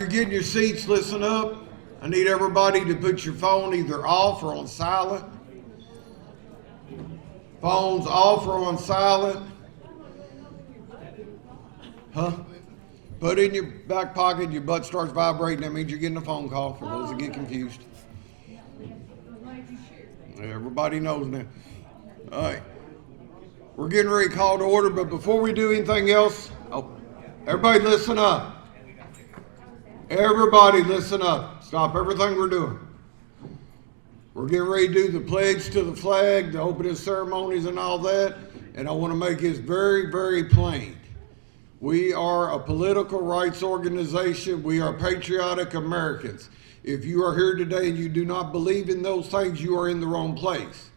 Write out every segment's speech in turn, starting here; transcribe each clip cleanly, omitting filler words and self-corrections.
You're getting your seats, listen up. I need everybody to put your phone either off or on silent. Phones off or on silent. Huh? Put it in your back pocket, your butt starts vibrating, that means you're getting a phone call, for those that get confused. Everybody knows now. All right. We're getting ready to call to order, but before we do anything else, everybody listen up. Everybody listen up. Stop everything we're doing. We're getting ready to do the pledge to the flag, the opening ceremonies and all that, and I want to make this very, very plain. We are a political rights organization. We are patriotic Americans. If you are here today and you do not believe in those things, you are in the wrong place.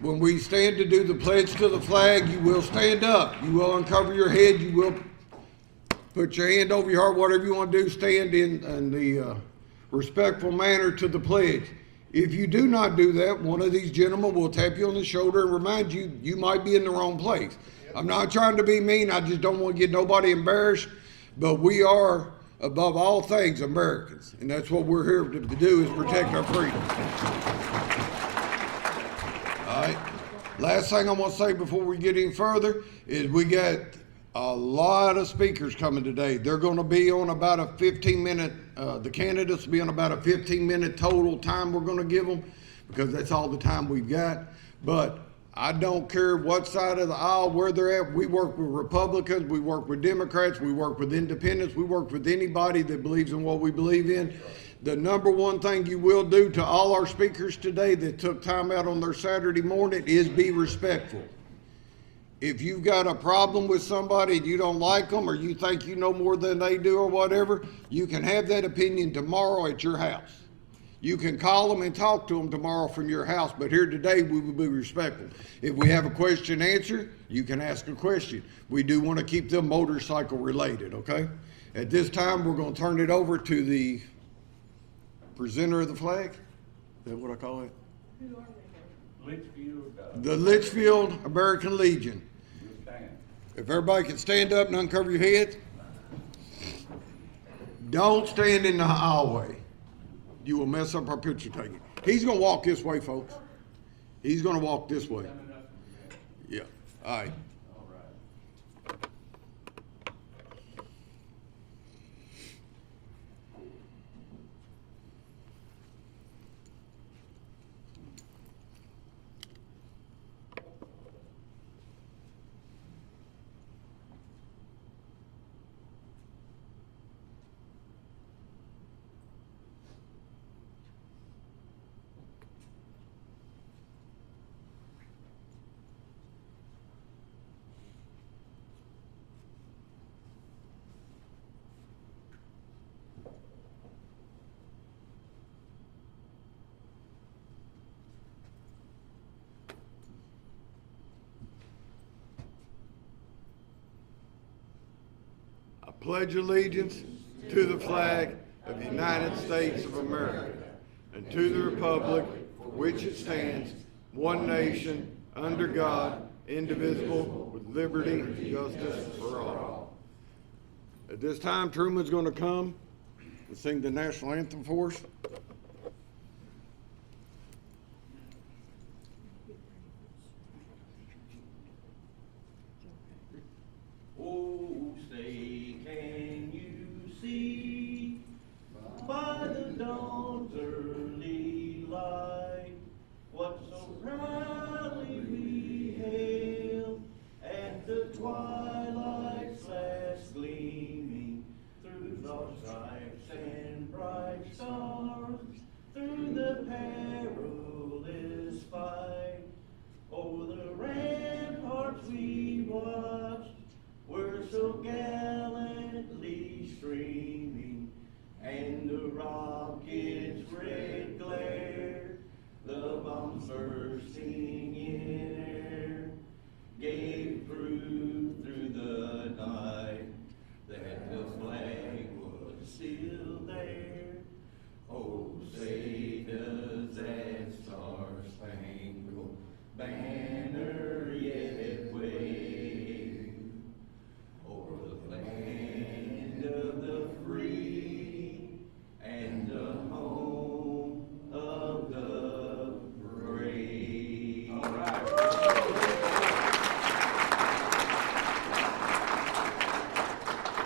When we stand to do the pledge to the flag, you will stand up. You will uncover your head. You will put your hand over your heart, whatever you want to do, stand in the respectful manner to the pledge. If you do not do that, one of these gentlemen will tap you on the shoulder and remind you, you might be in the wrong place. I'm not trying to be mean. I just don't want to get nobody embarrassed. But we are, above all things, Americans. And that's what we're here to do, is protect our freedom. All right. Last thing I want to say before we get any further is we got a lot of speakers coming today. They're going to be on about a 15-minute, the candidates will be on about a 15-minute total time we're going to give them, because that's all the time we've got. But I don't care what side of the aisle, where they're at. We work with Republicans, we work with Democrats, we work with independents, we work with anybody that believes in what we believe in. The number one thing you will do to all our speakers today that took time out on their Saturday morning is be respectful. If you've got a problem with somebody and you don't like them, or you think you know more than they do or whatever, you can have that opinion tomorrow at your house. You can call them and talk to them tomorrow from your house, but here today we will be respectful. If we have a question answered, you can ask a question. We do want to keep them motorcycle related, okay? At this time, we're going to turn it over to the presenter of the flag. Is that what I call it? The Litchfield American Legion. If everybody can stand up and uncover your heads. Don't stand in the hallway. You will mess up our picture taking. He's going to walk this way, folks. He's going to walk this way. Yeah. All right. Pledge allegiance to the flag of the United States of America and to the republic for which it stands, one nation, under God, indivisible, with liberty and justice for all. At this time, Truman's going to come and sing the national anthem for us. Twilight flash gleaming through the stripes and bright stars.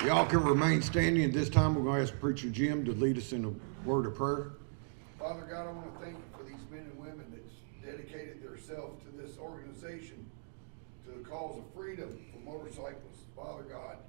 Y'all can remain standing. At this time, we're going to ask Preacher Jim to lead us in a word of prayer. Father God, I want to thank you for these men and women that's dedicated themselves to this organization, to the cause of freedom for motorcyclists. Father God,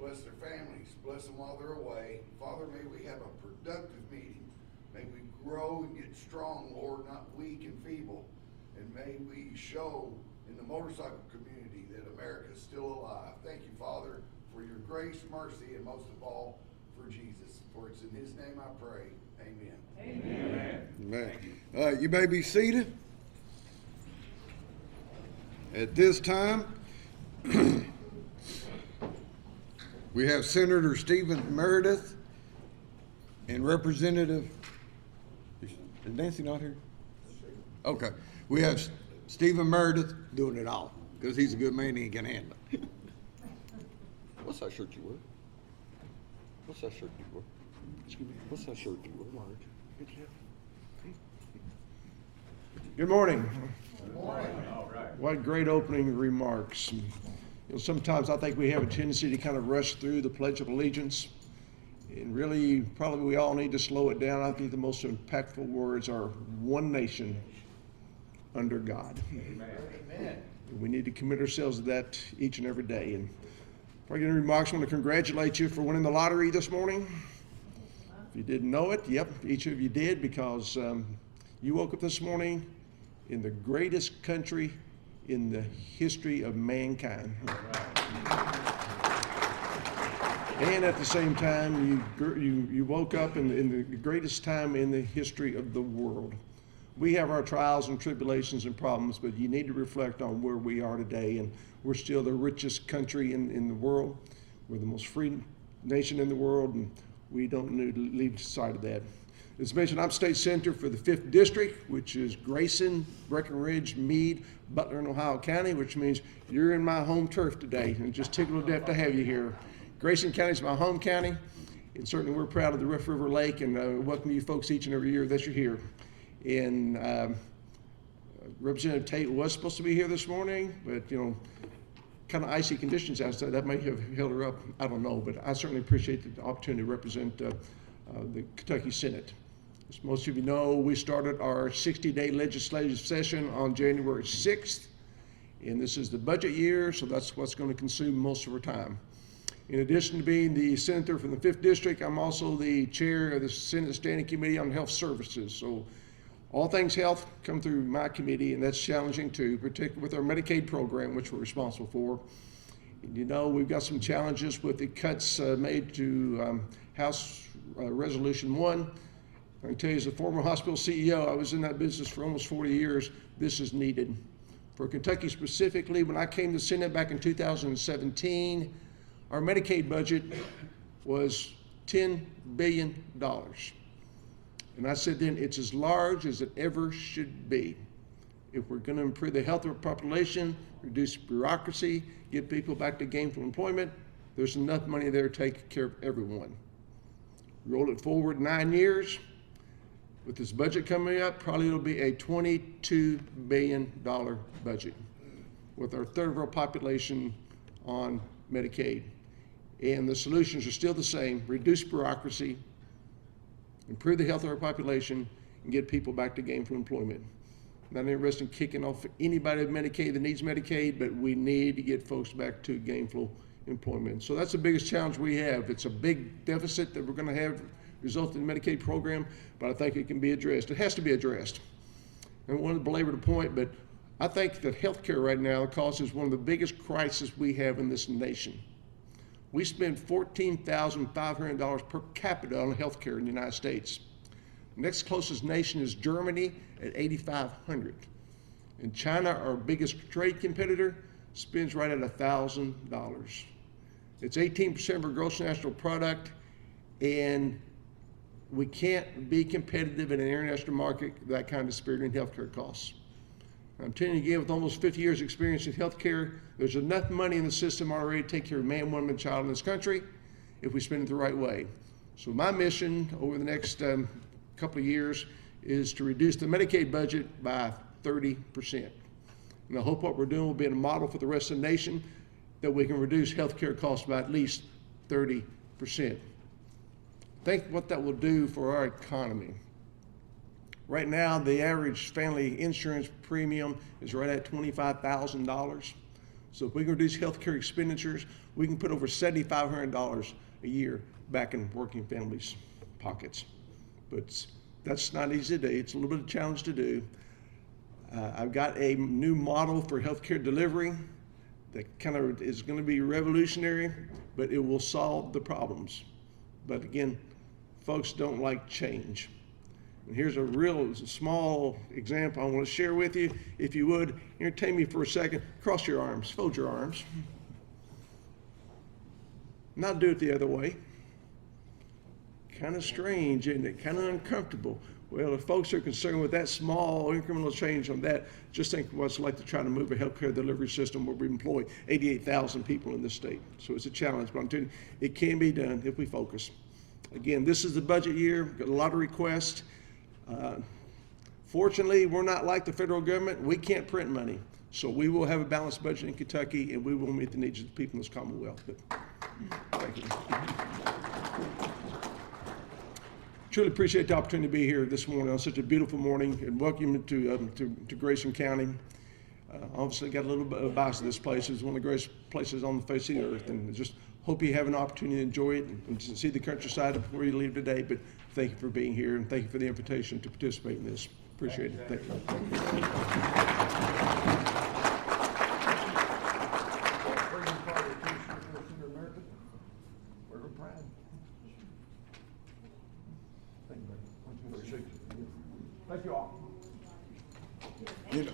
bless their families, bless them while they're away. Father, may we have a productive meeting. May we grow and get strong, Lord, not weak and feeble. And may we show in the motorcycle community that America is still alive. Thank you, Father, for your grace, mercy, and most of all, for Jesus. For it's in his name I pray. Amen. Amen. You may be seated. At this time, we have Senator Stephen Meredith and Representative, is Nancy not here? Okay. We have Stephen Meredith doing it all because he's a good man and he can handle it. What's that shirt you wear? What's that shirt you wear? Excuse me. What's that shirt you wear, Marge? Good morning. Good morning. All right. What great opening remarks. You know, sometimes I think we have a tendency to kind of rush through the Pledge of Allegiance. And really, probably we all need to slow it down. I think the most impactful words are one nation under God. Amen. We need to commit ourselves to that each and every day. And before I get into remarks, I want to congratulate you for winning the lottery this morning. If you didn't know it, yep, each of you did, because you woke up this morning in the greatest country in the history of mankind. And at the same time, you woke up in the greatest time in the history of the world. We have our trials and tribulations and problems, but you need to reflect on where we are today. And we're still the richest country in the world. We're the most free nation in the world, and we don't need to leave sight of that. As mentioned, I'm state senator for the 5th District, which is Grayson, Breckenridge, Meade, Butler, and Ohio County, which means you're in my home turf today, and just tickled to death to have you here. Grayson County is my home county, and certainly we're proud of the Rough River Lake, and welcome you folks each and every year that you're here. And Representative Tate was supposed to be here this morning, but you know, kind of icy conditions outside, that may have held her up, I don't know, but I certainly appreciate the opportunity to represent the Kentucky Senate. As most of you know, we started our 60-day legislative session on January 6th, and this is the budget year, so that's what's going to consume most of our time. In addition to being the senator from the 5th District, I'm also the chair of the Senate Standing Committee on Health Services. So all things health come through my committee, and that's challenging too, particularly with our Medicaid program, which we're responsible for. And you know, we've got some challenges with the cuts made to House Resolution 1. I can tell you, as a former hospital CEO, I was in that business for almost 40 years. This is needed. For Kentucky specifically, when I came to the Senate back in 2017, our Medicaid budget was $10 billion. And I said then, it's as large as it ever should be. If we're going to improve the health of our population, reduce bureaucracy, get people back to gainful employment, there's enough money there to take care of everyone. Roll it forward 9 years. With this budget coming up, probably it'll be a $22 billion budget with our third of our population on Medicaid. And the solutions are still the same: reduce bureaucracy, improve the health of our population, and get people back to gainful employment. Not interested in kicking off anybody with Medicaid that needs Medicaid, but we need to get folks back to gainful employment. So that's the biggest challenge we have. It's a big deficit that we're going to have result in the Medicaid program, but I think it can be addressed. It has to be addressed. I don't want to belabor the point, but I think that healthcare right now causes one of the biggest crises we have in this nation. We spend $14,500 per capita on healthcare in the United States. The next closest nation is Germany at $8,500. And China, our biggest trade competitor, spends right at $1,000. It's 18% of our gross national product, and we can't be competitive in an international market with that kind of disparity in healthcare costs. I'm telling you again, with almost 50 years experience in healthcare, there's enough money in the system already to take care of man, woman, and child in this country if we spend it the right way. So my mission over the next couple of years is to reduce the Medicaid budget by 30%. And I hope what we're doing will be a model for the rest of the nation, that we can reduce healthcare costs by at least 30%. Think what that will do for our economy. Right now, the average family insurance premium is right at $25,000. So if we can reduce healthcare expenditures, we can put over $7,500 a year back in working families' pockets. But that's not easy to do. It's a little bit of a challenge to do. I've got a new model for healthcare delivery that kind of is going to be revolutionary, but it will solve the problems. But again, folks don't like change. And here's a real small example I want to share with you. If you would, entertain me for a second. Cross your arms, fold your arms. Not do it the other way. Kind of strange, isn't it? Kind of uncomfortable. Well, if folks are concerned with that small incremental change on that, just think what it's like to try to move a healthcare delivery system where we employ 88,000 people in this state. So it's a challenge, but I'm telling you, it can be done if we focus. Again, this is the budget year. We've got a lot of requests. Fortunately, we're not like the federal government. We can't print money. So we will have a balanced budget in Kentucky, and we will meet the needs of the people in this Commonwealth. But, thank you. Truly appreciate the opportunity to be here this morning on such a beautiful morning, and welcome you to Grayson County. Obviously got a little bit of bias to this place. It's one of the greatest places on the face of the earth, and just hope you have an opportunity to enjoy it and to see the countryside before you leave today. But thank you for being here, and thank you for the invitation to participate in this. Appreciate it. Thank you. Thank you all. You know,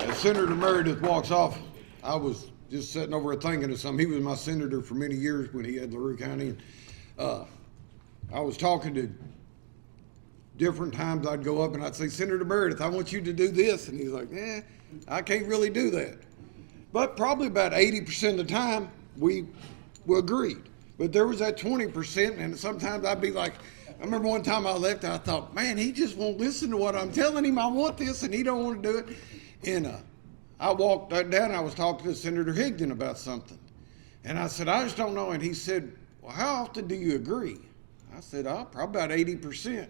as Senator Meredith walks off, I was just sitting over there thinking of something. He was my senator for many years when he had LaRue County. And, I was talking to different times I'd go up and I'd say, Senator Meredith, I want you to do this. And he's like, I can't really do that. But probably about 80% of the time we agreed. But there was that 20%, and sometimes I'd be like, I remember one time I left and I thought, man, he just won't listen to what I'm telling him. I want this and he don't want to do it. And I walked down and I was talking to Senator Higdon about something. And I said, I just don't know. And he said, well, how often do you agree? I said, probably about 80%.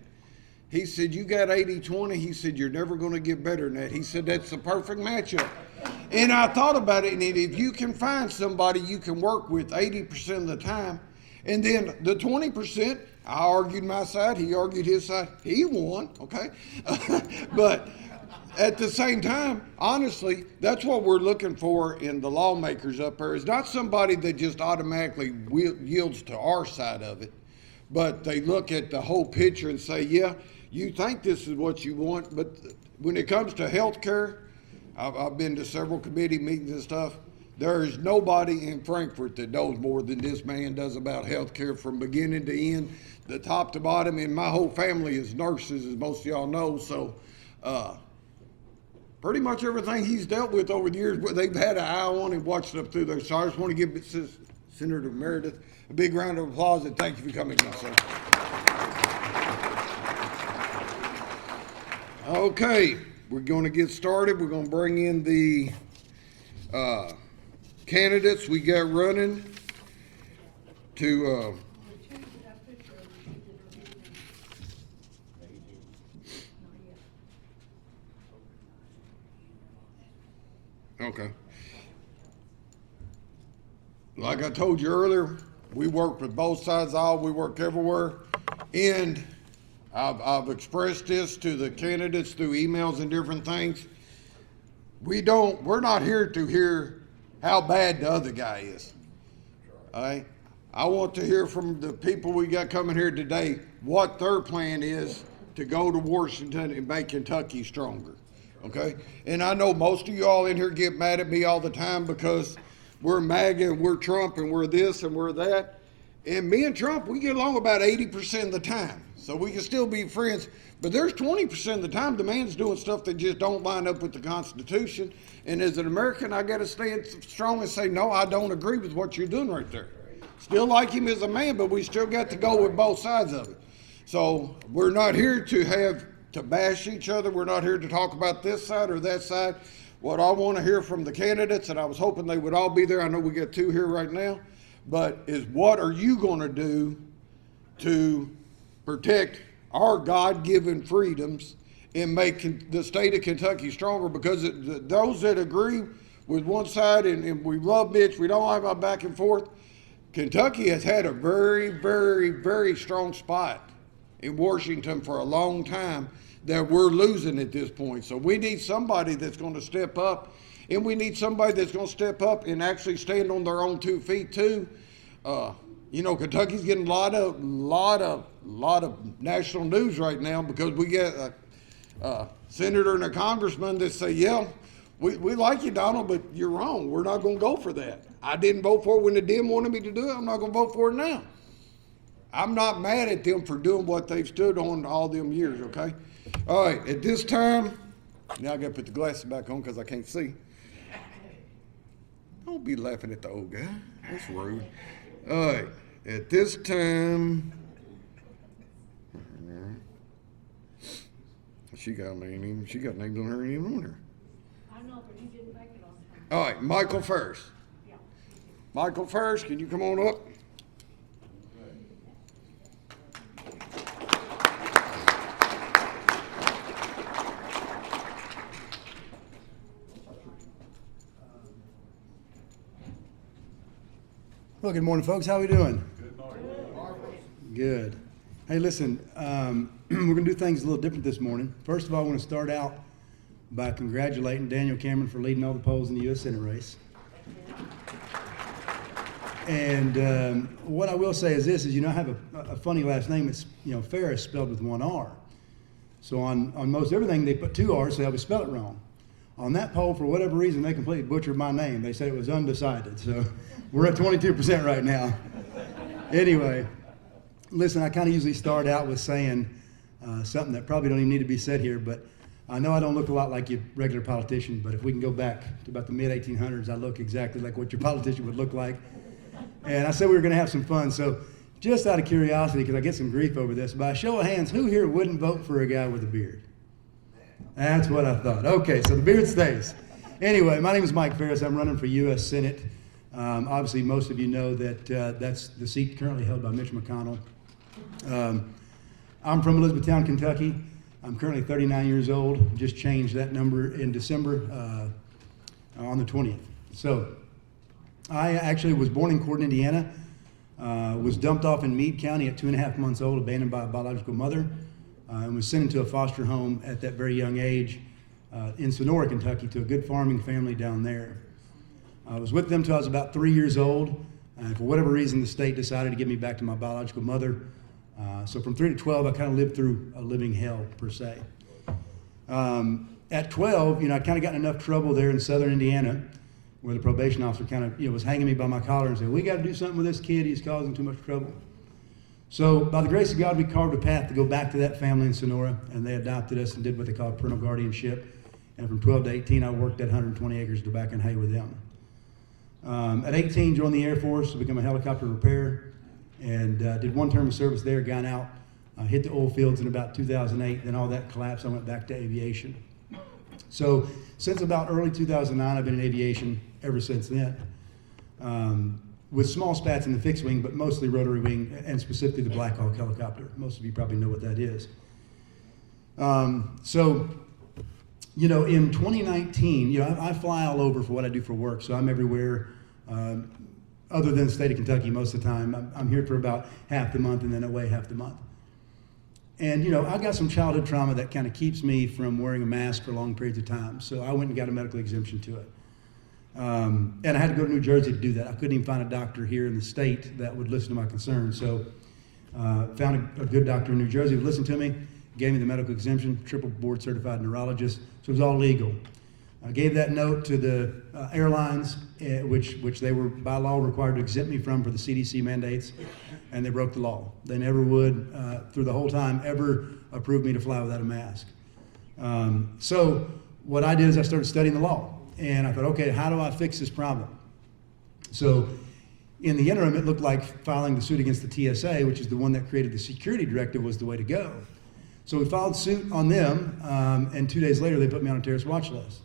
He said, you got 80-20. He said, you're never going to get better than that. He said, that's the perfect matchup. And I thought about it, and if you can find somebody you can work with 80% of the time, and then the 20%, I argued my side, he argued his side, he won, okay? But at the same time, honestly, that's what we're looking for in the lawmakers up there, is not somebody that just automatically yields to our side of it, but they look at the whole picture and say, yeah, you think this is what you want, but when it comes to health care, I've been to several committee meetings and stuff. There is nobody in Frankfort that knows more than this man does about health care from beginning to end, the top to bottom. And my whole family is nurses, as most of y'all know. So pretty much everything he's dealt with over the years, they've had an eye on and watched up through there. So I just want to give Senator Meredith a big round of applause and thank you for coming in, sir. Okay. We're going to get started. We're going to bring in the candidates we got running to okay. Like I told you earlier, we work with both sides of we work everywhere, and I've expressed this to the candidates through emails and different things. We're not here to hear how bad the other guy is. All right? I want to hear from the people we got coming here today what their plan is to go to Washington and make Kentucky stronger. Okay? And I know most of you all in here get mad at me all the time because we're MAGA and we're Trump and we're this and we're that. And me and Trump, we get along about 80% of the time. So we can still be friends. But there's 20% of the time the man's doing stuff that just don't line up with the Constitution. And as an American, I got to stand strong and say, no, I don't agree with what you're doing right there. Still like him as a man, but we still got to go with both sides of it. So we're not here to bash each other. We're not here to talk about this side or that side. What I want to hear from the candidates, and I was hoping they would all be there. I know we got two here right now. but is what are you going to do to protect our God-given freedoms and make the state of Kentucky stronger? Because those that agree with one side and we love Mitch, we don't have a back and forth, Kentucky has had a very, very, very strong spot in Washington for a long time that we're losing at this point. So we need somebody that's going to step up, and we need somebody that's going to step up and actually stand on their own 2 feet too. You know, Kentucky's getting a lot of national news right now because we get a senator and a congressman that say, yeah, we like you, Donald, but you're wrong. We're not going to go for that. I didn't vote for it when the Dem wanted me to do it. I'm not going to vote for it now. I'm not mad at them for doing what they've stood on all them years, okay? All right, at this time, now I got to put the glasses back on because I can't see. Don't be laughing at the old guy. That's rude. All right, at this time, she got names on her, ain't even on her. I know, but you didn't make it on time. All right, Michael first. Yeah. Michael first, can you come on up? Well, good morning, folks. How we doing? Good morning. Good. Hey, listen, we're going to do things a little different this morning. First of all, I want to start out by congratulating Daniel Cameron for leading all the polls in the U.S. Senate race. And what I will say is this, is, I have a funny last name. It's, Ferris spelled with one R. So on most everything, they put 2 R's, so I would spell it wrong. On that poll, for whatever reason, they completely butchered my name. They said it was undecided. So we're at 22% right now. Anyway, listen, I kind of usually start out with saying something that probably don't even need to be said here, but I know I don't look a lot like your regular politician, but if we can go back to about the mid-1800s, I look exactly like what your politician would look like. And I said we were going to have some fun, so just out of curiosity, because I get some grief over this, by a show of hands, who here wouldn't vote for a guy with a beard? That's what I thought. Okay, so the beard stays. Anyway, my name is Mike Ferris. I'm running for U.S. Senate. Obviously, most of you know that that's the seat currently held by Mitch McConnell. I'm from Elizabethtown, Kentucky. I'm currently 39 years old. Just changed that number in December on the 20th. So I actually was born in Corydon, Indiana. Was dumped off in Meade County at 2.5 months old, abandoned by a biological mother, and was sent into a foster home at that very young age in Sonora, Kentucky, to a good farming family down there. I was with them till I was about 3 years old, and for whatever reason, the state decided to give me back to my biological mother. So from 3 to 12, I kind of lived through a living hell, per se. At 12, I kind of got in enough trouble there in southern Indiana, where the probation officer kind of, was hanging me by my collar and said, we got to do something with this kid. He's causing too much trouble. So by the grace of God, we carved a path to go back to that family in Sonora, and they adopted us and did what they call parental guardianship. And from 12 to 18, I worked at 120 acres of tobacco and hay with them. At 18, joined the Air Force to become a helicopter repairer, and did 1 term of service there, got out, hit the oil fields in about 2008. Then all that collapsed. I went back to aviation. So since about early 2009, I've been in aviation ever since then, with small spats in the fixed wing, but mostly rotary wing, and specifically the Black Hawk helicopter. Most of you probably know what that is. In 2019, I fly all over for what I do for work, so I'm everywhere other than the state of Kentucky most of the time. I'm here for about half the month and then away half the month. And, I've got some childhood trauma that kind of keeps me from wearing a mask for long periods of time, so I went and got a medical exemption to it. And I had to go to New Jersey to do that. I couldn't even find a doctor here in the state that would listen to my concerns, so found a good doctor in New Jersey who listened to me, gave me the medical exemption, triple board certified neurologist, so it was all legal. I gave that note to the airlines, which they were by law required to exempt me from for the CDC mandates, and they broke the law. They never would, through the whole time, ever approve me to fly without a mask. So what I did is I started studying the law, and I thought, okay, how do I fix this problem? So in the interim, it looked like filing the suit against the TSA, which is the one that created the security directive, was the way to go. So we filed suit on them, and 2 days later, they put me on a terrorist watch list.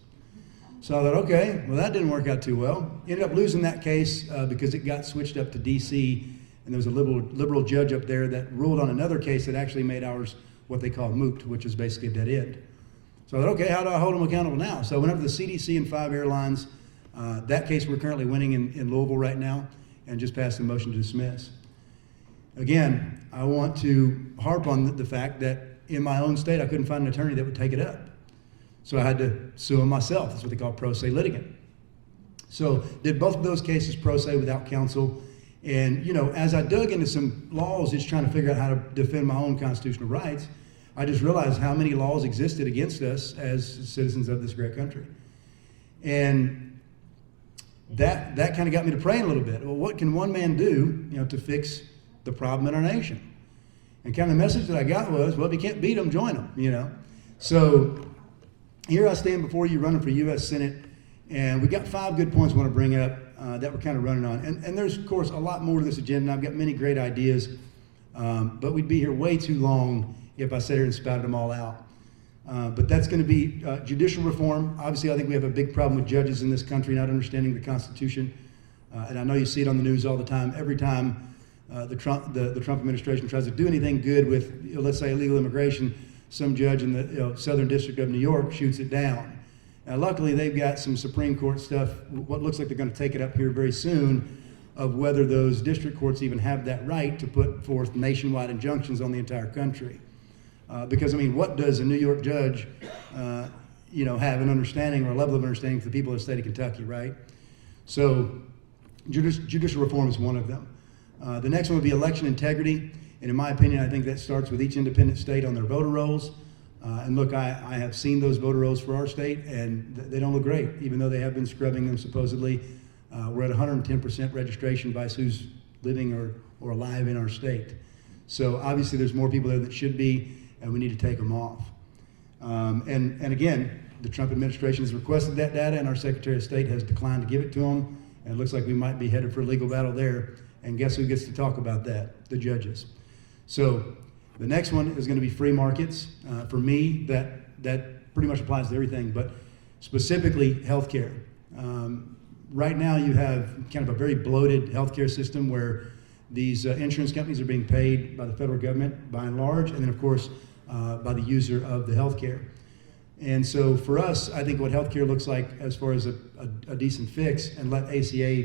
So I thought, okay, well, that didn't work out too well. Ended up losing that case because it got switched up to D.C., and there was a liberal judge up there that ruled on another case that actually made ours what they call moot, which is basically a dead end. So I thought, okay, how do I hold them accountable now? So I went up to the CDC and 5 airlines. That case we're currently winning in Louisville right now, and just passed a motion to dismiss. Again, I want to harp on the fact that in my own state, I couldn't find an attorney that would take it up. So I had to sue him myself. That's what they call pro se litigant. So did both of those cases pro se without counsel. And, you know, as I dug into some laws, just trying to figure out how to defend my own constitutional rights, I just realized how many laws existed against us as citizens of this great country. And that kind of got me to praying a little bit. Well, what can one man do, you know, to fix the problem in our nation? And kind of the message that I got was, well, if you can't beat them, join them, you know. So here I stand before you running for U.S. Senate, and we got 5 good points I want to bring up that we're kind of running on. And there's, of course, a lot more to this agenda, and I've got many great ideas, but we'd be here way too long if I sat here and spouted them all out. But that's going to be judicial reform. Obviously, I think we have a big problem with judges in this country not understanding the Constitution. And I know you see it on the news all the time. Every time the Trump administration tries to do anything good with, you know, let's say, illegal immigration, some judge in the Southern District of New York shoots it down. Now, luckily, they've got some Supreme Court stuff, what looks like they're going to take it up here very soon, of whether those district courts even have that right to put forth nationwide injunctions on the entire country. Because, I mean, what does a New York judge, you know, have an understanding or a level of understanding for the people of the state of Kentucky, right? So judicial reform is one of them. The next one would be election integrity. And in my opinion, I think that starts with each independent state on their voter rolls. And look, I have seen those voter rolls for our state, and they don't look great, even though they have been scrubbing them supposedly. We're at 110% registration by who's living or alive in our state. So obviously there's more people there that should be, and we need to take them off. And again, the Trump administration has requested that data, and our Secretary of State has declined to give it to them. And it looks like we might be headed for a legal battle there. And guess who gets to talk about that? The judges. So the next one is going to be free markets. For me, that pretty much applies to everything, but specifically healthcare. Right now, you have kind of a very bloated healthcare system where these insurance companies are being paid by the federal government by and large, and then of course by the user of the healthcare. And so for us, I think what healthcare looks like as far as a decent fix and let ACA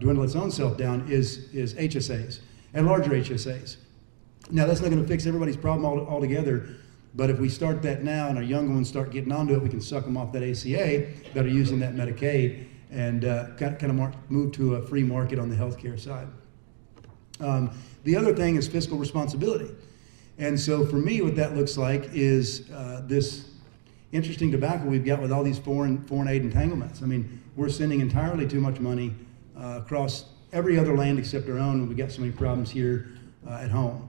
dwindle its own self down is HSAs and larger HSAs. Now that's not going to fix everybody's problem altogether, but if we start that now and our younger ones start getting onto it, we can suck them off that ACA that are using that Medicaid and kind of move to a free market on the healthcare side. The other thing is fiscal responsibility. And so for me, what that looks like is this interesting debacle we've got with all these foreign aid entanglements. I mean, we're sending entirely too much money across every other land except our own, and we've got so many problems here at home.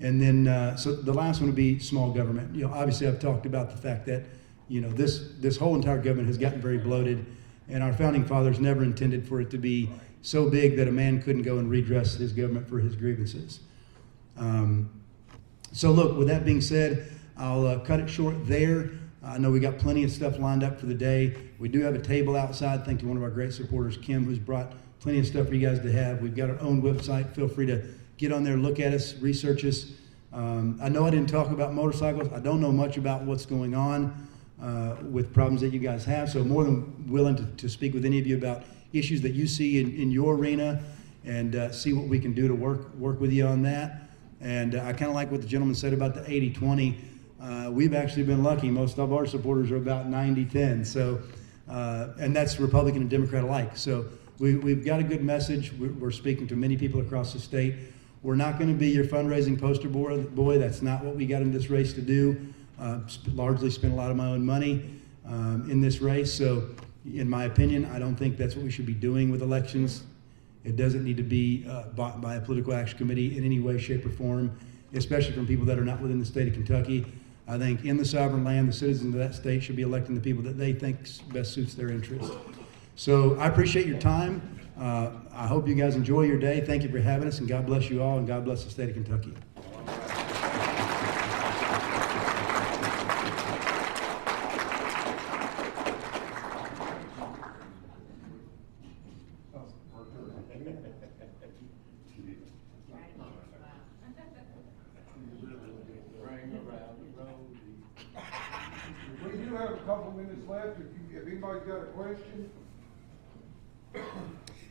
And then, so the last one would be small government. You know, obviously I've talked about the fact that, you know, this whole entire government has gotten very bloated, and our founding fathers never intended for it to be so big that a man couldn't go and redress his government for his grievances. So look, with that being said, I'll cut it short there. I know we got plenty of stuff lined up for the day. We do have a table outside. Thank you to one of our great supporters, Kim, who's brought plenty of stuff for you guys to have. We've got our own website. Feel free to get on there, look at us, research us. I know I didn't talk about motorcycles. I don't know much about what's going on with problems that you guys have, so more than willing to speak with any of you about issues that you see in your arena and see what we can do to work with you on that. And I kind of like what the gentleman said about the 80-20. We've actually been lucky. Most of our supporters are about 90-10. So, and that's Republican and Democrat alike. So we've got a good message. We're speaking to many people across the state. We're not going to be your fundraising poster boy. That's not what we got in this race to do. Largely spent a lot of my own money in this race. So in my opinion, I don't think that's what we should be doing with elections. It doesn't need to be bought by a political action committee in any way, shape, or form, especially from people that are not within the state of Kentucky. I think in the sovereign land, the citizens of that state should be electing the people that they think best suits their interests. So I appreciate your time. I hope you guys enjoy your day. Thank you for having us, and God bless you all, and God bless the state of Kentucky. got a question?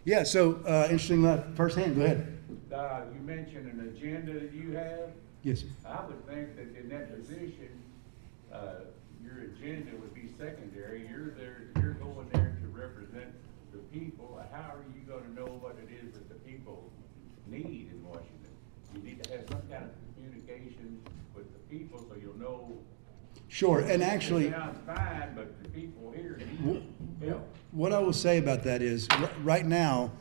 Yeah, so, interesting, firsthand, go ahead. You mentioned an agenda that you have. Yes, sir. I would think that in that position, your agenda would be secondary. You're going there to represent the people. How are you gonna know what it is that the people need in Washington? You need to have some kind of communication with the people so you'll know. Sure, and actually, It sounds fine, but the people here need help. what I will say about that is, right now,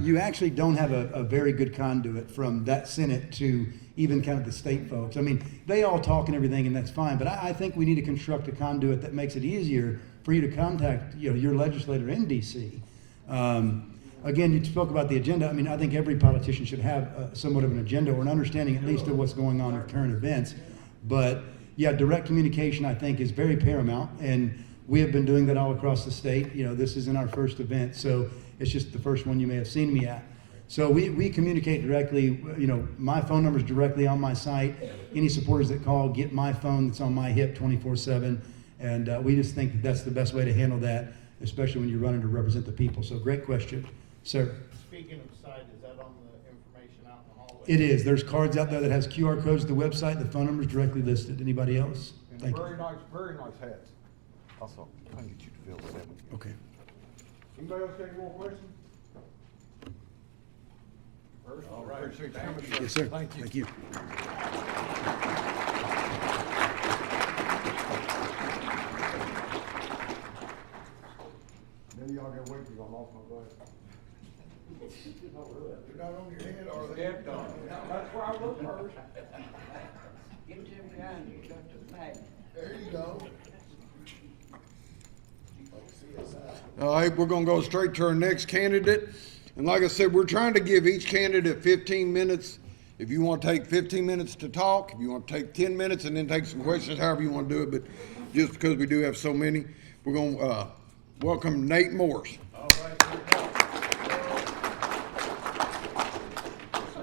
you actually don't have a very good conduit from that Senate to even kind of the state folks. I mean, they all talk and everything, and that's fine, but I think we need to construct a conduit that makes it easier for you to contact, your legislator in DC. Again, you spoke about the agenda. I mean, I think every politician should have somewhat of an agenda or an understanding at least of what's going on with current events. But yeah, direct communication, I think, is very paramount, and we have been doing that all across the state. This isn't our first event, so it's just the first one you may have seen me at. So we communicate directly. My phone number is directly on my site. Any supporters that call get my phone that's on my hip 24/7, and we just think that that's the best way to handle that, especially when you're running to represent the people. So great question, sir. Speaking of site, is that on the information out in the hallway? It is. There's cards out there that has QR codes to the website. The phone number is directly listed. Anybody else? Thank you. Very nice hats. Also, I can get you to fill that one. Okay. Anybody else got any more questions? All right. Appreciate you Thank coming, you. sir. Yes, sir. Thank you. Thank you. Then y'all gotta wait till I'm off my glasses. They're not on your head, are they? Stepped on it. That's why I look first. Get them behind you, got the back. There you go. All right, we're gonna go straight to our next candidate. And like I said, we're trying to give each candidate 15 minutes. If you want to take 15 minutes to talk, if you want to take 10 minutes and then take some questions, however you want to do it. But just because we do have so many, we're gonna welcome Nate Morris. All right. Thank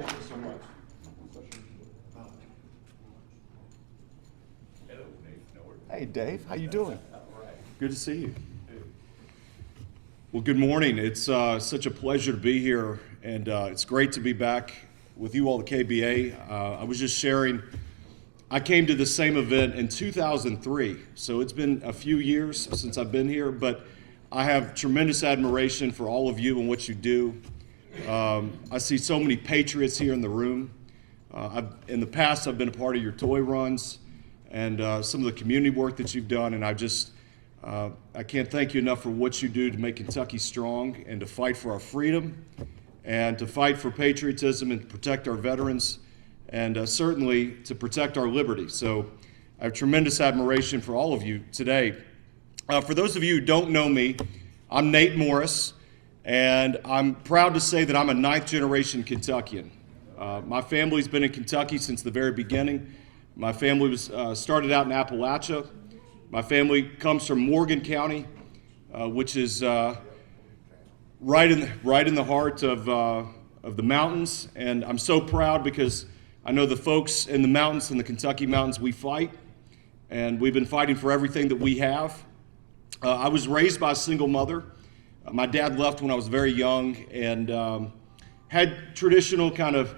you so much. Hello, Nate Norton. Hey, Dave, how you doing? All right. Good to see you. Well, good morning. It's such a pleasure to be here, and it's great to be back with you all, the KBA. I was just sharing, I came to the same event in 2003, so it's been a few years since I've been here, but I have tremendous admiration for all of you and what you do. I see so many patriots here in the room. In the past, I've been a part of your toy runs and some of the community work that you've done, and I can't thank you enough for what you do to make Kentucky strong and to fight for our freedom and to fight for patriotism and to protect our veterans and certainly to protect our liberty. So I have tremendous admiration for all of you today. For those of you who don't know me, I'm Nate Morris, and I'm proud to say that I'm a 9th generation Kentuckian. My family's been in Kentucky since the very beginning. My family was started out in Appalachia. My family comes from Morgan County, which is right in the heart of the mountains, and I'm so proud because I know the folks in the mountains, in the Kentucky mountains, we fight, and we've been fighting for everything that we have. I was raised by a single mother. My dad left when I was very young and had traditional kind of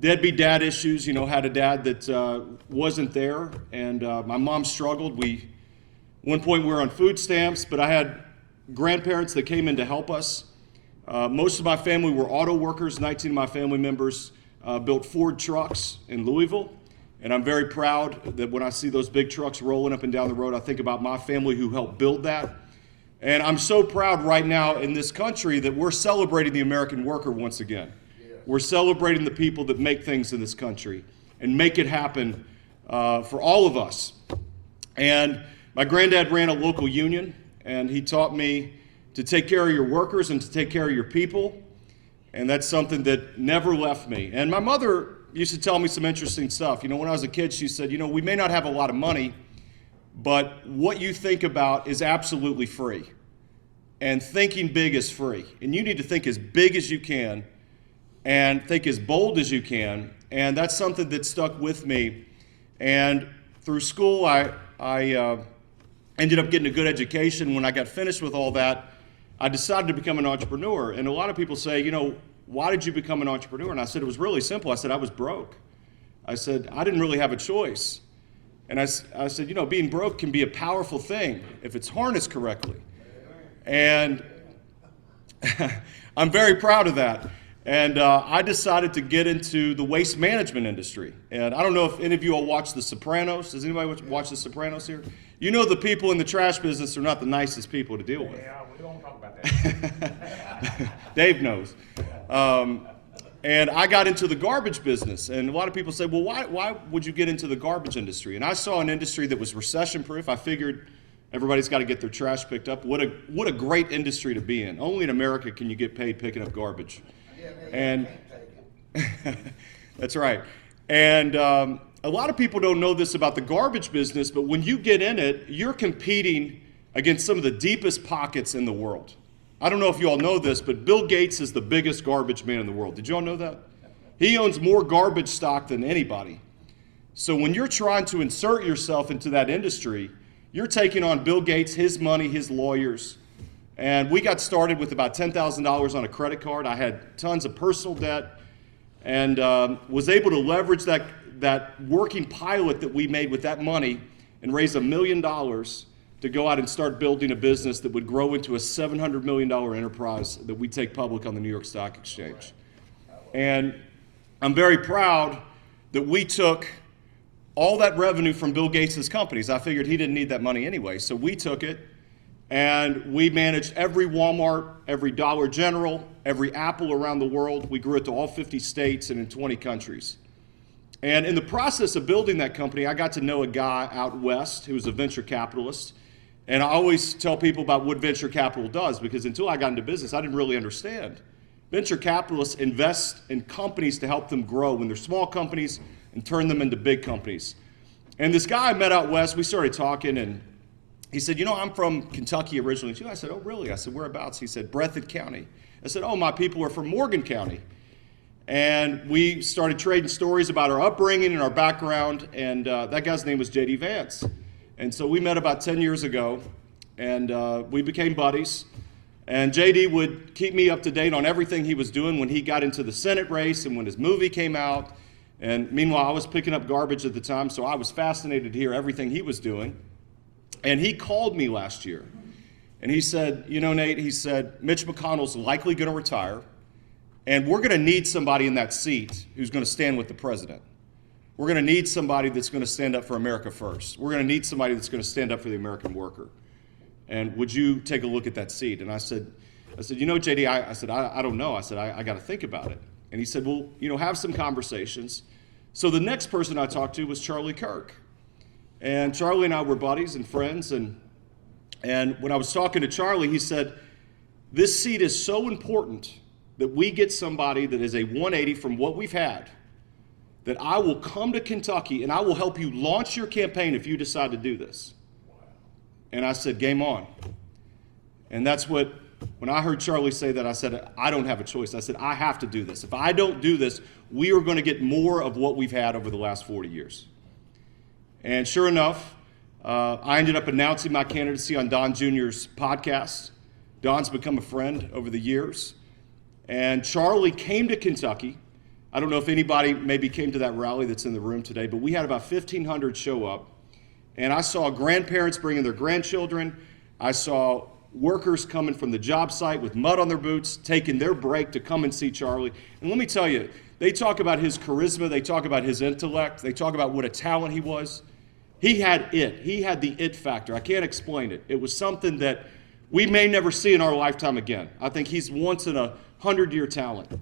deadbeat dad issues. Had a dad that wasn't there, and my mom struggled. One point we were on food stamps, but I had grandparents that came in to help us. Most of my family were auto workers. 19 of my family members built Ford trucks in Louisville, and I'm very proud that when I see those big trucks rolling up and down the road, I think about my family who helped build that. And I'm so proud right now in this country that we're celebrating the American worker once again. We're celebrating the people that make things in this country and make it happen for all of us. And my granddad ran a local union, and he taught me to take care of your workers and to take care of your people, and that's something that never left me. And my mother used to tell me some interesting stuff. When I was a kid, she said, we may not have a lot of money, but what you think about is absolutely free, and thinking big is free. And you need to think as big as you can and think as bold as you can, and that's something that stuck with me. And through school, I ended up getting a good education. When I got finished with all that, I decided to become an entrepreneur. And a lot of people say, you know, why did you become an entrepreneur? And I said, it was really simple. I said, I was broke. I said, I didn't really have a choice. And I said, you know, being broke can be a powerful thing if it's harnessed correctly. And I'm very proud of that. And I decided to get into the waste management industry. And I don't know if any of you all watch The Sopranos. Does anybody watch The Sopranos here? You know the people in the trash business are not the nicest people to deal with. Yeah, we don't talk about that. Dave knows. And I got into the garbage business. And a lot of people say, well, why would you get into the garbage industry? And I saw an industry that was recession-proof. I figured everybody's got to get their trash picked up. What a great industry to be in. Only in America can you get paid picking up garbage. And that's right. And a lot of people don't know this about the garbage business, but when you get in it, you're competing against some of the deepest pockets in the world. I don't know if you all know this, but Bill Gates is the biggest garbage man in the world. Did you all know that? He owns more garbage stock than anybody. So when you're trying to insert yourself into that industry, you're taking on Bill Gates, his money, his lawyers. And we got started with about $10,000 on a credit card. I had tons of personal debt and was able to leverage that working pilot that we made with that money and raise $1 million to go out and start building a business that would grow into a $700 million enterprise that we take public on the New York Stock Exchange. And I'm very proud that we took all that revenue from Bill Gates' companies. I figured he didn't need that money anyway, so we took it and we managed every Walmart, every Dollar General, every Apple around the world. We grew it to all 50 states and in 20 countries. And in the process of building that company, I got to know a guy out west who was a venture capitalist. And I always tell people about what venture capital does, because until I got into business, I didn't really understand. Venture capitalists invest in companies to help them grow when they're small companies and turn them into big companies. And this guy I met out west, we started talking, and he said, you know, I'm from Kentucky originally too. I said, oh, really? I said, whereabouts? He said, Breathitt County. I said, oh, my people are from Morgan County. And we started trading stories about our upbringing and our background, and that guy's name was J.D. Vance. And so we met about 10 years ago, and we became buddies. And J.D. would keep me up to date on everything he was doing when he got into the Senate race and when his movie came out. And meanwhile, I was picking up garbage at the time, so I was fascinated to hear everything he was doing. And he called me last year, and he said, you know, Nate, he said, Mitch McConnell's likely going to retire, and we're going to need somebody in that seat who's going to stand with the president. We're going to need somebody that's going to stand up for America first. We're going to need somebody that's going to stand up for the American worker. And would you take a look at that seat? And I said, you know, JD, I don't know. I said, I got to think about it. And he said, well, you know, have some conversations. So the next person I talked to was Charlie Kirk. And Charlie and I were buddies and friends. And when I was talking to Charlie, he said, this seat is so important that we get somebody that is a 180 from what we've had, that I will come to Kentucky and I will help you launch your campaign if you decide to do this. And I said, game on. And that's what, when I heard Charlie say that, I said, I don't have a choice. I said, I have to do this. If I don't do this, we are going to get more of what we've had over the last 40 years. And sure enough, I ended up announcing my candidacy on Don Jr.'s podcast. Don's become a friend over the years. And Charlie came to Kentucky. I don't know if anybody maybe came to that rally that's in the room today, but we had about 1,500 show up. And I saw grandparents bringing their grandchildren. I saw workers coming from the job site with mud on their boots, taking their break to come and see Charlie. And let me tell you, they talk about his charisma. They talk about his intellect. They talk about what a talent he was. He had it. He had the it factor. I can't explain it. It was something that we may never see in our lifetime again. I think he's once in a 100-year talent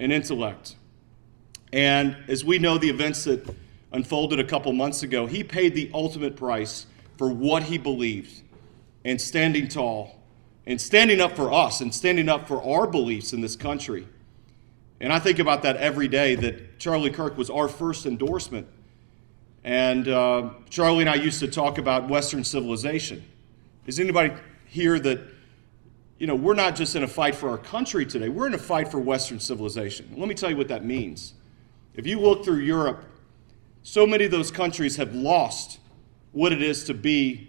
and intellect. And as we know, the events that unfolded a couple months ago, he paid the ultimate price for what he believed and standing tall and standing up for us and standing up for our beliefs in this country. And I think about that every day, that Charlie Kirk was our first endorsement. And Charlie and I used to talk about Western civilization. Is anybody here that, you know, we're not just in a fight for our country today, we're in a fight for Western civilization. Let me tell you what that means. If you look through Europe, so many of those countries have lost what it is to be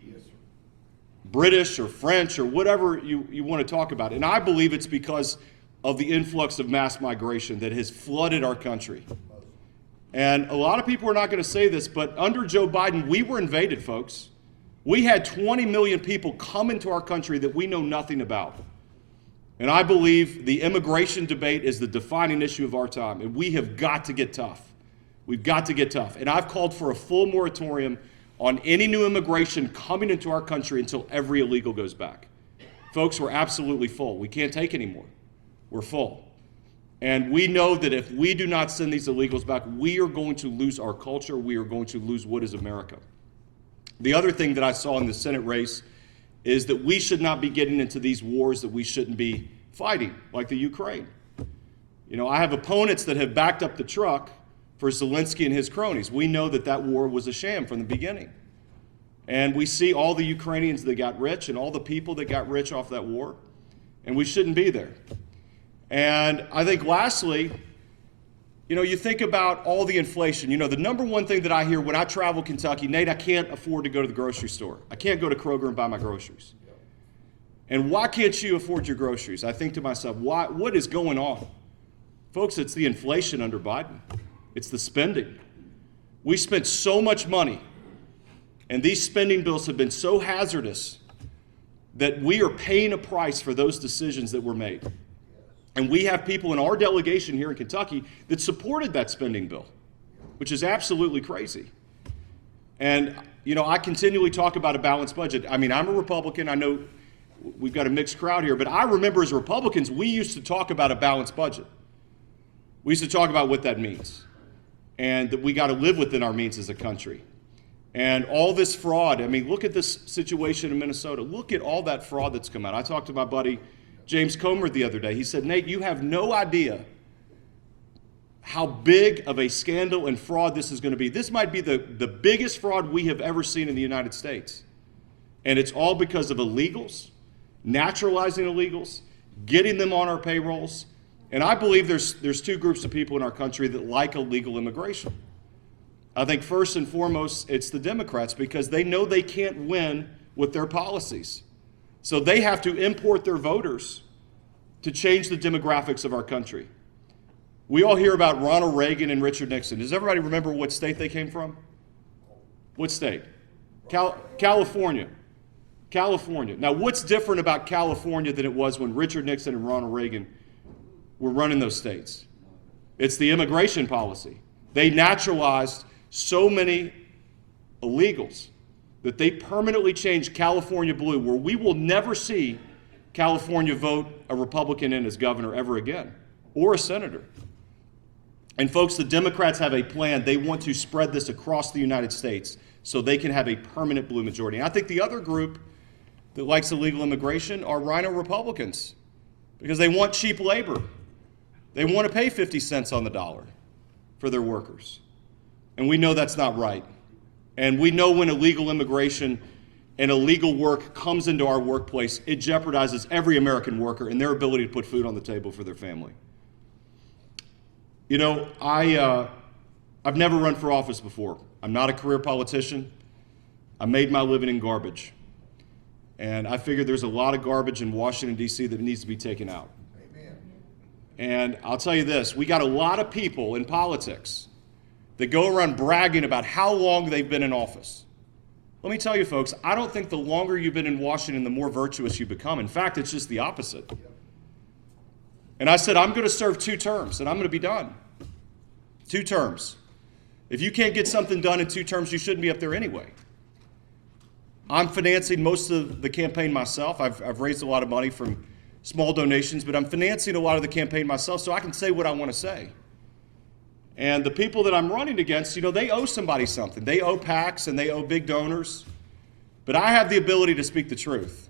British or French or whatever you want to talk about. And I believe it's because of the influx of mass migration that has flooded our country. And a lot of people are not going to say this, but under Joe Biden, we were invaded, folks. We had 20 million people come into our country that we know nothing about. And I believe the immigration debate is the defining issue of our time, and we have got to get tough. We've got to get tough. And I've called for a full moratorium on any new immigration coming into our country until every illegal goes back. Folks, we're absolutely full. We can't take anymore. We're full. And we know that if we do not send these illegals back, we are going to lose our culture. We are going to lose what is America. The other thing that I saw in the Senate race is that we should not be getting into these wars that we shouldn't be fighting, like the Ukraine. You know, I have opponents that have backed up the truck for Zelensky and his cronies. We know that that war was a sham from the beginning. And we see all the Ukrainians that got rich and all the people that got rich off that war, and we shouldn't be there. And I think lastly, you know, you think about all the inflation. You know, the number one thing that I hear when I travel Kentucky, Nate, I can't afford to go to the grocery store. I can't go to Kroger and buy my groceries. And why can't you afford your groceries? I think to myself, what is going on? Folks, it's the inflation under Biden. It's the spending. We spent so much money, and these spending bills have been so hazardous that we are paying a price for those decisions that were made. And we have people in our delegation here in Kentucky that supported that spending bill, which is absolutely crazy. And, you know, I continually talk about a balanced budget. I mean, I'm a Republican. I know we've got a mixed crowd here, but I remember as Republicans, we used to talk about a balanced budget. We used to talk about what that means, and that we got to live within our means as a country. And all this fraud, I mean, look at this situation in Minnesota. Look at all that fraud that's come out. I talked to my buddy James Comer the other day. He said, Nate, you have no idea how big of a scandal and fraud this is going to be. This might be the biggest fraud we have ever seen in the United States. And it's all because of illegals, naturalizing illegals, getting them on our payrolls. And I believe there's two groups of people in our country that like illegal immigration. I think first and foremost, it's the Democrats, because they know they can't win with their policies. So they have to import their voters to change the demographics of our country. We all hear about Ronald Reagan and Richard Nixon. Does everybody remember what state they came from? What state? California. California. Now, what's different about California than it was when Richard Nixon and Ronald Reagan were running those states? It's the immigration policy. They naturalized so many illegals that they permanently changed California blue, where we will never see California vote a Republican in as governor ever again, or a senator. And folks, the Democrats have a plan. They want to spread this across the United States so they can have a permanent blue majority. And I think the other group that likes illegal immigration are rhino Republicans, because they want cheap labor. They want to pay 50 cents on the dollar for their workers. And we know that's not right. And we know when illegal immigration and illegal work comes into our workplace, it jeopardizes every American worker and their ability to put food on the table for their family. You know, I've never run for office before. I'm not a career politician. I made my living in garbage. And I figure there's a lot of garbage in Washington, D.C. that needs to be taken out. Amen. And I'll tell you this, we got a lot of people in politics that go around bragging about how long they've been in office. Let me tell you, folks, I don't think the longer you've been in Washington, the more virtuous you become. In fact, it's just the opposite. And I said, I'm going to serve 2 terms, and I'm going to be done. 2 terms. If you can't get something done in 2 terms, you shouldn't be up there anyway. I'm financing most of the campaign myself. I've raised a lot of money from small donations, but I'm financing a lot of the campaign myself so I can say what I want to say. And the people that I'm running against, you know, they owe somebody something. They owe PACs and they owe big donors. But I have the ability to speak the truth.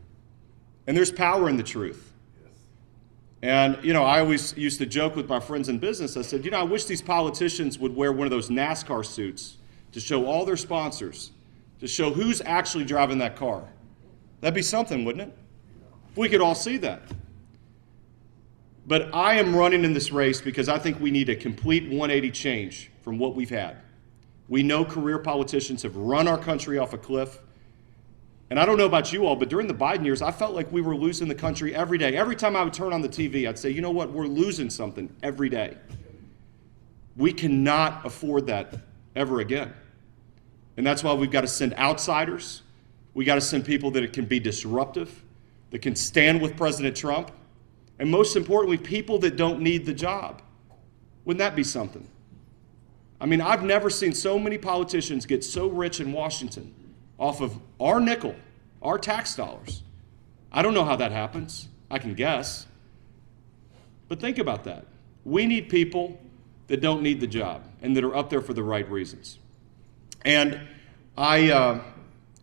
And there's power in the truth. And, you know, I always used to joke with my friends in business. I said, you know, I wish these politicians would wear one of those NASCAR suits to show all their sponsors, to show who's actually driving that car. That'd be something, wouldn't it? If we could all see that. But I am running in this race because I think we need a complete 180 change from what we've had. We know career politicians have run our country off a cliff. And I don't know about you all, but during the Biden years, I felt like we were losing the country every day. Every time I would turn on the TV, I'd say, you know what, we're losing something every day. We cannot afford that ever again. And that's why we've got to send outsiders. We got to send people that can be disruptive, that can stand with President Trump, and most importantly, people that don't need the job. Wouldn't that be something? I mean, I've never seen so many politicians get so rich in Washington off of our nickel, our tax dollars. I don't know how that happens. I can guess. But think about that. We need people that don't need the job and that are up there for the right reasons. And I'd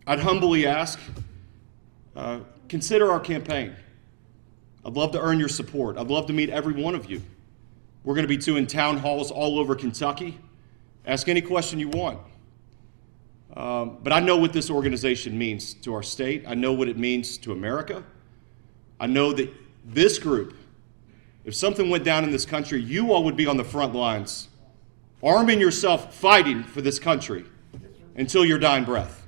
humbly ask, consider our campaign. I'd love to earn your support. I'd love to meet every one of you. We're going to be doing town halls all over Kentucky. Ask any question you want. But I know what this organization means to our state. I know what it means to America. I know that this group, if something went down in this country, you all would be on the front lines, arming yourself, fighting for this country until your dying breath.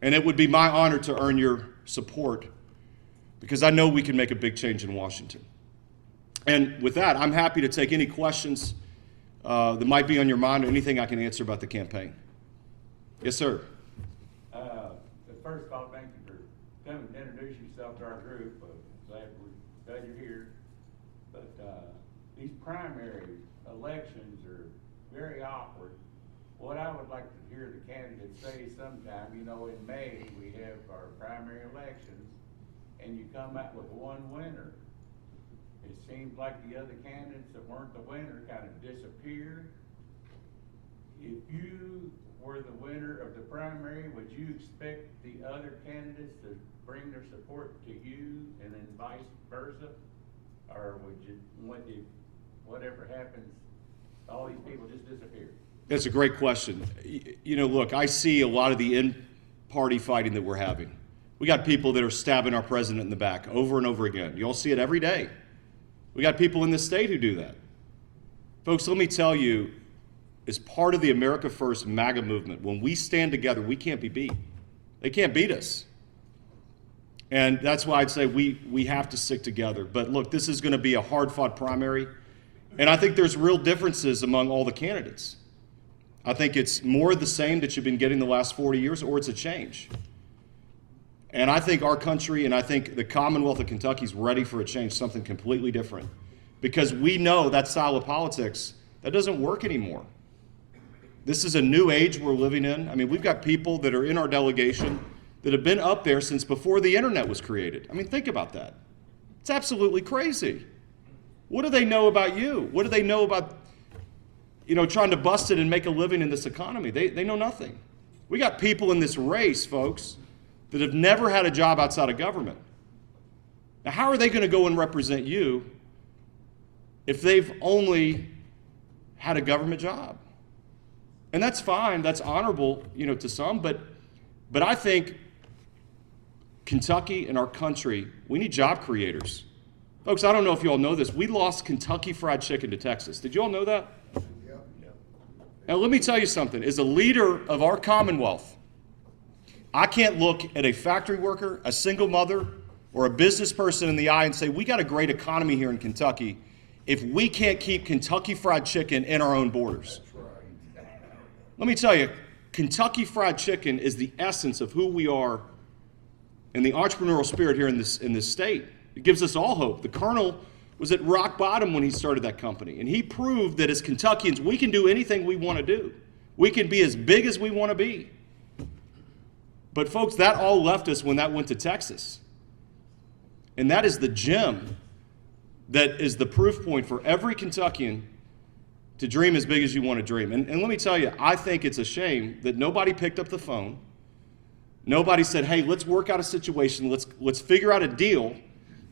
And it would be my honor to earn your support because I know we can make a big change in Washington. And with that, I'm happy to take any questions that might be on your mind or anything I can answer about the campaign. Yes, sir. First of all, thank you for coming to introduce yourself to our group. Glad you're here. But these primary elections are very awkward. What I would like to hear the candidates say sometime, you know, in May we have our primary elections, and you come out with one winner. It seems like the other candidates that weren't the winner kind of disappeared. If you were the winner of the primary, would you expect the other candidates to bring their support to you and then vice versa? Or would you, whatever happens, all these people just disappear? That's a great question. You know, look, I see a lot of the in-party fighting that we're having. We got people that are stabbing our president in the back over and over again. You all see it every day. We got people in this state who do that. Folks, let me tell you, as part of the America First MAGA movement, when we stand together, we can't be beat. They can't beat us. And that's why I'd say we have to stick together. But look, this is going to be a hard-fought primary, and I think there's real differences among all the candidates. I think it's more of the same that you've been getting the last 40 years, or it's a change. And I think our country and I think the Commonwealth of Kentucky is ready for a change, something completely different. Because we know that style of politics, that doesn't work anymore. This is a new age we're living in. I mean, we've got people that are in our delegation that have been up there since before the internet was created. I mean, think about that. It's absolutely crazy. What do they know about you? What do they know about, you know, trying to bust it and make a living in this economy? They know nothing. We got people in this race, folks, that have never had a job outside of government. Now, how are they going to go and represent you if they've only had a government job? And that's fine, that's honorable, you know, to some, but I think Kentucky and our country, we need job creators. Folks, I don't know if you all know this, we lost Kentucky Fried Chicken to Texas. Did you all know that? Yep. Now, let me tell you something. As a leader of our Commonwealth, I can't look at a factory worker, a single mother, or a business person in the eye and say, we got a great economy here in Kentucky if we can't keep Kentucky Fried Chicken in our own borders. Let me tell you, Kentucky Fried Chicken is the essence of who we are and the entrepreneurial spirit here in this state. It gives us all hope. The Colonel was at rock bottom when he started that company, and he proved that as Kentuckians, we can do anything we want to do. We can be as big as we want to be. But folks, that all left us when that went to Texas. And that is the gem that is the proof point for every Kentuckian to dream as big as you want to dream. And let me tell you, I think it's a shame that nobody picked up the phone. Nobody said, hey, let's work out a situation. Let's figure out a deal.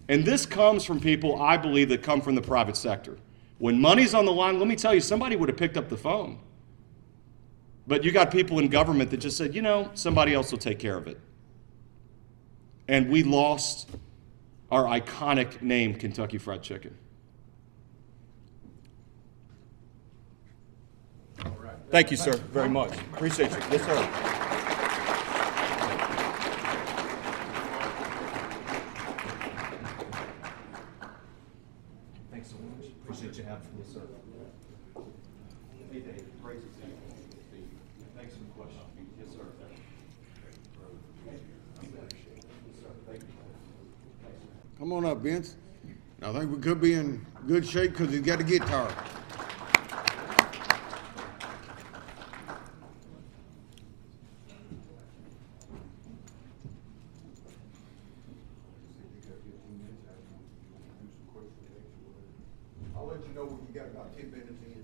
And this comes from people, I believe, that come from the private sector. When money's on the line, let me tell you, somebody would have picked up the phone. But you got people in government that just said, you know, somebody else will take care of it. And we lost our iconic name, Kentucky Fried Chicken. Thank you, sir, very much. Appreciate you. Yes, sir. Come on up, Vince. I think we could be in good shape because he's got a guitar. I'll let you know when you got about 10 minutes in.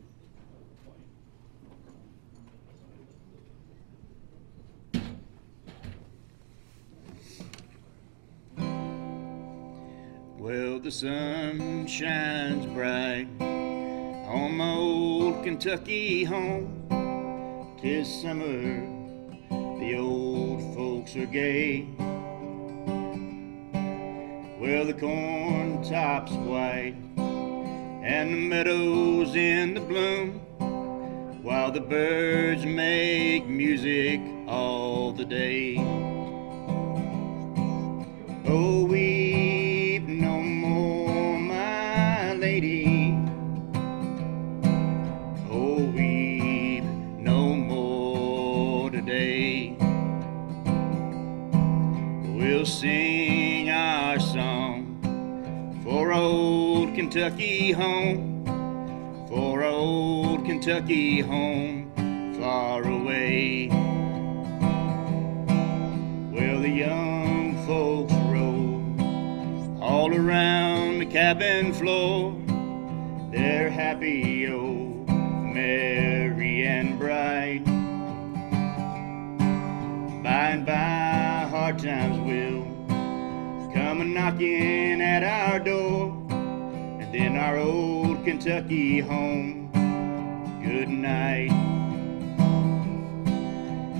Well, the sun shines bright on my old Kentucky home. 'Tis summer, the old folks are gay. Well, the corn top's white and the meadows in the bloom, while the birds make music all the day. Oh, weep no more, my lady. Oh, weep no more today. We'll sing our song for old Kentucky home, for old Kentucky home far away. Well, the young folks roll all around the cabin floor. They're happy, oh, merry and bright. By and by, hard times will come a-knocking at our door, and then our old Kentucky home, good night.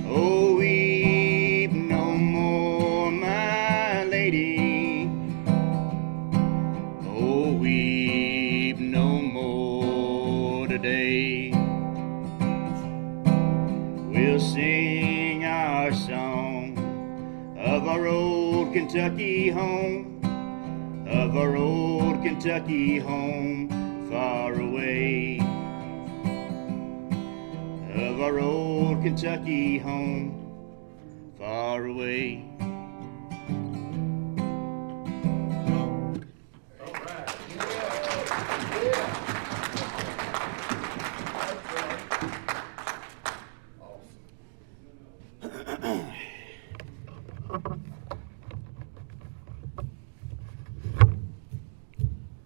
Oh, weep no more, my lady. Oh, weep no more today. We'll sing our song of our old Kentucky home, of our old Kentucky home far away, of our old Kentucky home far away.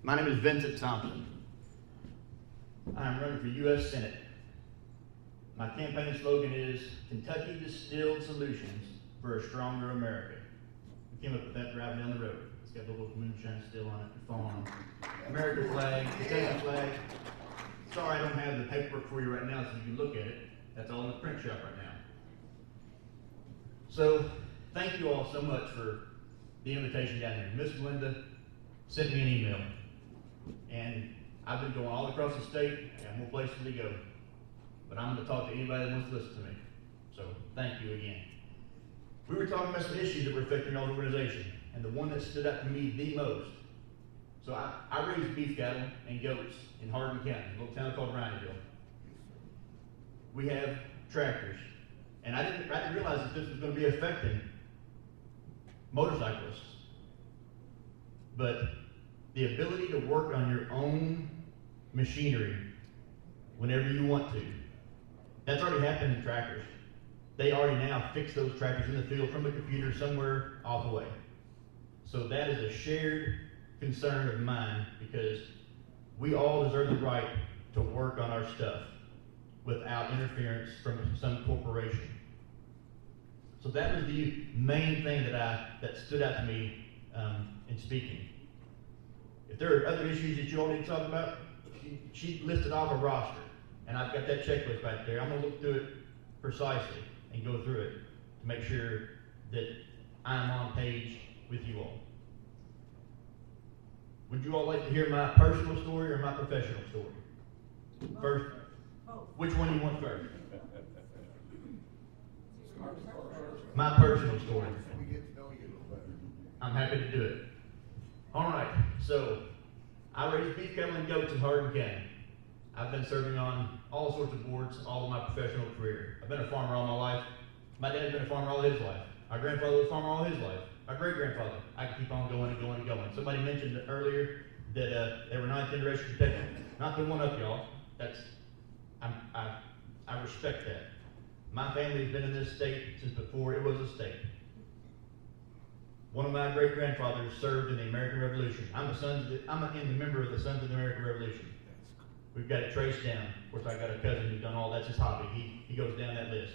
My name is Vincent Thompson. I am running for U.S. Senate. My campaign slogan is Kentucky Distilled Solutions for a Stronger America. We came up with that driving down the road. It's got the little moonshine still on it, phone on it. American flag, Kentucky flag. Sorry I don't have the paperwork for you right now so you can look at it. That's all in the print shop right now. So, thank you all so much for the invitation down here. Miss Linda sent me an email. And I've been going all across the state. I got more places to go. But I'm going to talk to anybody that wants to listen to me. So, thank you again. We were talking about some issues that were affecting our organization, and the one that stood out to me the most. So, I raise beef cattle and goats in Hardin County, a little town called Rineyville. We have tractors. And I didn't realize that this was going to be affecting motorcyclists. But the ability to work on your own machinery whenever you want to, that's already happened in tractors. They already now fix those tractors in the field from a computer somewhere off away. So that is a shared concern of mine, because we all deserve the right to work on our stuff without interference from some corporation. So that was the main thing that stood out to me in speaking. If there are other issues that you all need to talk about, she listed off a roster, and I've got that checklist back there. I'm going to look through it precisely and go through it to make sure that I'm on page with you all. Would you all like to hear my personal story or my professional story? First, which one do you want first? My personal story. We get to know you a little better. I'm happy to do it. All right, so I raise beef cattle and goats in Hardin County. I've been serving on all sorts of boards all of my professional career. I've been a farmer all my life. My dad's been a farmer all his life. My grandfather was a farmer all his life. My great-grandfather. I can keep on going and going and going. Somebody mentioned earlier that they were ninth generation Kentucky. Not to one up, y'all. I respect that. My family's been in this state since before it was a state. One of my great-grandfathers served in the American Revolution. I'm a member of the Sons of the American Revolution. We've got it traced down. Of course, I got a cousin who's done all that's his hobby. He goes down that list.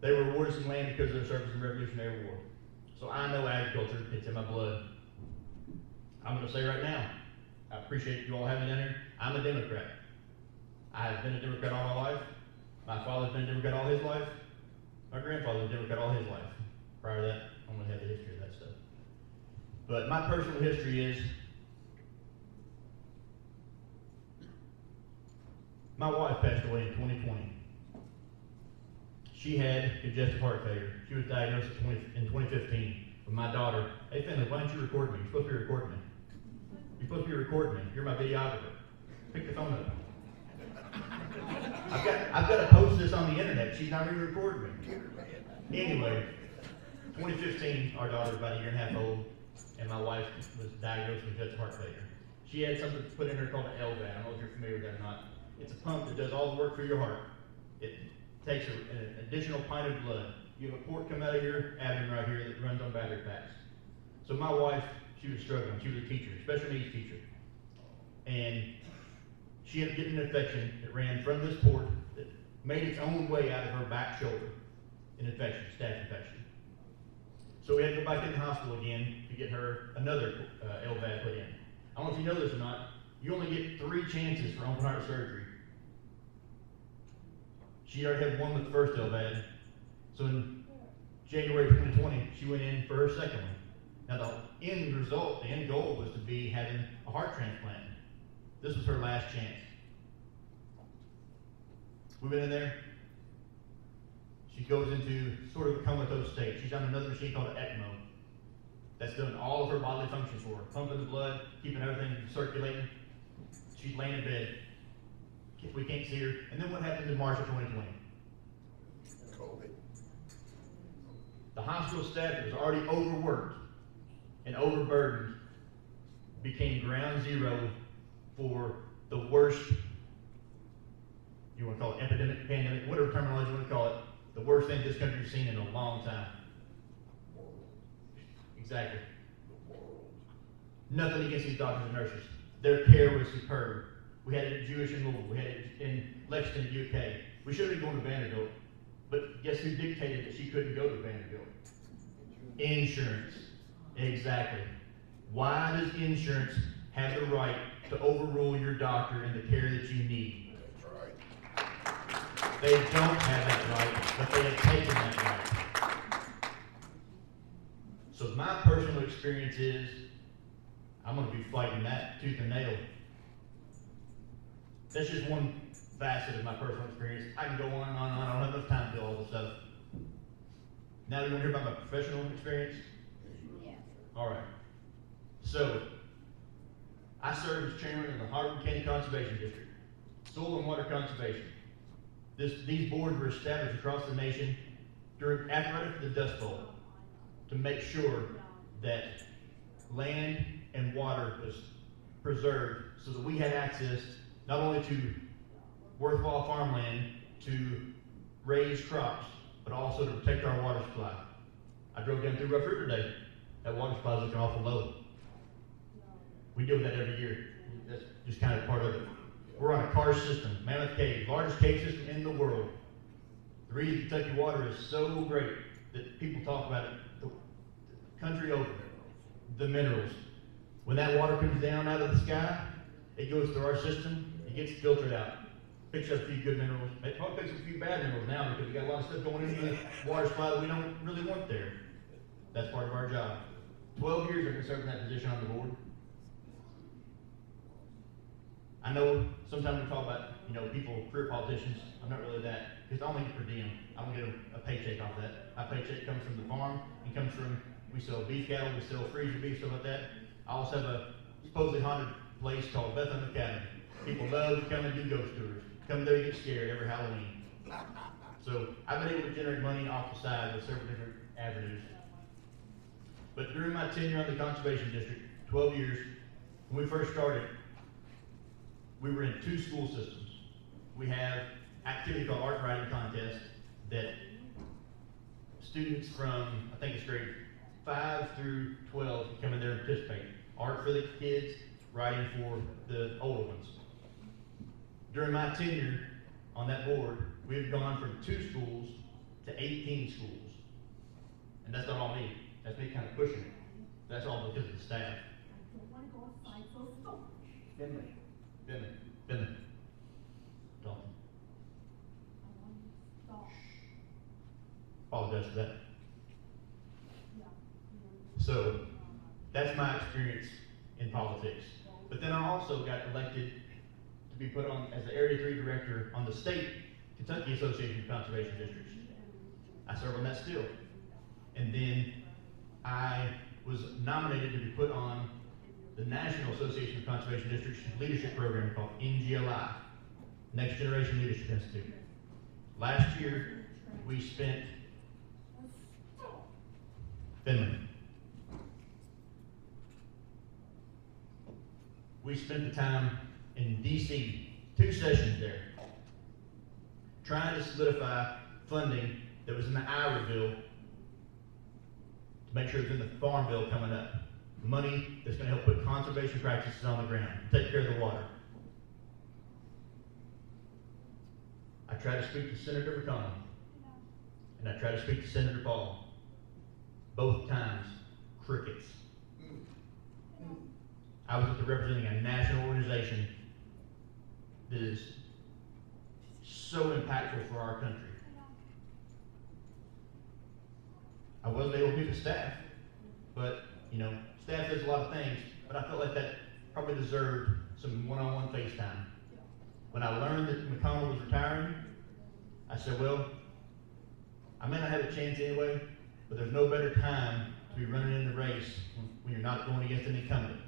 They were awarded some land because of their service in the Revolutionary War. So I know agriculture, it's in my blood. I'm going to say right now, I appreciate you all having me down here. I'm a Democrat. I have been a Democrat all my life. My father's been a Democrat all his life. My grandfather was a Democrat all his life. Prior to that, I'm going to have the history of that stuff. But my personal history is, my wife passed away in 2020. She had congestive heart failure. She was diagnosed in 2015 with my daughter. Hey, Finley, why don't you record me? You're supposed to be recording me. You're supposed to be recording me. You're my videographer. Pick the phone up. I've got to post this on the internet. She's not even recording me. Anyway, 2015, our daughter was about a year and a half old, and my wife was diagnosed with congestive heart failure. She had something put in her called an LVAD. I don't know if you're familiar with that or not. It's a pump that does all the work for your heart. It takes an additional pint of blood. You have a port come out of your abdomen right here that runs on battery packs. So my wife, she was struggling. She was a teacher, special needs teacher. And she ended up getting an infection that ran from this port that made its own way out of her back shoulder. An infection, staph infection. So we had to go back in the hospital again to get her another LVAD put in. I don't know if you know this or not, you only get 3 chances for open heart surgery. She already had one with the first LVAD. So in January 2020, she went in for her second one. Now the end result, the end goal was to be having a heart transplant. This was her last chance. We went in there. She goes into sort of a comatose state. She's on another machine called an ECMO. That's doing all of her bodily functions for her. Pumping the blood, keeping everything circulating. She's laying in bed. We can't see her. And then what happened in March of 2020? COVID. The hospital staff that was already overworked and overburdened became ground zero for the worst, you want to call it epidemic, pandemic, whatever terminology you want to call it, the worst thing this country's seen in a long time. Exactly. Nothing against these doctors and nurses. Their care was superb. We had it at Jewish in Louisville. We had it in Lexington, UK. We should have been going to Vanderbilt, but guess who dictated that she couldn't go to Vanderbilt? Insurance. Exactly. Why does insurance have the right to overrule your doctor and the care that you need? That's right. They don't have that right, but they have taken that right. So my personal experience is, I'm going to be fighting that tooth and nail. That's just one facet of my personal experience. I can go on and on and on. I don't have enough time to do all this stuff. Now you want to hear about my professional experience? Yes. All right. So, I served as chairman of the Hardin County Conservation District, Soil and Water Conservation. These boards were established across the nation right after the Dust Bowl to make sure that land and water was preserved so that we had access not only to worthwhile farmland to raise crops, but also to protect our water supply. I drove down through Rough River today. That water supply is looking awful low. We deal with that every year. That's just kind of part of it. We're on a karst system, Mammoth Cave, largest cave system in the world. The reason Kentucky water is so great that people talk about it the country over, the minerals. When that water comes down out of the sky, it goes through our system, it gets filtered out, picks up a few good minerals. It probably picks up a few bad minerals now because we got a lot of stuff going into the water supply that we don't really want there. That's part of our job. 12 years I've been serving that position on the board. I know sometimes we talk about, people, career politicians. I'm not really that, because I only get per diem. I don't get a paycheck off that. My paycheck comes from the farm, and comes from, we sell beef cattle, we sell freezer beef, stuff like that. I also have a supposedly haunted place called Bethlehem Academy. People love to come and do ghost tours. Come there, get scared every Halloween. So I've been able to generate money off the side with several different avenues. But during my tenure on the Conservation District, 12 years, when we first started, we were in 2 school systems. We have activity called Art Writing Contest that students from, I think it's grade 5 through 12 can come in there and participate. Art for the kids, writing for the older ones. During my tenure on that board, we've gone from 2 schools to 18 schools. And that's not all me. That's me kind of pushing it. That's all because of the staff. I don't wanna go outside, so stop. Finley. Dalton. I want you to stop. Apologize for that. Yeah. So, that's my experience in politics. But then I also got elected to be put on as the Area 3 Director on the state Kentucky Association of Conservation Districts. I serve on that still. And then I was nominated to be put on the National Association of Conservation Districts leadership program called NGLI, Next Generation Leadership Institute. Last year, we spent Finland. We spent the time in DC, 2 sessions there, trying to solidify funding that was in the IRA bill to make sure it's in the Farm Bill coming up. Money that's going to help put conservation practices on the ground, take care of the water. I tried to speak to Senator McConnell, and I tried to speak to Senator Paul. Both times, crickets. I was representing a national organization that is so impactful for our country. I wasn't able to meet the staff, but, you know, staff does a lot of things, but I felt like that probably deserved some one-on-one FaceTime. When I learned that McConnell was retiring, I said, well, I may not have a chance anyway, but there's no better time to be running in the race when you're not going against an incumbent,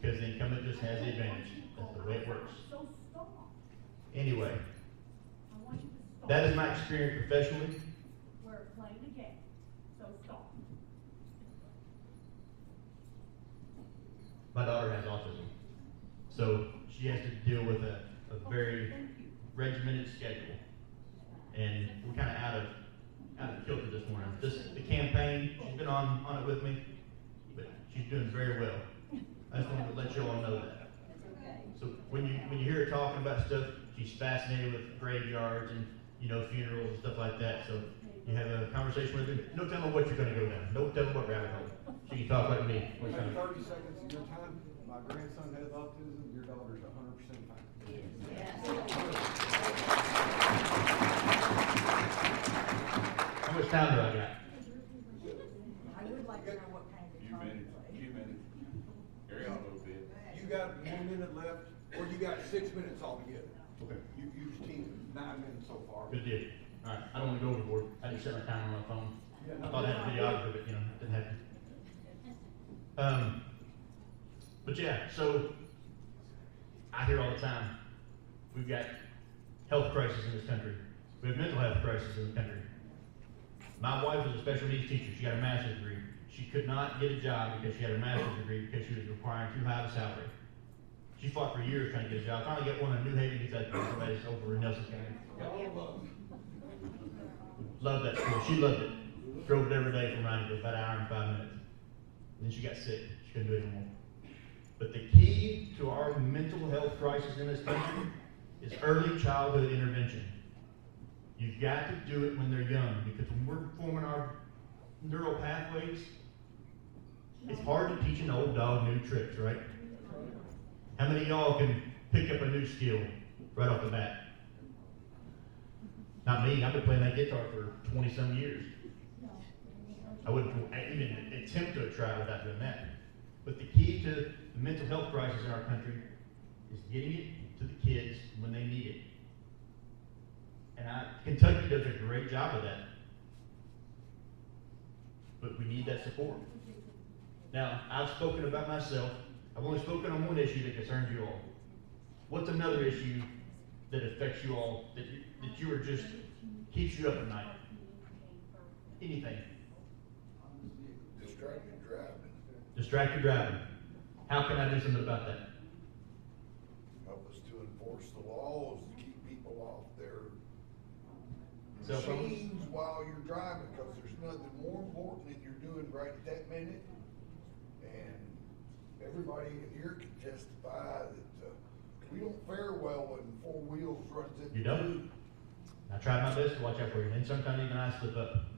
because the incumbent just has the advantage. That's the way it works. So stop. Anyway, I want you to stop. that is my experience professionally. We're playing a game, so stop. My daughter has autism, so she has to deal with a very regimented schedule, and we're kind of out of kilter this morning. The campaign, she's been on it with me, but she's doing very well. I just wanted to let you all know that. So when you hear her talking about stuff, she's fascinated with graveyards and, you know, funerals and stuff like that. So you have a conversation with her. Don't tell her what you're going to go down. Don't tell her what rabbit hole. She can talk like me. Take 30 seconds of your time. My grandson has autism. Your daughter's 100% fine. How much time do I got? I would like to know what kind of Few minutes. Carry on a little bit. You got 1 minute left, or you got 6 minutes altogether. Okay. You've teamed 9 minutes so far. Good deal. All right. I don't want to go overboard. I just set my time on my phone. I thought I had a videographer, but, you know, it didn't happen. But yeah, so I hear all the time, we've got health crisis in this country. We have mental health crisis in the country. My wife was a special needs teacher. She got a master's degree. She could not get a job because she had a master's degree because she was requiring too high of a salary. She fought for years trying to get a job. Finally got one in New Haven, Kentucky. Somebody's over in Nelson County. Loved that school. She loved it. Drove it every day from Rhineville, about an hour and 5 minutes. And then she got sick. She couldn't do it anymore. But the key to our mental health crisis in this country is early childhood intervention. You've got to do it when they're young, because when we're forming our neural pathways, it's hard to teach an old dog new tricks, right? How many of y'all can pick up a new skill right off the bat? Not me. I've been playing that guitar for 20-some years. I wouldn't even attempt to try without doing that. But the key to the mental health crisis in our country is getting it to the kids when they need it. And Kentucky does a great job of that. But we need that support. Now, I've spoken about myself. I've only spoken on one issue that concerns you all. What's another issue that affects you all, that you are just, keeps you up at night? Anything. Distracted. distracted driving. How can I do something about that? Help us to enforce the laws, to keep people off their Cell phones? machines while you're driving, because there's nothing more important than you're doing right at that minute. And everybody in here can testify that, we don't fare well when four wheels runs into. You don't? I tried my best to watch out for you, and sometimes even I slip up.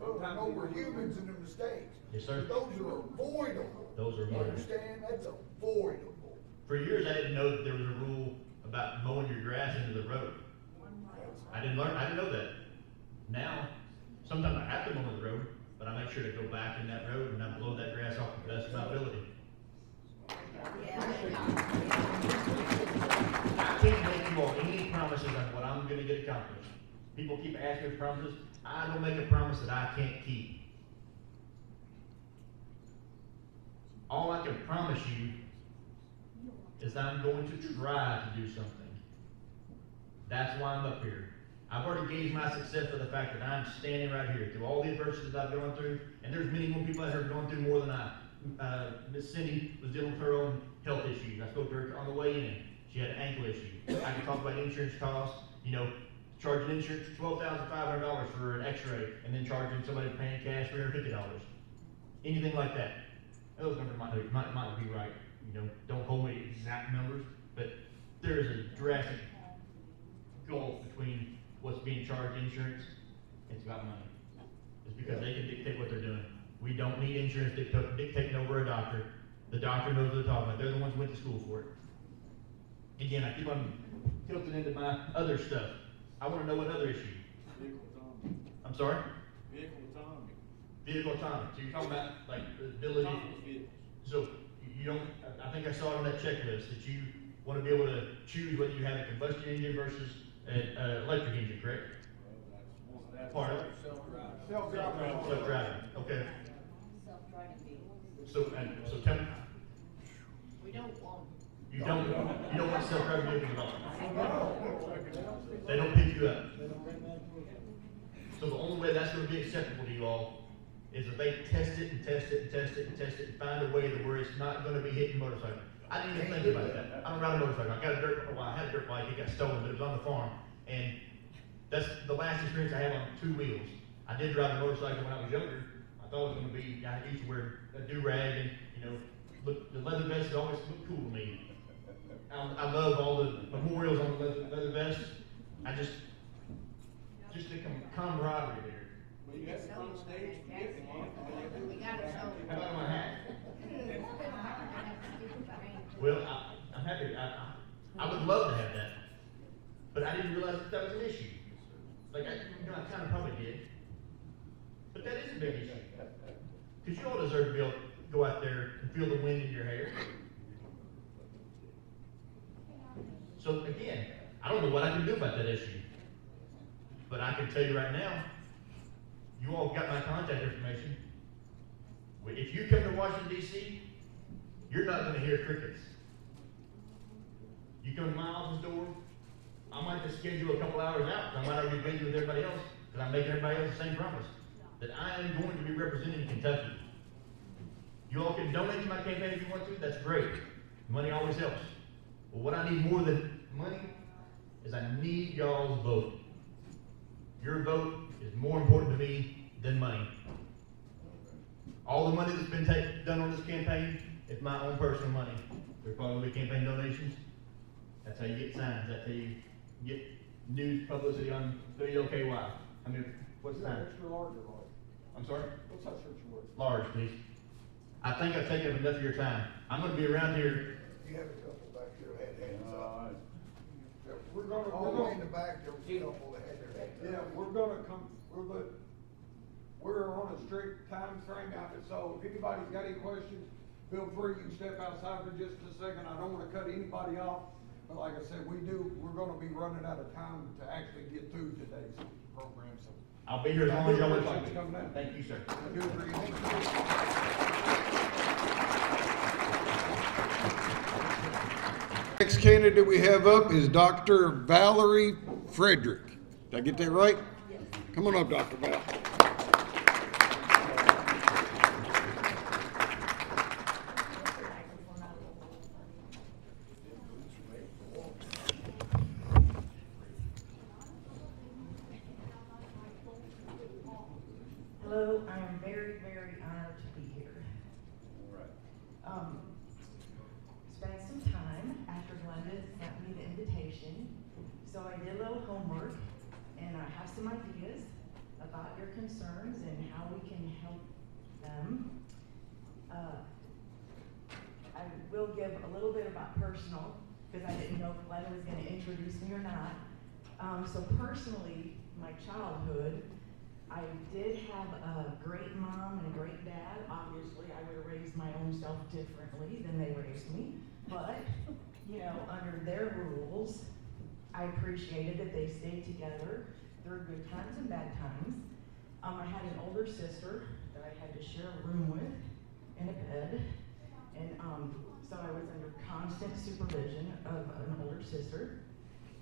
No, we're humans and the mistakes. Yes, sir. But those are avoidable. Those are You avoidable. understand? That's avoidable. For years, I didn't know that there was a rule about mowing your grass into the road. I didn't know that. Now, sometimes I have to mow the road, but I make sure to go back in that road and I blow that grass off to the best of my ability. I can't make you all any promises on what I'm gonna get accomplished. People keep asking me for promises. I don't make a promise that I can't keep. All I can promise you is that I'm going to try to do something. That's why I'm up here. I've already gauged my success for the fact that I'm standing right here through all the adversities I've gone through, and there's many more people out here going through more than I. Miss Cindy was dealing with her own health issues. I spoke to her on the way in. She had an ankle issue. I can talk about insurance costs, charging insurance $12,500 for an x-ray, and then charging somebody paying cash $350. Anything like that. Those numbers might not be right. Don't hold me to exact numbers, but there is a drastic gulf between what's being charged insurance. It's about money. It's because they can dictate what they're doing. We don't need insurance dictating over a doctor. The doctor knows what they're talking about. They're the ones who went to school for it. Again, I keep on tilting into my other stuff. I want to know another issue. Vehicle autonomy. I'm sorry? Vehicle autonomy. Vehicle autonomy. So you're talking about like the ability. Autonomous vehicles. So you don't. I think I saw it on that checklist that you want to be able to choose whether you have a combustion engine versus an electric engine, correct? Well, that's Part of it. self-driving. Self-driving. Okay. Self-driving vehicles. So tell me. We don't want. You don't want self-driving vehicles at all. They don't pick you up. So the only way that's going to be acceptable to you all is if they test it and test it and test it and test it and find a way to where it's not going to be hitting motorcycle. I didn't even think about that. I don't ride a motorcycle. I had a dirt bike. It got stolen, but it was on the farm. And that's the last experience I had on two wheels. I did drive a motorcycle when I was younger. I thought it was going to be, I used to wear a do-rag and, the leather vest always looked cool to me. I love all the memorials on the leather vest. I just the camaraderie there. Well, you got some on stage for gifting one. We got it sold. How about my hat? Well, I'm happy. I would love to have that, but I didn't realize that was an issue. Like I kind of probably did, but that is a big issue because you all deserve to be able to go out there and feel the wind in your hair. So again, I don't know what I can do about that issue, but I can tell you right now, you all got my contact information. If you come to Washington, D.C., you're not going to hear crickets. You come to my office door, I might just schedule a couple hours out. I might already be busy with everybody else, because I'm making everybody else the same promise, that I am going to be representing Kentucky. You all can donate to my campaign if you want to. That's great. Money always helps. But what I need more than money is I need y'all's vote. Your vote is more important to me than money. All the money that's been done on this campaign is my own personal money. There's probably going to be campaign donations. That's how you get signs. That's how you get news publicity on WOKY. I mean, what's the time? Extra large or large? I'm sorry? What's that shirt you wear? Large, please. I think I've taken up enough of your time. I'm going to be around here. You have a couple back there that had hands up. We're All the way in the back, there was a couple that had their hands up. Yeah, we're gonna come, we're on a strict time frame out there, so if anybody's got any questions, feel free, you can step outside for just a second. I don't wanna cut anybody off, but like I said, we're gonna be running out of time to actually get through today's program, so. I'll be here as long as y'all would like me. Coming out. Thank you, sir. I do agree. Next candidate we have up is Dr. Valerie Frederick. Did I get that right? Yes. Come on up, Dr. Val. very honored to be here. All right. Spent some time after Glenda sent me the invitation, so I did a little homework, and I have some ideas about your concerns and how we can help them. I will give a little bit about personal, because I didn't know if Glenda was going to introduce me or not. So personally, my childhood, I did have a great mom and a great dad. Obviously, I would have raised my own self differently than they raised me. But, you know, under their rules, I appreciated that they stayed together through good times and bad times. I had an older sister that I had to share a room with and a bed. And so I was under constant supervision of an older sister.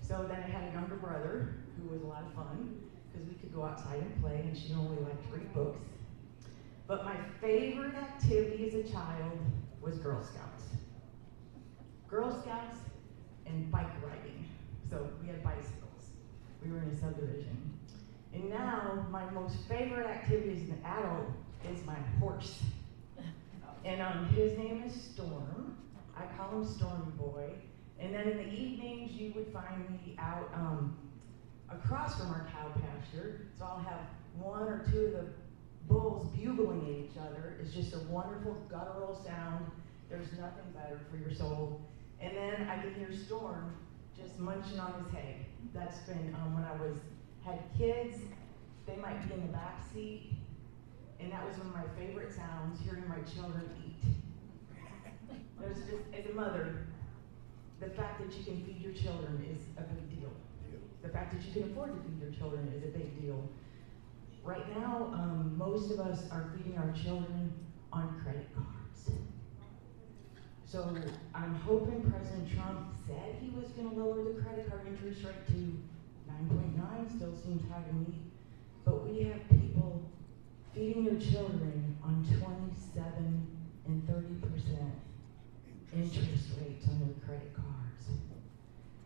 So then I had a younger brother who was a lot of fun because we could go outside and play, and she only liked to read books. But my favorite activity as a child was Girl Scouts. Girl Scouts and bike riding. So we had bicycles. We were in a subdivision. And now my most favorite activity as an adult is my horse. And his name is Storm. I call him Stormy Boy. And then in the evenings, you would find me out across from our cow pasture. So I'll have one or two of the bulls bugling at each other. It's just a wonderful guttural sound. There's nothing better for your soul. And then I can hear Storm just munching on his hay. That's been when I had kids. They might be in the back seat, and that was one of my favorite sounds, hearing my children eat. There's just, as a mother, the fact that you can feed your children is a big deal. The fact that you can afford to feed your children is a big deal. Right now, most of us are feeding our children on credit cards. So I'm hoping President Trump said he was going to lower the credit card interest rate to 9.9, still seems high to me. But we have people feeding their children on 27 and 30% interest rates on their credit cards.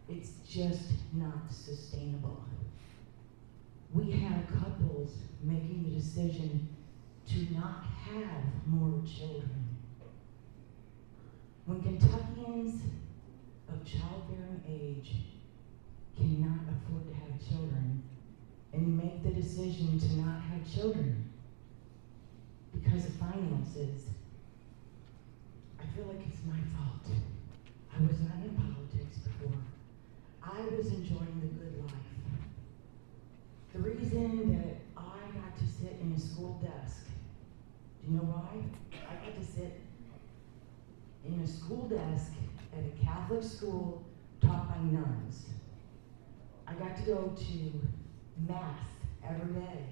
It's just not sustainable. We have couples making the decision to not have more children. When Kentuckians of childbearing age cannot afford to have children and make the decision to not have children because of finances, I feel like it's my fault. I was not in politics before. I was enjoying the good life. The reason that I got to sit in a school desk, do you know why? I got to sit in a school desk at a Catholic school taught by nuns. I got to go to Mass every day.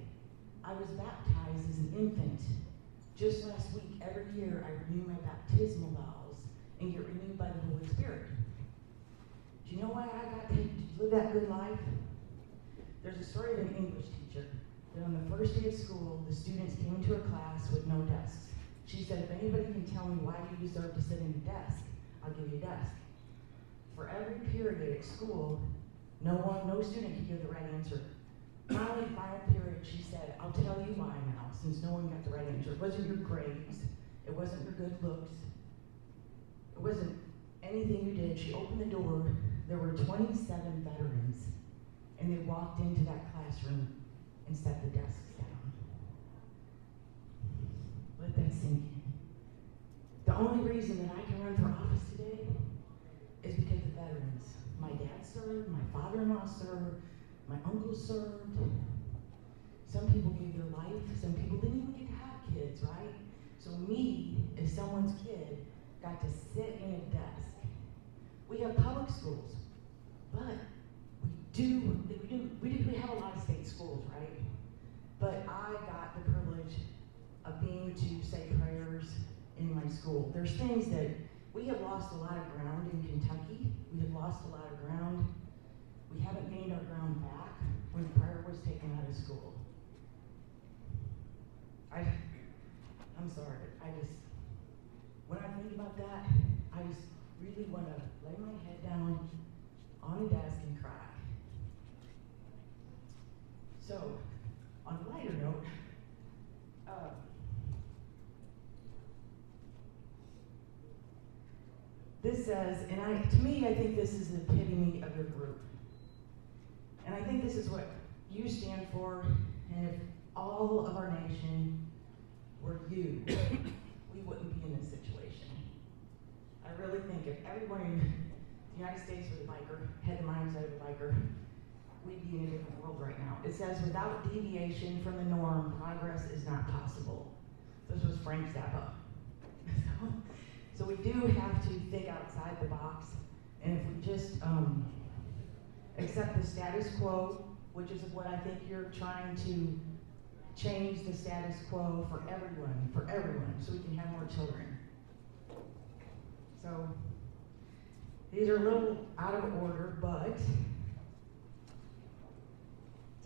I was baptized as an infant. Just last week, every year, I renew my baptismal vows and get renewed by the Holy Spirit. Do you know why I got to live that good life? There's a story of an English teacher that on the first day of school, the students came into her class with no desks. She said, if anybody can tell me why you deserve to sit in a desk, I'll give you a desk. For every period at school, no student could give the right answer. Finally, final period, she said, I'll tell you why now, since no one got the right answer. It wasn't your grades. It wasn't your good looks. It wasn't anything you did. She opened the door. There were 27 veterans, and they walked into that classroom and set the desks down. Let that sink in. The only reason that I can run for office today is because of veterans. My dad served, my father-in-law served, my uncle served. Some people gave their life, some people didn't even get to have kids, right? So me, as someone's kid, got to sit in a desk. We have public schools, but we have a lot of state schools, right? But I got the privilege of being to say prayers in my school. There's things that we have lost a lot of ground in Kentucky. We have lost a lot of ground. We haven't gained our ground back when prayer was taken out of school. I'm sorry, when I think about that, I just really want to lay my head down on a desk and cry. So, on a lighter note, says, and to me, I think this is the epitome of your group. And I think this is what you stand for, and if all of our nation were you, we wouldn't be in this situation. I really think if everyone in the United States was a biker, had the mindset of a biker, we'd be in a different world right now. It says, without deviation from the norm, progress is not possible. This was Frank Zappa. So we do have to think outside the box, and if we just accept the status quo, which is what I think you're trying to change the status quo for everyone, so we can have more children. So these are a little out of order, but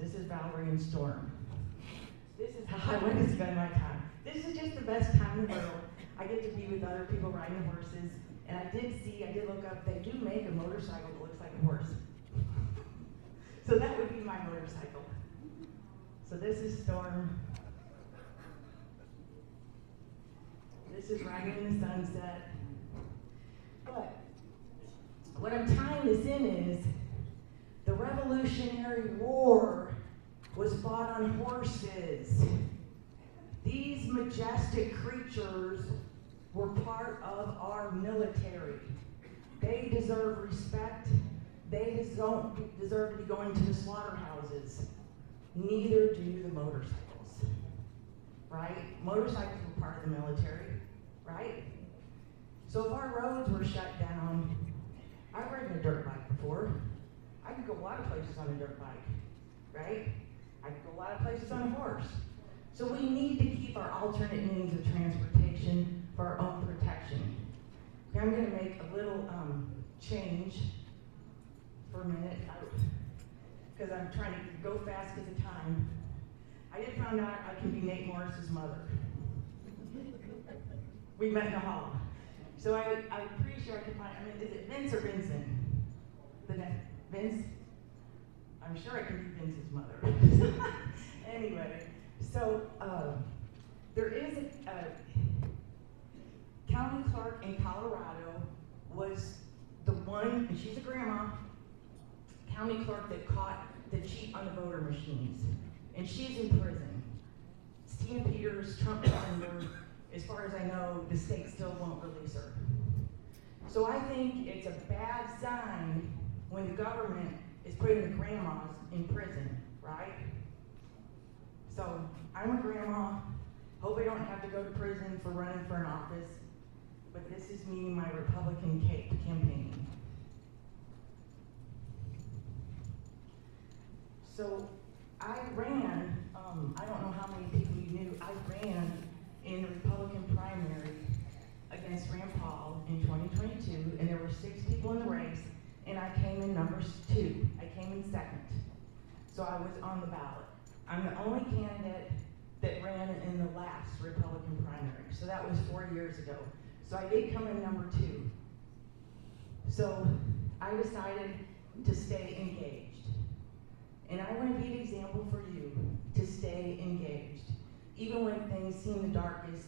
this is Valerie and Storm. This is how I want to spend my time. This is just the best time in the world. I get to be with other people riding horses, and I did look up, they do make a motorcycle that looks like a horse. So that would be my motorcycle. So this is Storm. This is Riding in the Sunset. But what I'm tying this in is the Revolutionary War was fought on horses. These majestic creatures were part of our military. They deserve respect. They don't deserve to be going to the slaughterhouses. Neither do the motorcycles, right? Motorcycles were part of the military, right? So if our roads were shut down, I've ridden a dirt bike before. I could go a lot of places on a dirt bike, right? I could go a lot of places on a horse. So we need to keep our alternate means of transportation for our own protection. Okay, I'm going to make a little change for a minute, because I'm trying to go fast because of time. I just found out I can be Nate Morris's mother. We met in the hall. So I'm pretty sure I can find, is it Vince or Vincent? Vince? I'm sure I can be Vince's mother. Anyway, so there is a county clerk in Colorado was the one, and she's a grandma, county clerk that caught the cheat on the voter machines. And she's in prison. Stina Peters, Trump member, as far as I know, the state still won't release her. So I think it's a bad sign when the government is putting the grandmas in prison, right? So I'm a grandma. Hope I don't have to go to prison for running for an office. But this is me, my Republican campaign. So I ran, I don't know how many people you knew, I ran in the Republican primary against Rand Paul in 2022, and there were 6 people in the race, and I came in number 2. I came in second. So I was on the ballot. I'm the only candidate that ran in the last Republican primary. So that was 4 years ago. So I did come in number 2. So I decided to stay engaged. And I want to be an example for you to stay engaged. Even when things seem the darkest,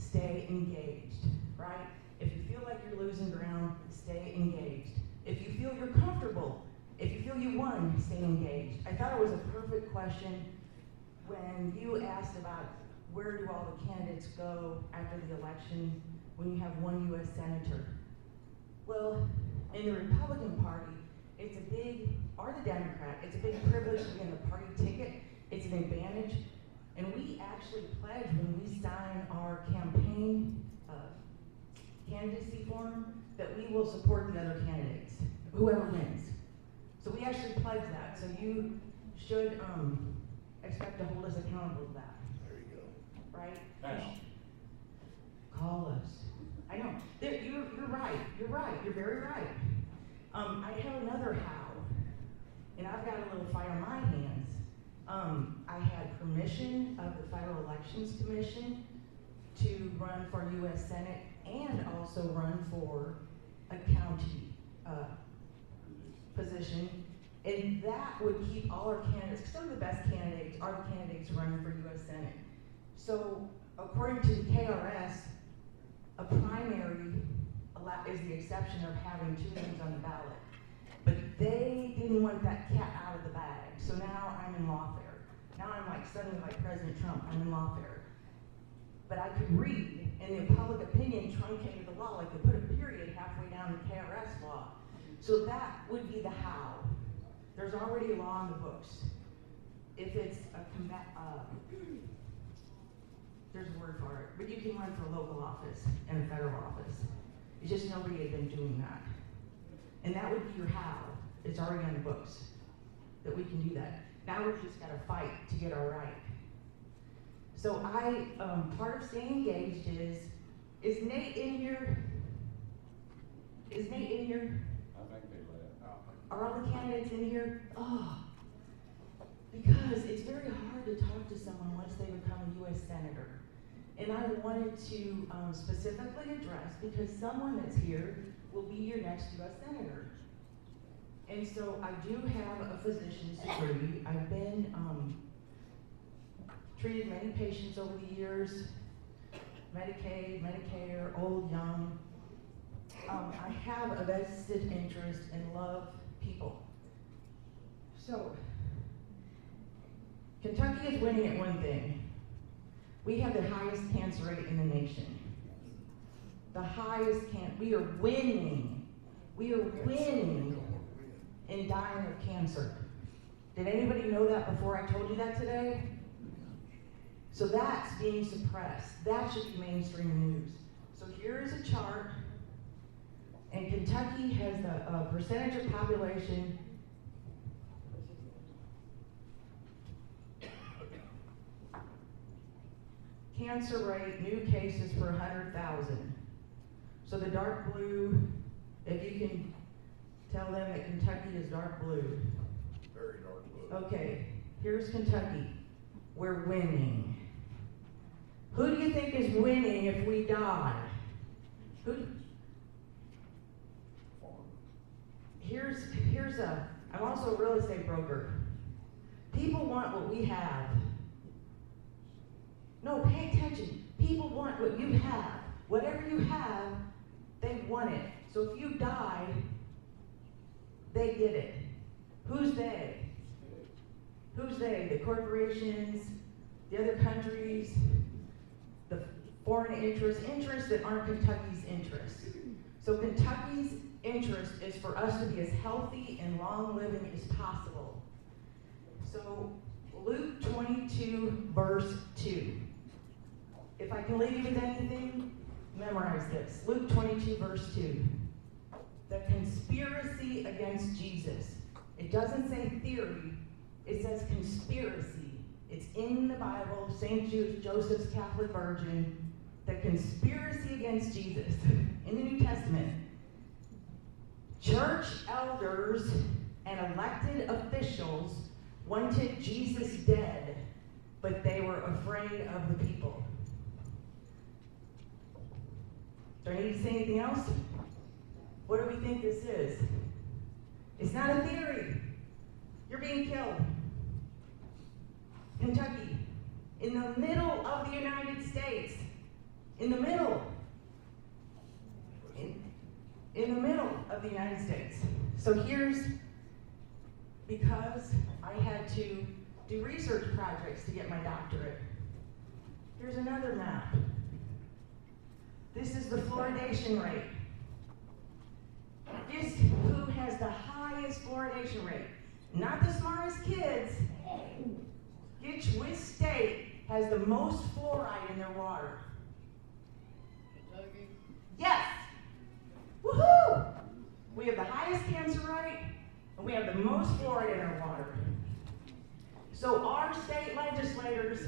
stay engaged, right? If you feel like you're losing ground, stay engaged. If you feel you're comfortable, if you feel you won, stay engaged. I thought it was a perfect question when you asked about where do all the candidates go after the election when you have one U.S. senator. Well, in the Republican Party, it's a big, or the Democrat, it's a big privilege to be in the party ticket. It's an advantage. And we actually pledge when we sign our campaign candidacy form that we will support the other candidates, whoever wins. So we actually pledge that. So you should expect to hold us accountable to that. There you go. Right? Now. Call us. I know. You're right. You're right. You're very right. I have another how, and I've got a little fight on my hands. I had permission of the Federal Elections Commission to run for U.S. Senate and also run for a county position, and that would keep all our candidates, some of the best candidates are the candidates running for U.S. Senate. So according to the KRS, a primary is the exception of having 2 names on the ballot. But they didn't want that cat out of the bag. So now I'm in lawfare. Now I'm like suddenly like President Trump, I'm in lawfare. But I could read, and the public opinion truncated the law, like they put a period halfway down the KRS law. So that would be the how. There's already a law in the books. If it's there's a word for it, but you can run for a local office and a federal office. It's just nobody had been doing that. And that would be your how. It's already on the books that we can do that. Now we've just got to fight to get our right. So part of staying engaged is Nate in here? Is Nate in here? I think they left. Are all the candidates in here? Oh, because it's very hard to talk to someone once they become a U.S. Senator. And I wanted to specifically address, because someone that's here will be your next U.S. Senator. And so I do have a physician's degree. I've been treated many patients over the years, Medicaid, Medicare, old, young. I have a vested interest and love people. So, Kentucky is winning at one thing. We have the highest cancer rate in the nation. The highest we are winning. We are winning in dying of cancer. Did anybody know that before I told you that today? So that's being suppressed. That should be mainstream news. So here is a chart, and Kentucky has the percentage of population. Cancer rate, new cases per 100,000. So the dark blue, if you can tell them that Kentucky is dark blue. Very dark blue. Okay, here's Kentucky. We're winning. Who do you think is winning if we die? I'm also a real estate broker. People want what we have. No, pay attention. People want what you have. Whatever you have, they want it. So if you die, they get it. Who's they? Who's they? The corporations, the other countries, the foreign interests that aren't Kentucky's interests. So Kentucky's interest is for us to be as healthy and long-living as possible. So Luke 22, verse 2. If I can leave you with anything, memorize this. Luke 22, verse 2. The conspiracy against Jesus. It doesn't say theory, it says conspiracy. It's in the Bible, St. Joseph's Catholic Virgin. The conspiracy against Jesus in the New Testament. Church elders and elected officials wanted Jesus dead, but they were afraid of the people. Do I need to say anything else? What do we think this is? It's not a theory. You're being killed. Kentucky, in the middle of the United States. In the middle. In the middle of the United States. So here's, because I had to do research projects to get my doctorate. Here's another map. This is the fluoridation rate. Guess who has the highest fluoridation rate? Not the smartest kids. Guess which state has the most fluoride in their water? Kentucky? Yes! Woohoo! We have the highest cancer rate, and we have the most fluoride in our water. So our state legislators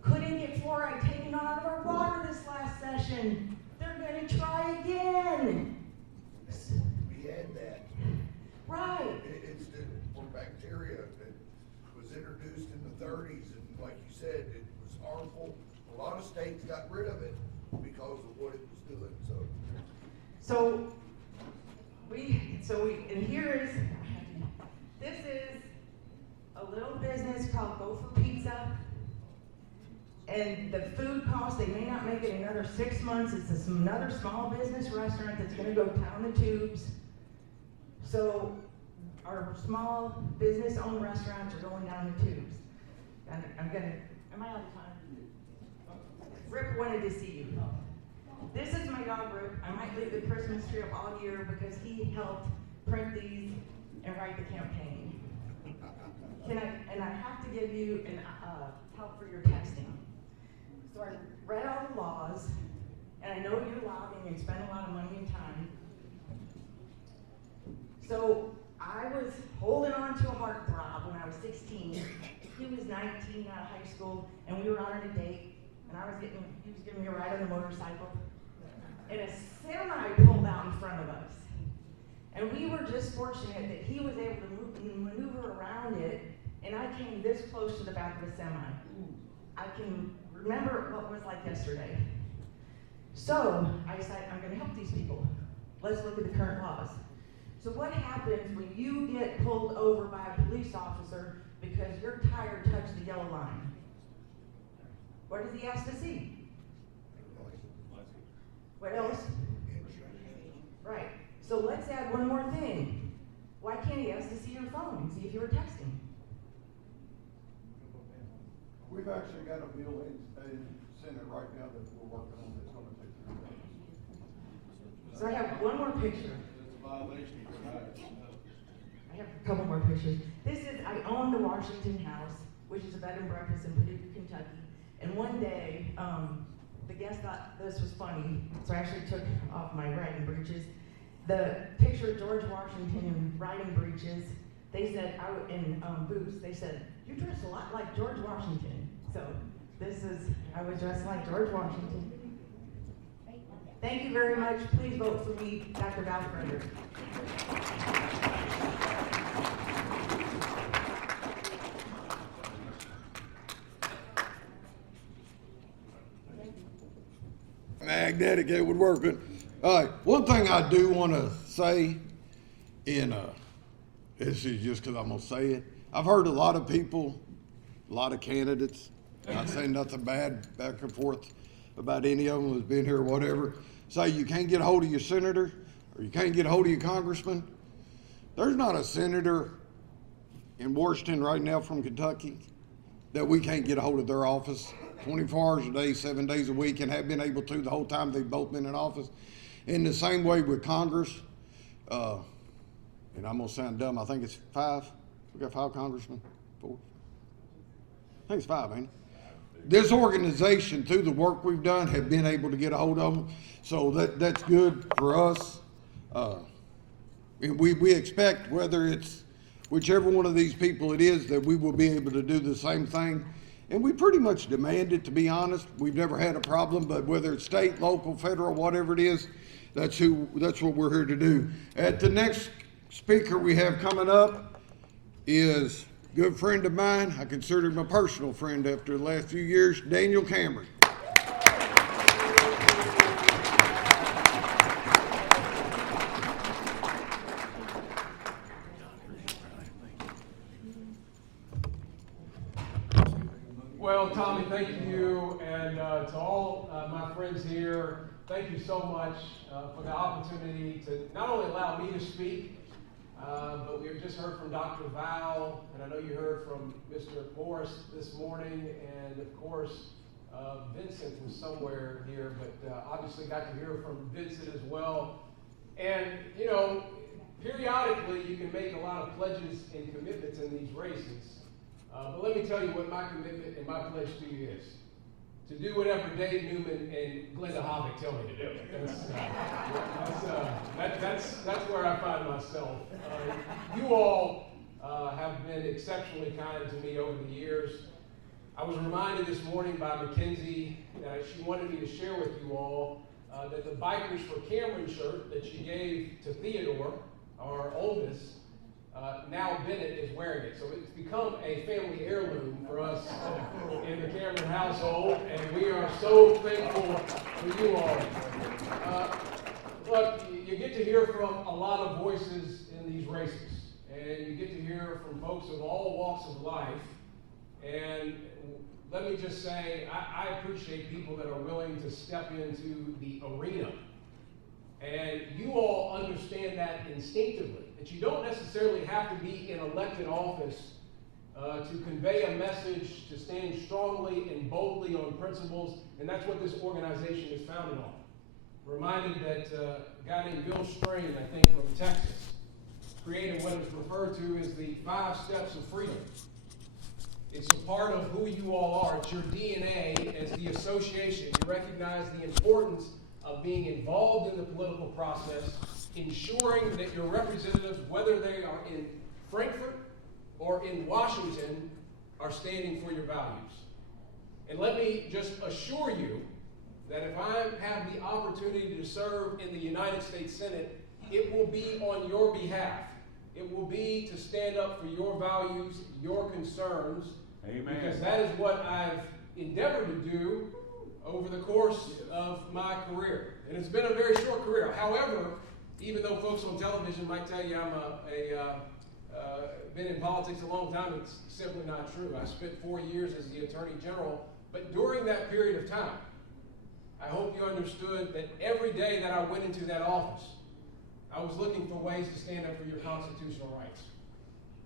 couldn't get fluoride taken out of our water this last session. They're going to try again. We had that. Right. It's for bacteria that was introduced in the 30s, and like you said, it was harmful. A lot of states got rid of it because of what it was doing. And here is, this is a little business called Go for Pizza. And the food cost, they may not make it another 6 months. It's another small business restaurant that's gonna go down the tubes. So our small business-owned restaurants are going down the tubes. And am I out of time? Rip wanted to see you. This is my dog, Rip. I might leave the Christmas tree up all year because he helped print these and write the campaign. And I have to give you help for your texting. So I read all the laws, and I know you're logging and spend a lot of money and time. So I was holding on to a heartthrob when I was 16. He was 19 out of high school, and we were on a date, and he was giving me a ride on the motorcycle. And a semi pulled out in front of us. And we were just fortunate that he was able to maneuver around it, and I came this close to the back of the semi. I can remember what it was like yesterday. So I decided I'm going to help these people. Let's look at the current laws. So what happens when you get pulled over by a police officer because your tire touched the yellow line? What does he ask to see? What else? Right. So let's add one more thing. Why can't he ask to see your phone and see if you were texting? We've actually got a bill in Senate right now that we're working on that's gonna take care of that. So I have one more picture. I have a couple more pictures. I own the Washington House, which is a bed and breakfast in Paducah, Kentucky. And one day, the guest thought this was funny, so I actually took off my riding breeches. The picture of George Washington in riding breeches, they said, in boots, they said, you dress a lot like George Washington. So I was dressed like George Washington. Thank you very much. Please vote for me, Dr. Val Frederick. Magnetic, it would work good. All right, one thing I do want to say this is just because I'm going to say it. I've heard a lot of people, a lot of candidates, not saying nothing bad back and forth about any of them who's been here or whatever, say you can't get a hold of your senator or you can't get a hold of your congressman. There's not a senator in Washington right now from Kentucky that we can't get a hold of their office 24 hours a day, 7 days a week, and have been able to the whole time they've both been in office. In the same way with Congress, and I'm gonna sound dumb, I think it's 5. We got 5 congressmen, 4. I think it's 5, ain't it? This organization, through the work we've done, have been able to get a hold of them. So that's good for us. And we expect, whether it's whichever one of these people it is, that we will be able to do the same thing. And we pretty much demand it, to be honest. We've never had a problem, but whether it's state, local, federal, whatever it is, that's what we're here to do. At the next speaker we have coming up is a good friend of mine. I consider him a personal friend after the last few years, Daniel Cameron. Well, Tommy, thank you, and to all my friends here, thank you so much for the opportunity to not only allow me to speak, but we have just heard from Dr. Val, and I know you heard from Mr. Morris this morning, and of course, Vincent was somewhere here, but obviously got to hear from Vincent as well. And, you know, periodically you can make a lot of pledges and commitments in these races. But let me tell you what my commitment and my pledge to you is. To do whatever Dave Newman and Glenda Hovick tell me to do. That's where I find myself. You all have been exceptionally kind to me over the years. I was reminded this morning by Mackenzie that she wanted me to share with you all that the Bikers for Cameron shirt that she gave to Theodore, our oldest, now Bennett is wearing it. So it's become a family heirloom for us in the Cameron household, and we are so thankful for you all. Look, you get to hear from a lot of voices in these races, and you get to hear from folks of all walks of life. And let me just say, I appreciate people that are willing to step into the arena. And you all understand that instinctively, that you don't necessarily have to be in elected office to convey a message, to stand strongly and boldly on principles, and that's what this organization is founded on. Reminded that a guy named Bill Strain, I think from Texas, created what is referred to as the 5 steps of freedom. It's a part of who you all are. It's your DNA as the association. You recognize the importance of being involved in the political process, ensuring that your representatives, whether they are in Frankfurt or in Washington, are standing for your values. And let me just assure you that if I have the opportunity to serve in the United States Senate, it will be on your behalf. It will be to stand up for your values, your concerns. Amen. Because that is what I've endeavored to do over the course of my career. And it's been a very short career. However, even though folks on television might tell you I'm been in politics a long time, it's simply not true. I spent 4 years as the Attorney General, but during that period of time, I hope you understood that every day that I went into that office, I was looking for ways to stand up for your constitutional rights.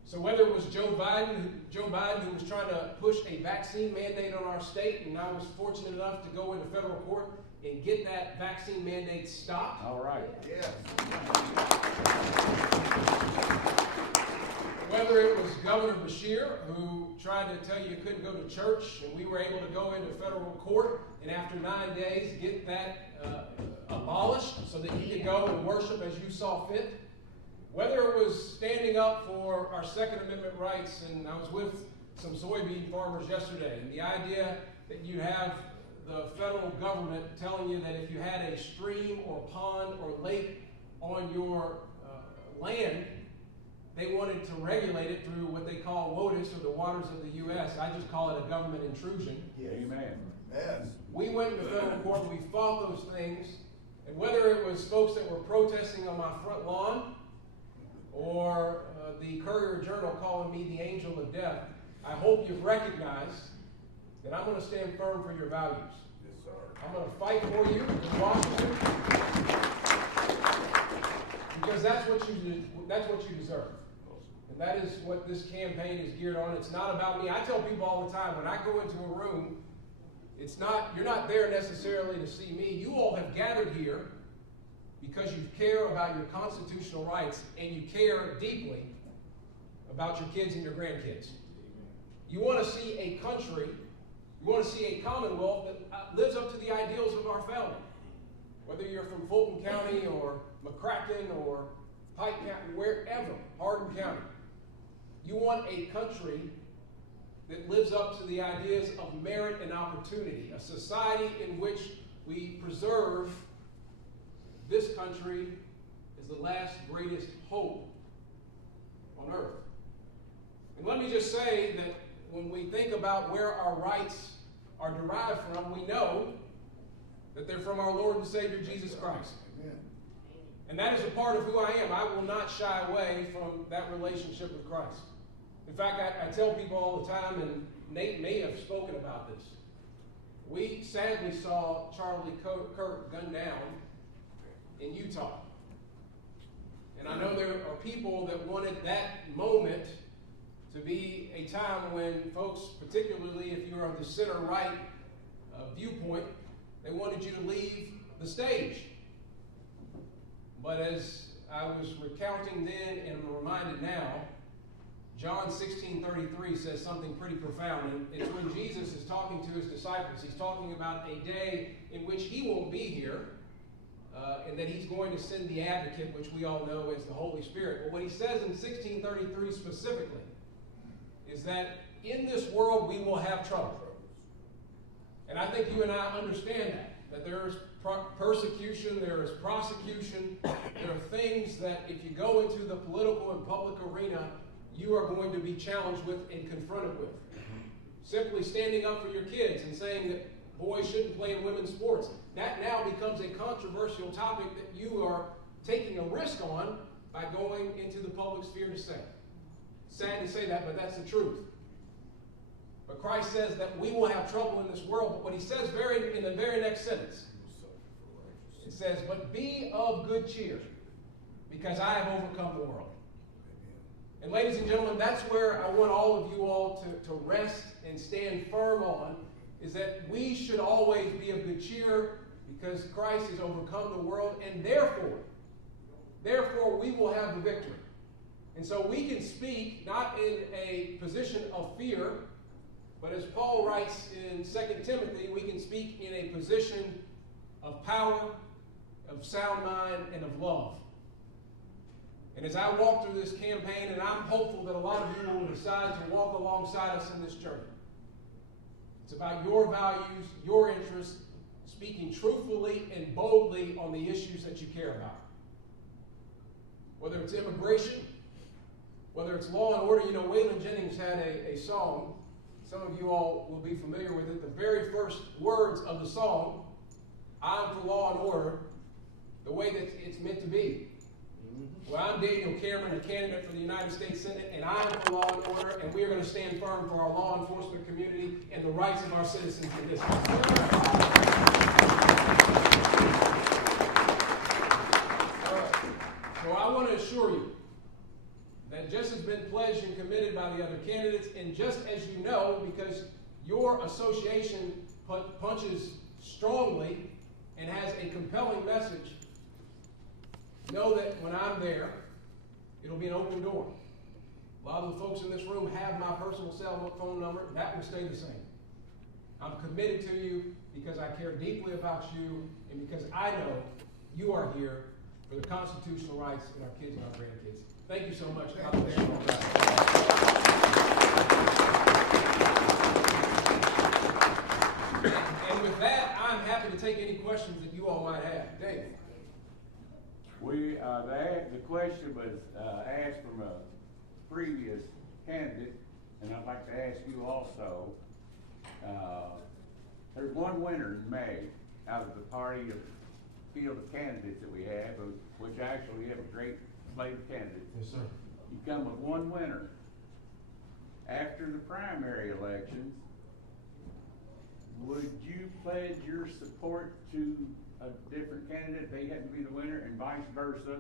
So whether it was Joe Biden who was trying to push a vaccine mandate on our state, and I was fortunate enough to go into federal court and get that vaccine mandate stopped. All right. Yes. Whether it was Governor Beshear, who tried to tell you you couldn't go to church, and we were able to go into federal court, and after 9 days get that abolished so that you could go and worship as you saw fit. Whether it was standing up for our Second Amendment rights, and I was with some soybean farmers yesterday, and the idea that you have the federal government telling you that if you had a stream or pond or lake on your land, they wanted to regulate it through what they call WOTUS, or the waters of the U.S. I just call it a government intrusion. Yes. Amen. Yes. We went into federal court and we fought those things, and whether it was folks that were protesting on my front lawn, or the Courier-Journal calling me the angel of death, I hope you've recognized that I'm going to stand firm for your values. Yes, sir. I'm going to fight for you in Washington because that's what you deserve. And that is what this campaign is geared on. It's not about me. I tell people all the time, when I go into a room, you're not there necessarily to see me. You all have gathered here because you care about your constitutional rights and you care deeply about your kids and your grandkids. You want to see a country, you want to see a commonwealth that lives up to the ideals of our founding. Whether you're from Fulton County or McCracken or Pike County, wherever, Hardin County. You want a country that lives up to the ideas of merit and opportunity, a society in which we preserve this country is the last greatest hope on earth. And let me just say that when we think about where our rights are derived from, we know that they're from our Lord and Savior, Jesus Christ. Amen. And that is a part of who I am. I will not shy away from that relationship with Christ. In fact, I tell people all the time, and Nate may have spoken about this. We sadly saw Charlie Kirk gunned down in Utah. And I know there are people that wanted that moment to be a time when folks, particularly if you're of the center-right viewpoint, they wanted you to leave the stage. But as I was recounting then and I'm reminded now, John 16:33 says something pretty profound. And it's when Jesus is talking to his disciples. He's talking about a day in which he won't be here, and that he's going to send the advocate, which we all know as the Holy Spirit. But what he says in 16:33 specifically is that in this world we will have trouble. And I think you and I understand that there is persecution, there is prosecution, there are things that if you go into the political and public arena, you are going to be challenged with and confronted with. Simply standing up for your kids and saying that boys shouldn't play in women's sports. That now becomes a controversial topic that you are taking a risk on by going into the public sphere to say. Sad to say that, but that's the truth. But Christ says that we will have trouble in this world. But what he says in the very next sentence, it says, but be of good cheer, because I have overcome the world. And ladies and gentlemen, that's where I want all of you all to rest and stand firm on, is that we should always be of good cheer, because Christ has overcome the world, and therefore we will have the victory. And so we can speak not in a position of fear, but as Paul writes in 2 Timothy, we can speak in a position of power, of sound mind, and of love. And as I walk through this campaign, and I'm hopeful that a lot of you will decide to walk alongside us in this journey. It's about your values, your interests, speaking truthfully and boldly on the issues that you care about. Whether it's immigration, whether it's law and order. You know, Waylon Jennings had a song. Some of you all will be familiar with it. The very first words of the song, I'm for law and order, the way that it's meant to be. Well, I'm Daniel Cameron, a candidate for the United States Senate, and I am for law and order, and we are going to stand firm for our law enforcement community and the rights of our citizens in this country. So I want to assure you that just has been pledged and committed by the other candidates, and just as you know, because your association punches strongly and has a compelling message, know that when I'm there, it'll be an open door. A lot of the folks in this room have my personal cell phone number. That will stay the same. I'm committed to you because I care deeply about you, and because I know you are here for the constitutional rights of our kids and our grandkids. Thank you so much. God bless you all. And with that, I'm happy to take any questions that you all might have. Dave. The question was asked from a previous candidate, and I'd like to ask you also. There's one winner in May out of the party of field of candidates that we have, which actually we have a great slate of candidates. Yes, sir. You come with one winner. After the primary elections, would you pledge your support to a different candidate? They happen to be the winner, and vice versa.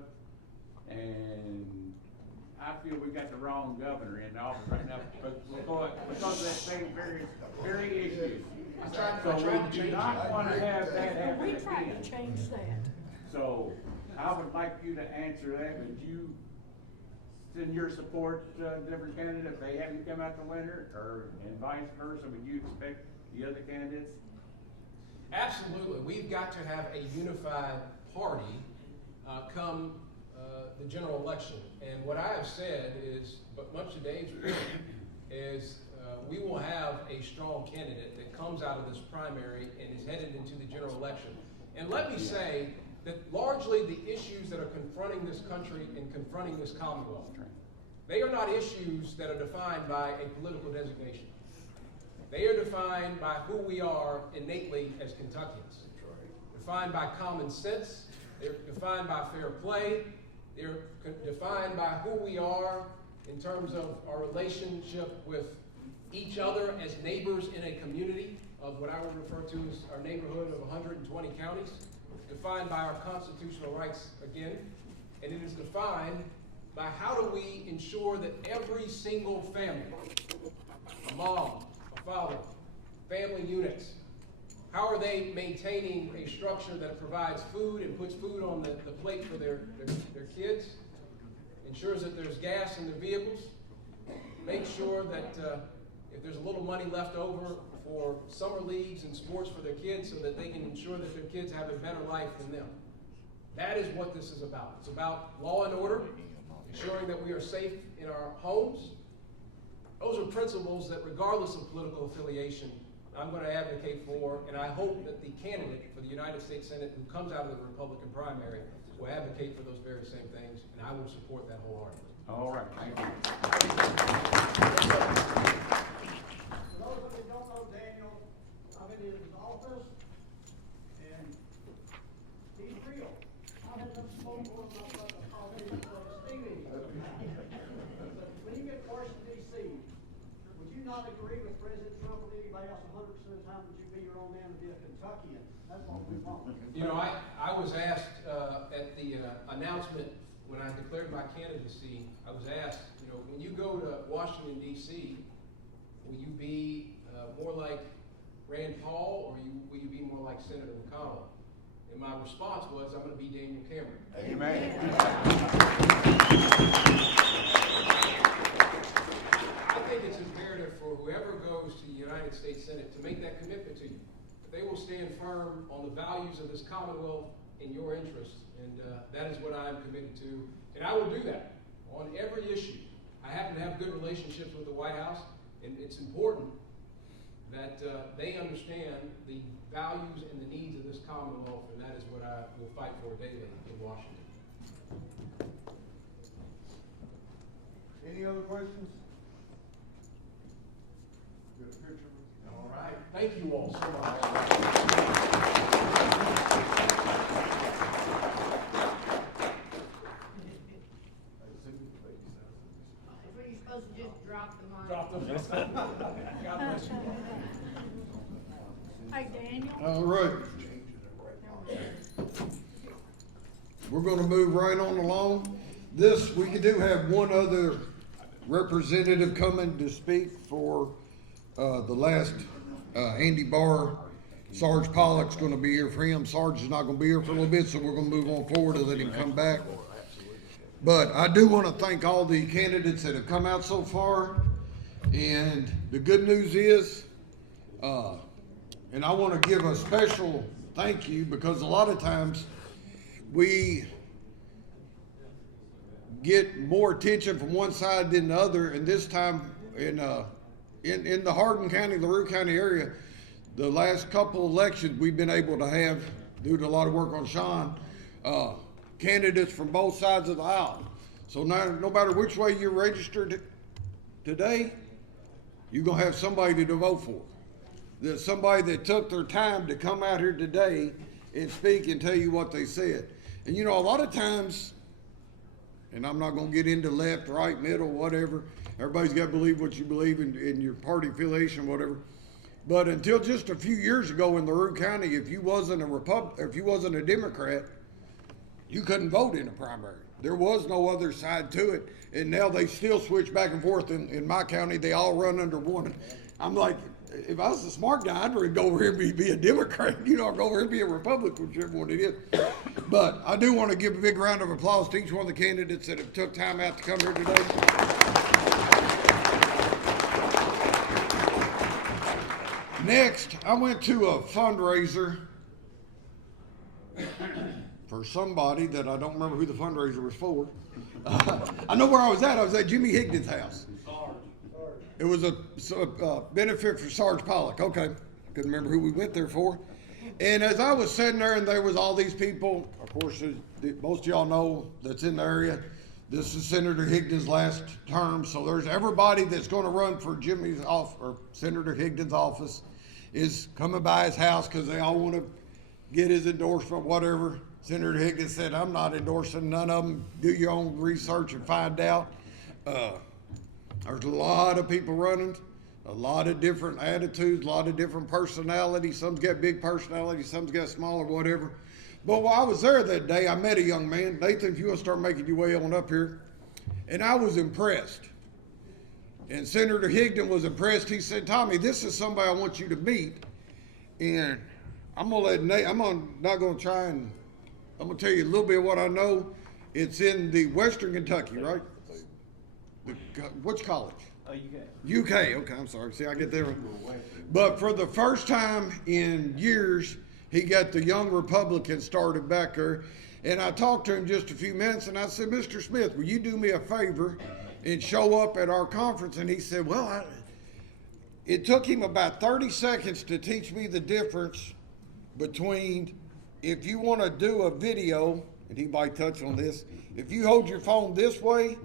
And I feel we got the wrong governor in office right now because of that same very issue. So we do not want to have that happen again. We tried to change that. So I would like you to answer that. Would you send your support to a different candidate if they haven't come out the winner, and vice versa? Would you expect the other candidates? Absolutely. We've got to have a unified party come the general election. And what I have said is, but much to Dave's point, is we will have a strong candidate that comes out of this primary and is headed into the general election. And let me say that largely the issues that are confronting this country and confronting this Commonwealth, they are not issues that are defined by a political designation. They are defined by who we are innately as Kentuckians. Defined by common sense. They're defined by fair play. They're defined by who we are in terms of our relationship with each other as neighbors in a community of what I would refer to as our neighborhood of 120 counties. Defined by our constitutional rights again. And it is defined by how do we ensure that every single family, a mom, father, family units, how are they maintaining a structure that provides food and puts food on the plate for their kids, ensures that there's gas in their vehicles, make sure that if there's a little money left over for summer leagues and sports for their kids so that they can ensure that their kids have a better life than them. That is what this is about. It's about law and order, ensuring that we are safe in our homes. Those are principles that, regardless of political affiliation, I'm going to advocate for, and I hope that the candidate for the United States Senate who comes out of the Republican primary will advocate for those very same things, and I will support that wholeheartedly. All right, thank you. For those of you who don't know Daniel, I'm in his office, and he's real. I had some phone calls about Stevie. When you get to Washington, D.C., would you not agree with President Trump or anybody else 100% of the time, would you be your own man and be a Kentuckian? That's what we want. You know, I was asked at the announcement when I declared my candidacy, I was asked, you know, when you go to Washington, D.C., will you be more like Rand Paul, or will you be more like Senator McConnell? And my response was, I'm going to be Daniel Cameron. Amen. I think it's imperative for whoever goes to the United States Senate to make that commitment to you. They will stand firm on the values of this Commonwealth in your interests, and that is what I am committed to, and I will do that on every issue. I happen to have good relationships with the White House, and it's important that they understand the values and the needs of this Commonwealth, and that is what I will fight for daily in Washington. Any other questions? Got a picture? All right. Thank you all so much. Were you supposed to just drop the mic? Drop them. God bless you. Hey, Daniel. All right. We're going to move right on along. We do have one other representative coming to speak for the last Andy Barr. Sarge Pollock's going to be here for him. Sarge is not going to be here for a little bit, so we're going to move on forward and let him come back. But I do want to thank all the candidates that have come out so far. And the good news is, and I want to give a special thank you, because a lot of times we get more attention from one side than the other, and this time in the Hardin County, LaRue County area, the last couple elections we've been able to have, due to a lot of work on Sean, candidates from both sides of the aisle. So now, no matter which way you're registered today, you're gonna have somebody to vote for. There's somebody that took their time to come out here today and speak and tell you what they said. And you know, a lot of times, and I'm not gonna get into left, right, middle, whatever. Everybody's got to believe what you believe in your party affiliation, whatever. But until just a few years ago in LaRue County, if you wasn't a Democrat, you couldn't vote in a primary. There was no other side to it. And now they still switch back and forth in my county. They all run under one. I'm like, if I was a smart guy, I'd rather go over here and be a Democrat, you know, or go over here and be a Republican, whichever one it is. But I do want to give a big round of applause to each one of the candidates that have took time out to come here today. Next, I went to a fundraiser for somebody that I don't remember who the fundraiser was for. I know where I was at. I was at Jimmy Higdon's house. It was a benefit for Sarge Pollock. Okay, couldn't remember who we went there for. And as I was sitting there, and there was all these people, of course, most of y'all know that's in the area. This is Senator Higdon's last term, so there's everybody that's going to run for Jimmy's office, or Senator Higdon's office, is coming by his house because they all want to get his endorsement, whatever. Senator Higdon said, I'm not endorsing none of them. Do your own research and find out. There's a lot of people running, a lot of different attitudes, a lot of different personalities. Some's got big personalities, some's got smaller, whatever. But while I was there that day, I met a young man. Nathan, if you want to start making your way on up here. And I was impressed. And Senator Higdon was impressed. He said, Tommy, this is somebody I want you to meet. And I'm going to let Nate, I'm not going to try and, I'm going to tell you a little bit of what I know. It's in the Western Kentucky, right? Which college? UK. Okay, I'm sorry. See, I get there. But for the first time in years, he got the Young Republicans started back there. And I talked to him just a few minutes, and I said, Mr. Smith, will you do me a favor and show up at our conference? And he said, well, it took him about 30 seconds to teach me the difference between if you want to do a video, and he might touch on this, if you hold your phone this way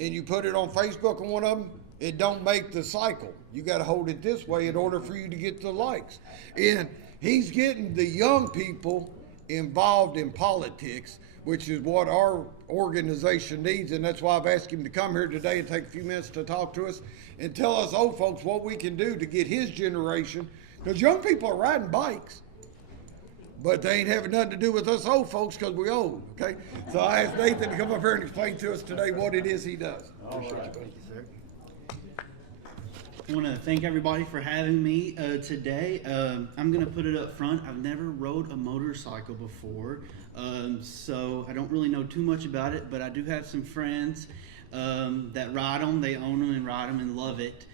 and you put it on Facebook on one of them, it don't make the cycle. You got to hold it this way in order for you to get the likes. And he's getting the young people involved in politics which is what our organization needs. And that's why I've asked him to come here today and take a few minutes to talk to us and tell us old folks what we can do to get his generation, because young people are riding bikes, but they ain't having nothing to do with us old folks because we old, okay? So I asked Nathan to come up here and explain to us today what it is he does. All right. Thank you, sir. I want to thank everybody for having me today. I'm going to put it up front. I've never rode a motorcycle before, so I don't really know too much about it, but I do have some friends that ride them. They own them and ride them and love it.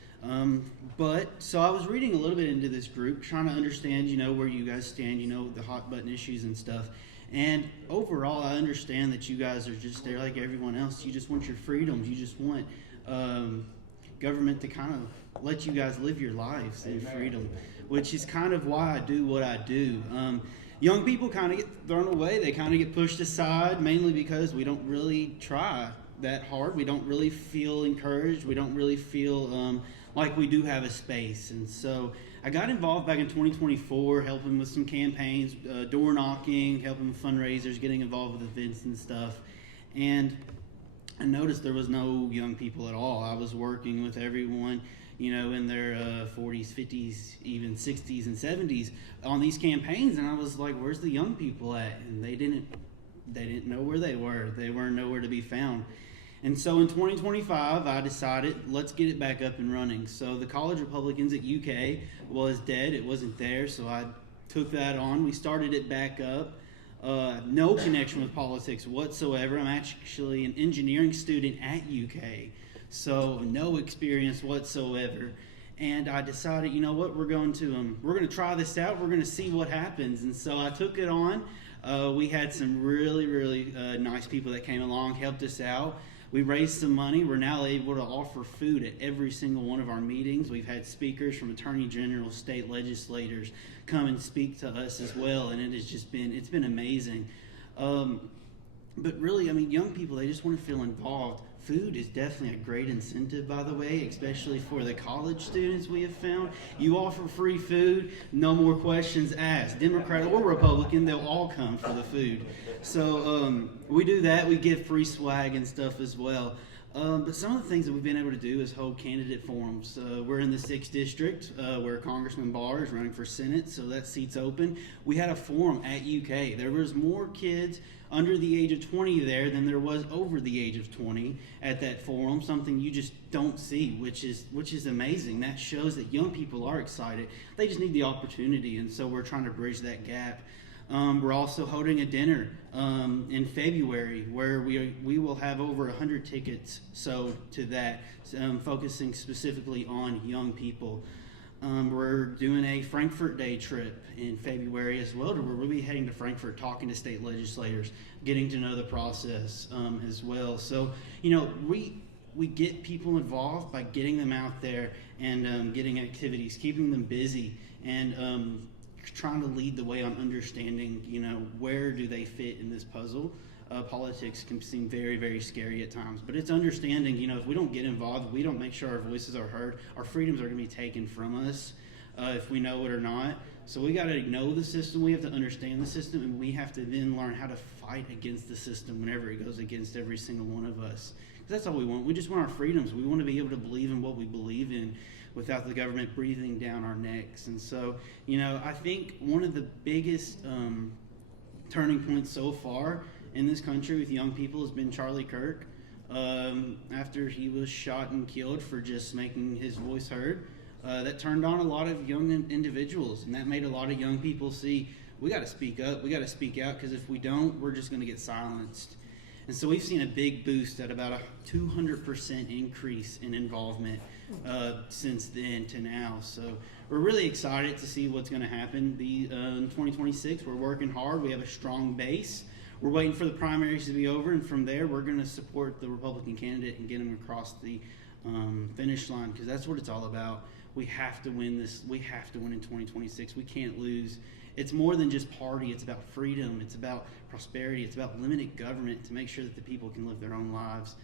So I was reading a little bit into this group, trying to understand, where you guys stand, the hot button issues and stuff. And overall, I understand that you guys are just there like everyone else. You just want your freedoms. You just want government to kind of let you guys live your lives in freedom, which is kind of why I do what I do. Young people kind of get thrown away. They kind of get pushed aside, mainly because we don't really try that hard. We don't really feel encouraged. We don't really feel like we do have a space. And so I got involved back in 2024, helping with some campaigns, door knocking, helping with fundraisers, getting involved with events and stuff. And I noticed there was no young people at all. I was working with everyone, in their 40s, 50s, even 60s and 70s on these campaigns. And I was like, where's the young people at? And they didn't know where they were. They weren't nowhere to be found. And so in 2025, I decided, let's get it back up and running. So the College Republicans at UK was dead. It wasn't there. So I took that on. We started it back up. No connection with politics whatsoever. I'm actually an engineering student at UK. So no experience whatsoever. And I decided, what, we're going to try this out. We're going to see what happens. And so I took it on. We had some really, really nice people that came along, helped us out. We raised some money. We're now able to offer food at every single one of our meetings. We've had speakers from attorney generals, state legislators come and speak to us as well, and it's been amazing. But really, young people, they just want to feel involved. Food is definitely a great incentive, by the way, especially for the college students we have found. You offer free food, no more questions asked. Democrat or Republican, they'll all come for the food. So we do that. We give free swag and stuff as well. But some of the things that we've been able to do is hold candidate forums. We're in the 6th District where Congressman Barr is running for Senate, so that seat's open. We had a forum at UK. There was more kids under the age of 20 there than there was over the age of 20 at that forum, something you just don't see, which is amazing. That shows that young people are excited. They just need the opportunity, and so we're trying to bridge that gap. We're also holding a dinner in February where we will have over 100 tickets sold to that, focusing specifically on young people. We're doing a Frankfurt Day trip in February as well, where we'll be heading to Frankfurt, talking to state legislators, getting to know the process as well. So, we get people involved by getting them out there and getting activities, keeping them busy, and trying to lead the way on understanding, where do they fit in this puzzle. Politics can seem very, very scary at times, but it's understanding, if we don't get involved, if we don't make sure our voices are heard, our freedoms are going to be taken from us if we know it or not. So we got to know the system, we have to understand the system, and we have to then learn how to fight against the system whenever it goes against every single one of us. Because that's all we want. We just want our freedoms. We want to be able to believe in what we believe in without the government breathing down our necks. And so, I think one of the biggest turning points so far in this country with young people has been Charlie Kirk. After he was shot and killed for just making his voice heard, that turned on a lot of young individuals, and that made a lot of young people see, we got to speak up, we got to speak out, because if we don't, we're just going to get silenced. And so we've seen a big boost at about a 200% increase in involvement since then to now. So we're really excited to see what's going to happen in 2026. We're working hard. We have a strong base. We're waiting for the primaries to be over, and from there, we're going to support the Republican candidate and get him across the finish line, because that's what it's all about. We have to win this. We have to win in 2026. We can't lose. It's more than just party. It's about freedom. It's about prosperity. It's about limited government to make sure that the people can live their own lives.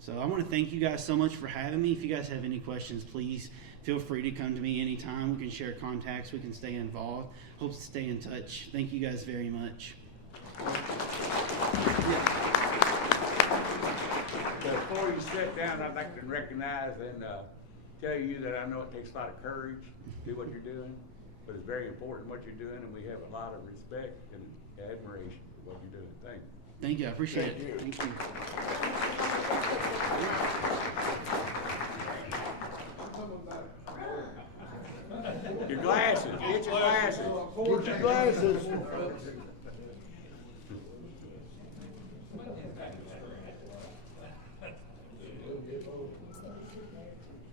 So I want to thank you guys so much for having me. If you guys have any questions, please feel free to come to me anytime. We can share contacts. We can stay involved. Hope to stay in touch. Thank you guys very much. Before you sit down, I'd like to recognize and tell you that I know it takes a lot of courage to do what you're doing, but it's very important what you're doing, and we have a lot of respect and admiration for what you're doing. Thank you. Thank you. I appreciate it. Thank you. Your glasses. Get your glasses. Get your glasses.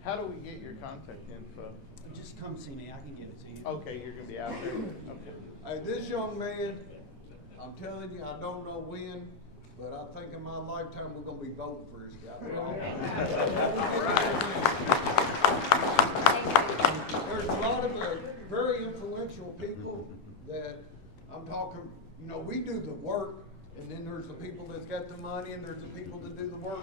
How do we get your contact info? Just come see me. I can give it to you. Okay, you're gonna be out there. Okay. Hey, this young man, I'm telling you, I don't know when, but I think in my lifetime we're gonna be voting for this guy. There's a lot of very influential people that I'm talking, you know, we do the work, and then there's the people that's got the money, and there's the people that do the work.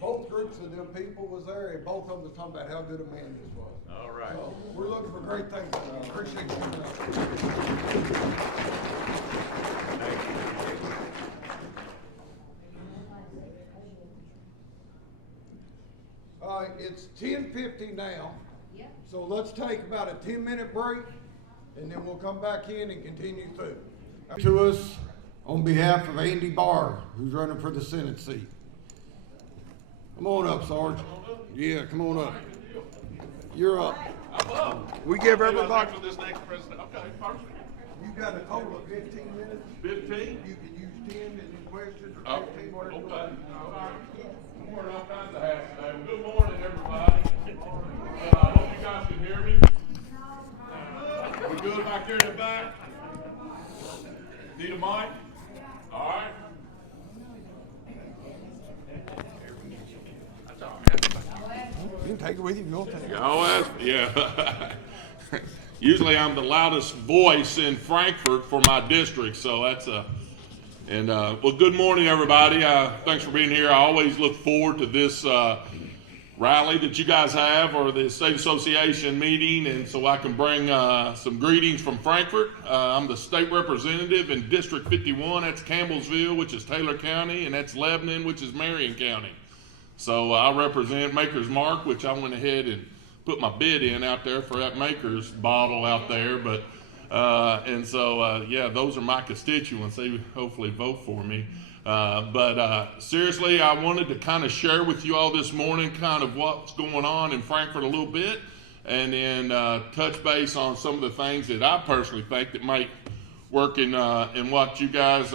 Both groups of them people was there, and both of them was talking about how good a man this was. All right. So we're looking for great things. Appreciate you coming up. All right, it's 10:50 now. Yep. So let's take about a 10-minute break, and then we'll come back in and continue through. To us, on behalf of Andy Barr, who's running for the Senate seat. Come on up, Sarge. Yeah, come on up. You're up. We give everybody for this next president. Okay, perfect. You got a total of 15 minutes. 15? You can use 10 in the questions or Oh, 15, whatever you okay. want. All right. I'm wearing all kinds of hats today. Well, good morning, everybody. I hope you guys can hear me. We good back here in the back? Need a mic? All right. That's all right. You can take it with you if you want to. Oh, yeah. Usually I'm the loudest voice in Frankfurt for my district, so that's well, good morning, everybody. Thanks for being here. I always look forward to this rally that you guys have, or the State Association meeting, and so I can bring some greetings from Frankfurt. I'm the state representative in District 51. That's Campbellsville, which is Taylor County, and that's Lebanon, which is Marion County. So I represent Maker's Mark, which I went ahead and put my bid in out there for that Maker's bottle out there. But yeah, those are my constituents. They hopefully vote for me. Seriously, I wanted to kind of share with you all this morning kind of what's going on in Frankfurt a little bit, and then touch base on some of the things that I personally think that might work in what you guys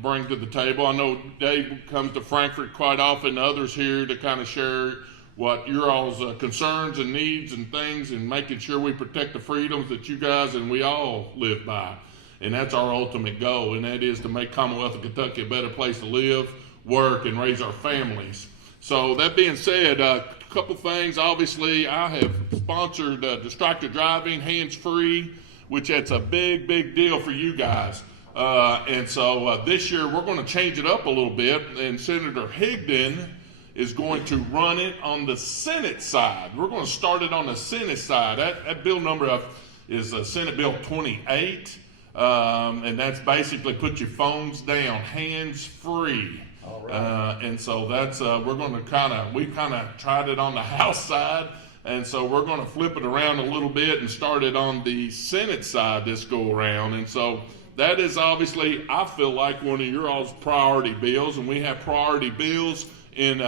bring to the table. I know Dave comes to Frankfurt quite often, others here to kind of share what your all's concerns and needs and things, and making sure we protect the freedoms that you guys and we all live by. And that's our ultimate goal, and that is to make Commonwealth of Kentucky a better place to live, work, and raise our families. So that being said, a couple things. Obviously, I have sponsored distracted driving, hands-free, which that's a big, big deal for you guys. And so this year we're going to change it up a little bit, and Senator Higdon is going to run it on the Senate side. We're going to start it on the Senate side. That bill number is Senate Bill 28, and that's basically put your phones down, hands-free. All right. And so that's we're going to we kind of tried it on the House side, and so we're going to flip it around a little bit and start it on the Senate side this go around. And so that is obviously, I feel like, one of your all's priority bills, and we have priority bills in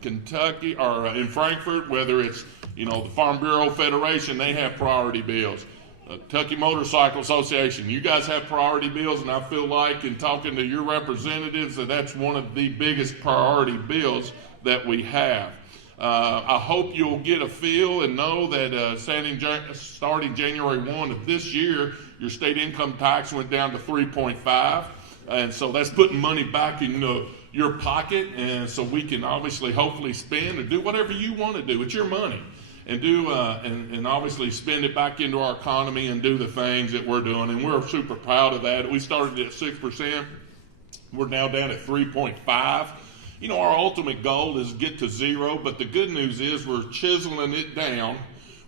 Kentucky or in Frankfurt, whether it's the Farm Bureau Federation, they have priority bills. Kentucky Motorcycle Association, you guys have priority bills, and I feel like in talking to your representatives that that's one of the biggest priority bills that we have. I hope you'll get a feel and know that starting January 1 of this year, your state income tax went down to 3.5, and so that's putting money back in your pocket, and so we can obviously hopefully spend or do whatever you want to do. It's your money, and do and obviously spend it back into our economy and do the things that we're doing, and we're super proud of that. We started at 6%. We're now down at 3.5. Our ultimate goal is to get to 0, but the good news is we're chiseling it down.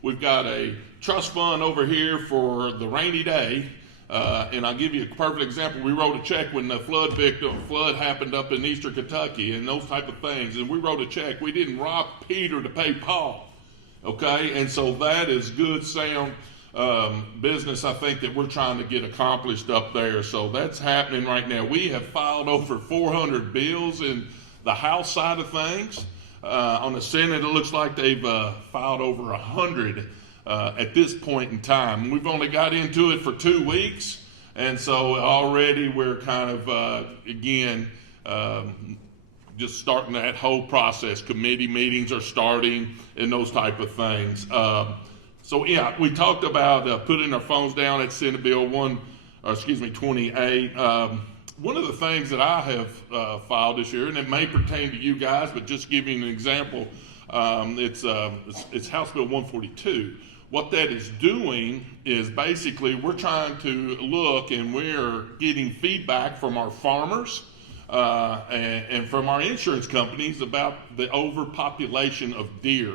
We've got a trust fund over here for the rainy day, And I'll give you a perfect example. We wrote a check when the flood happened up in eastern Kentucky and those type of things. And we wrote a check. We didn't rob Peter to pay Paul. Okay? And so that is good, sound business, I think, that we're trying to get accomplished up there. So that's happening right now. We have filed over 400 bills in the House side of things. On the Senate, it looks like they've filed over 100 at this point in time. We've only got into it for 2 weeks, and so already we're kind of, again, just starting that whole process. Committee meetings are starting and those type of things. So yeah, we talked about putting our phones down at Senate Bill 28. One of the things that I have filed this year, and it may pertain to you guys, but just giving an example, it's House Bill 142. What that is doing is basically we're trying to look, and we're getting feedback from our farmers and from our insurance companies about the overpopulation of deer.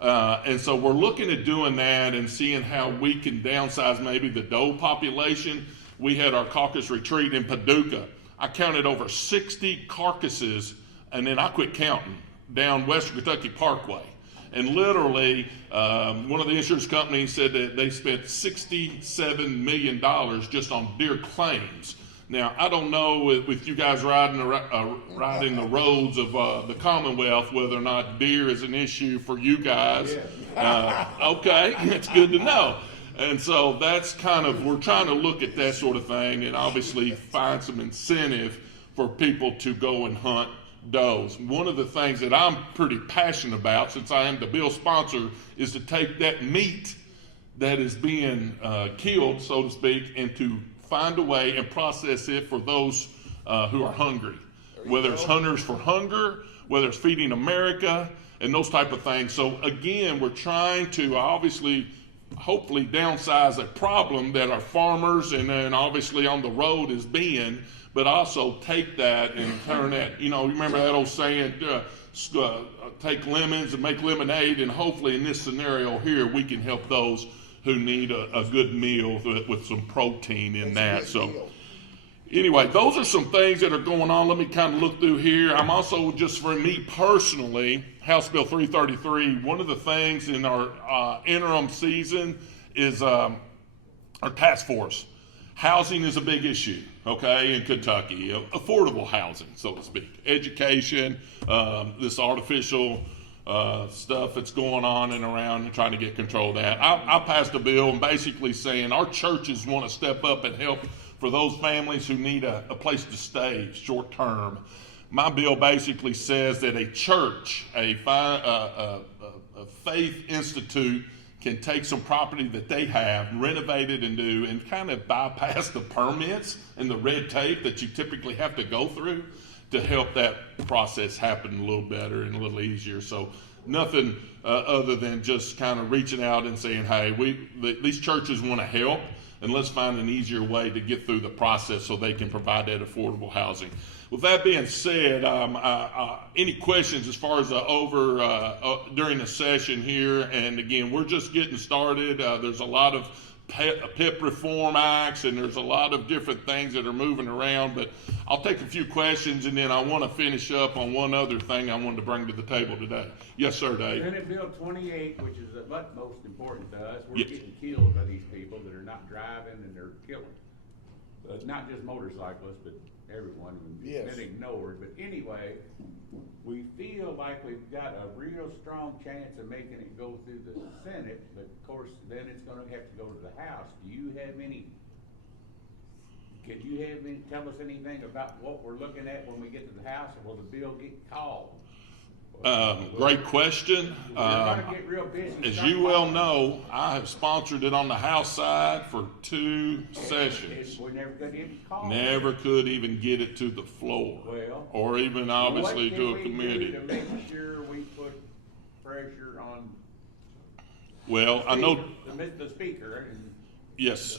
And so we're looking at doing that and seeing how we can downsize maybe the doe population. We had our caucus retreat in Paducah. I counted over 60 carcasses, and then I quit counting, down Western Kentucky Parkway. And literally, one of the insurance companies said that they spent $67 million just on deer claims. Now, I don't know with you guys riding the roads of the Commonwealth whether or not deer is an issue for you guys. Okay, it's good to know. And so that's kind of, we're trying to look at that sort of thing and obviously find some incentive for people to go and hunt does. One of the things that I'm pretty passionate about, since I am the bill sponsor, is to take that meat that is being killed, so to speak, and to find a way and process it for those who are hungry. Whether it's Hunters for Hunger, whether it's Feeding America, and those type of things. So again, we're trying to obviously, hopefully downsize a problem that our farmers and then obviously on the road is being, but also take that and turn that, you remember that old saying, take lemons and make lemonade, and hopefully in this scenario here, we can help those who need a good meal with some protein in that. So anyway, those are some things that are going on. Let me kind of look through here. I'm also, just for me personally, House Bill 333, one of the things in our interim season is our task force. Housing is a big issue, okay, in Kentucky. Affordable housing, so to speak. Education, this artificial stuff that's going on and around and trying to get control of that. I passed a bill and basically saying our churches want to step up and help for those families who need a place to stay short term. My bill basically says that a church, a faith institute, can take some property that they have, renovate it and do, and kind of bypass the permits and the red tape that you typically have to go through to help that process happen a little better and a little easier. So nothing other than just kind of reaching out and saying, hey, these churches want to help, and let's find an easier way to get through the process so they can provide that affordable housing. With that being said, any questions as far as during the session here? And again, we're just getting started. There's a lot of PIP reform acts, and there's a lot of different things that are moving around, but I'll take a few questions, and then I want to finish up on one other thing I wanted to bring to the table today. Yes, sir, Dave. Senate Bill 28, which is the utmost important to us, we're getting killed by these people that are not driving and they're killing. But not just motorcyclists, but everyone. It's been ignored. But anyway, we feel like we've got a real strong chance of making it go through the Senate, but of course then it's going to have to go to the House. Tell us anything about what we're looking at when we get to the House, or will the bill get called? Great question. We're going to get real busy. As you well know, I have sponsored it on the House side for 2 sessions. We never could even call Never could even get it to the floor, or even obviously to a committee. What can we do to make sure we put pressure on? Well, I know the speaker. Yes.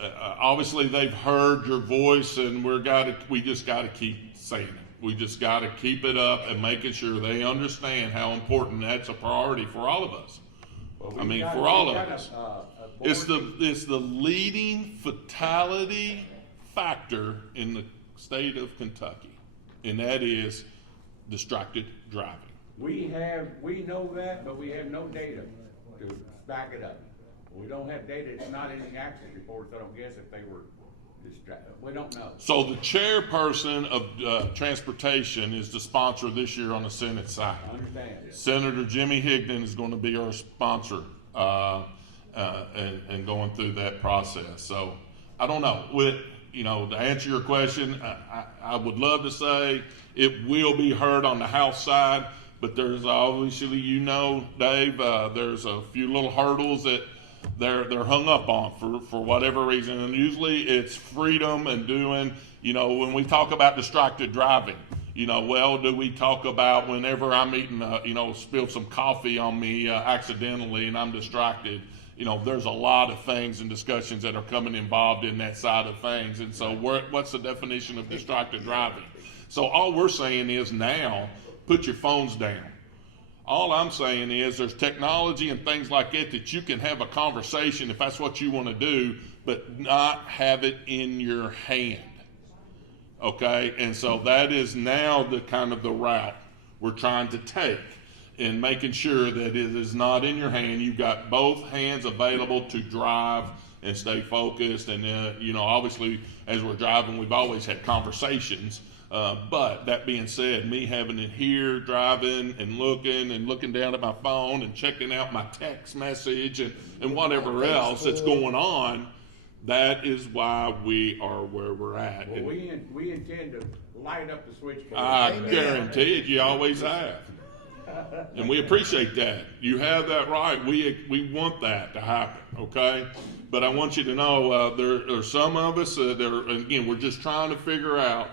Obviously, they've heard your voice, and we just got to keep saying it. We just got to keep it up and making sure they understand how important that's a priority for all of us. For all of us. It's the leading fatality factor in the state of Kentucky, and that is distracted driving. We know that, but we have no data to back it up. We don't have data, it's not in the accident reports, I don't guess if they were distracted, we don't know. So the chairperson of transportation is the sponsor this year on the Senate side. I understand. Senator Jimmy Higdon is going to be our sponsor and going through that process. So I don't know. To answer your question, I would love to say it will be heard on the House side, but there's obviously, Dave, there's a few little hurdles that they're hung up on for whatever reason. And usually it's freedom and doing, when we talk about distracted driving, do we talk about whenever I'm eating, spilled some coffee on me accidentally and I'm distracted? There's a lot of things and discussions that are coming involved in that side of things. And so what's the definition of distracted driving? So all we're saying is now, put your phones down. All I'm saying is there's technology and things like that you can have a conversation if that's what you want to do, but not have it in your hand. Okay? And so that is now the kind of the route we're trying to take in making sure that it is not in your hand. You've got both hands available to drive and stay focused. And, obviously, as we're driving, we've always had conversations. But that being said, me having it here, driving and looking down at my phone and checking out my text message and whatever else that's going on, that is why we are where we're at. Well, we intend to light up the switchboard. I guarantee it, you always have. And we appreciate that. You have that right. We want that to happen, okay? But I want you to know there are some of us that are, again, we're just trying to figure out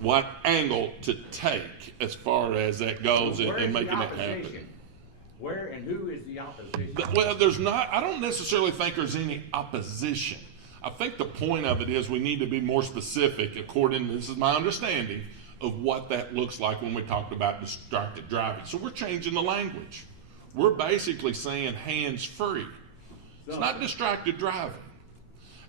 what angle to take as far as that goes and making it happen. Where and who is the opposition? Well, I don't necessarily think there's any opposition. I think the point of it is we need to be more specific this is my understanding of what that looks like when we talked about distracted driving. So we're changing the language. We're basically saying hands-free. It's not distracted driving.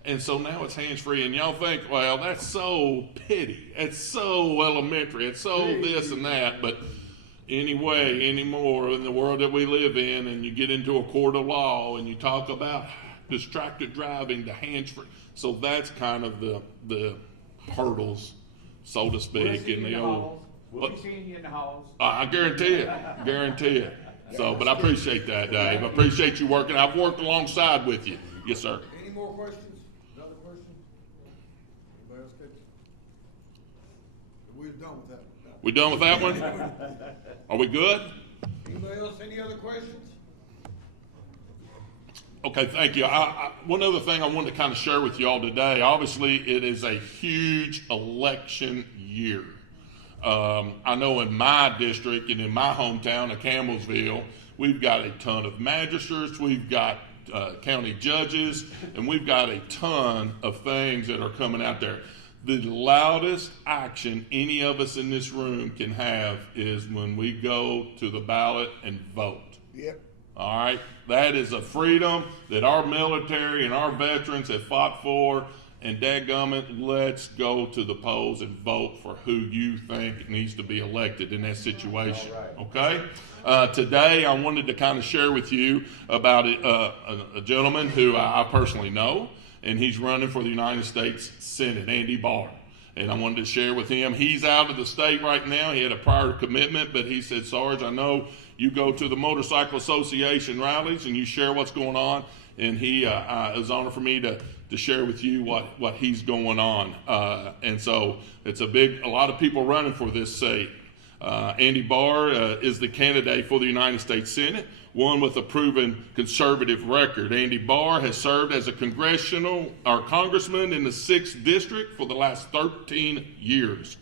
And so now it's hands-free, and y'all think, well, that's so petty. It's so elementary. It's so this and that. But anyway, anymore in the world that we live in, and you get into a court of law, and you talk about distracted driving to hands-free. So that's kind of the hurdles, so to speak. We'll be seeing you in the halls. I guarantee it. So, but I appreciate that, Dave. I appreciate you working. I've worked alongside with you. Yes, sir. Any more questions? Another question? Anybody else catch? We're done with that. We done with that one? Are we good? Anybody else? Any other questions? Okay, thank you. One other thing I wanted to kind of share with you all today, obviously it is a huge election year. I know in my district and in my hometown of Campbellsville, we've got a ton of magistrates, we've got county judges, and we've got a ton of things that are coming out there. The loudest action any of us in this room can have is when we go to the ballot and vote. Yep. All right? That is a freedom that our military and our veterans have fought for. And dadgummit, let's go to the polls and vote for who you think needs to be elected in that situation. Okay? Today, I wanted to kind of share with you about a gentleman who I personally know, and he's running for the United States Senate, Andy Barr. And I wanted to share with him. He's out of the state right now. He had a prior commitment, but he said, Sarge, I know you go to the Motorcycle Association rallies and you share what's going on. And it was an honor for me to share with you what he's going on. And so it's a lot of people running for this seat. Andy Barr is the candidate for the United States Senate, one with a proven conservative record. Andy Barr has served as a congressman in the 6th District for the last 13 years.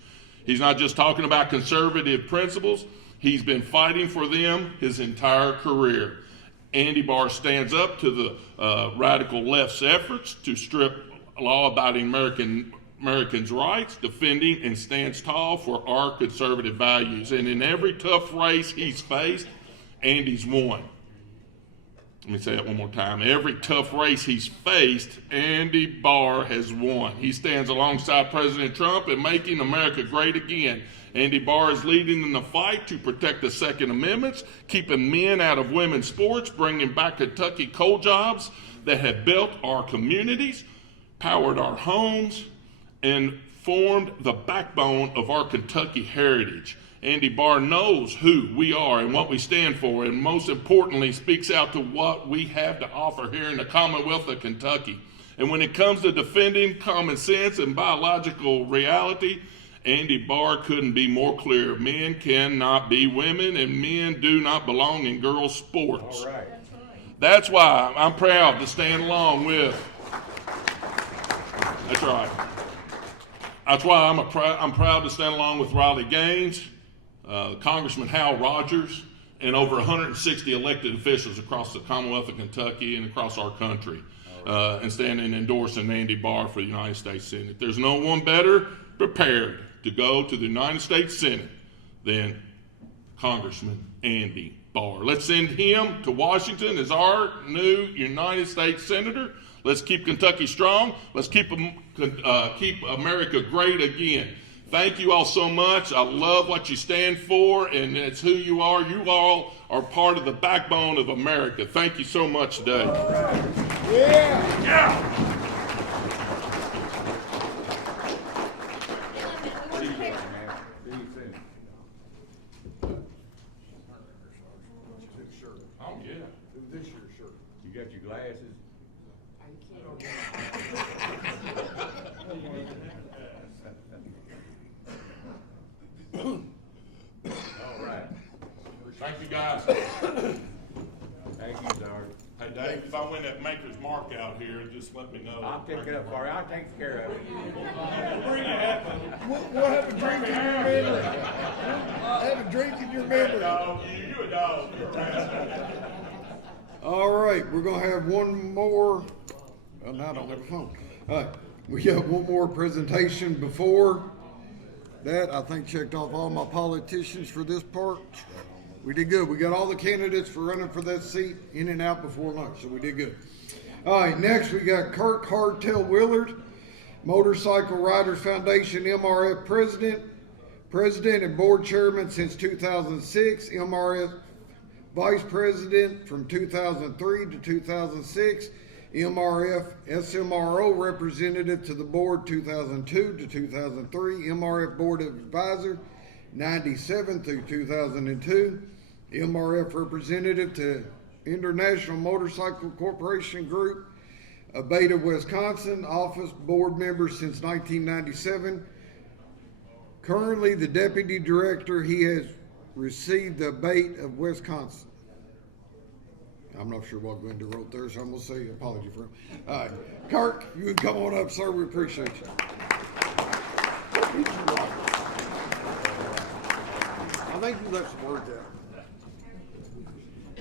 He's not just talking about conservative principles, he's been fighting for them his entire career. Andy Barr stands up to the radical left's efforts to strip law-abiding Americans' rights, defending and stands tall for our conservative values. And in every tough race he's faced, Andy's won. Let me say that one more time. Every tough race he's faced, Andy Barr has won. He stands alongside President Trump in making America great again. Andy Barr is leading in the fight to protect the Second Amendment, keeping men out of women's sports, bringing back Kentucky coal jobs that have built our communities, powered our homes, and formed the backbone of our Kentucky heritage. Andy Barr knows who we are and what we stand for, and most importantly, speaks out to what we have to offer here in the Commonwealth of Kentucky. And when it comes to defending common sense and biological reality, Andy Barr couldn't be more clear. Men cannot be women, and men do not belong in girls' sports. All right. That's why I'm proud to stand along with. That's right. That's why I'm proud to stand along with Riley Gaines, Congressman Hal Rogers, and over 160 elected officials across the Commonwealth of Kentucky and across our country, and standing and endorsing Andy Barr for the United States Senate. There's no one better prepared to go to the United States Senate than Congressman Andy Barr. Let's send him to Washington as our new United States Senator. Let's keep Kentucky strong. Let's keep America great again. Thank you all so much. I love what you stand for, and it's who you are. You all are part of the backbone of America. Thank you so much today. Yeah. Yeah. Oh, yeah. This year's shirt. You got your glasses? All right. Thank you, guys. Thank you, Sergeant. Hey, Dave, if I win that maker's mark out here, just let me know. I'll take it up for you. I'll take care of it. What happened drinking your memory? Have a drink in your memory. Dog, you a dog. You're a rascal. All right, we're gonna have one more. Well, now I don't have a phone. All right, we got one more presentation before that. I think checked off all my politicians for this part. We did good. We got all the candidates for running for that seat in and out before lunch, so we did good. All right, next we got Kirk Hardtail Willard, Motorcycle Riders Foundation MRF President and Board Chairman since 2006, MRF Vice President from 2003 to 2006, MRF SMRO Representative to the Board 2002 to 2003, MRF Board Advisor 97 through 2002, MRF Representative to International Motorcycle Corporation Group, Beta, Wisconsin, Office Board Member since 1997. Currently the Deputy Director, he has received the Beta of Wisconsin. I'm not sure what Glenda wrote there, so I'm going to say apology for him. All right, Kirk, you can come on up, sir. We appreciate you. I think you left some words out. I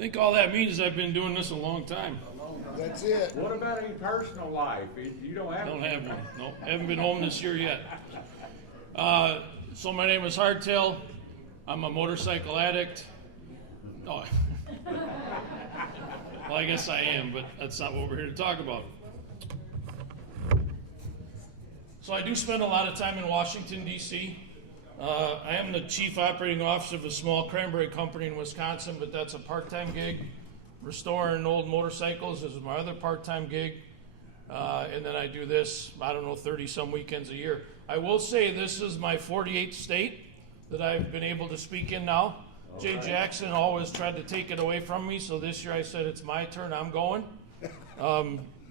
think all that means is I've been doing this a long time. That's it. What about any personal life? You don't have Don't one. have one. No, haven't been home this year yet. So my name is Hardtail. I'm a motorcycle addict. Oh. Well, I guess I am, but that's not what we're here to talk about. So I do spend a lot of time in Washington, D.C. I am the chief operating officer of a small cranberry company in Wisconsin, but that's a part-time gig. Restoring old motorcycles is my other part-time gig. And then I do this, 30-some weekends a year. I will say this is my 48th state that I've been able to speak in now. Jay Jackson always tried to take it away from me, so this year I said it's my turn, I'm going.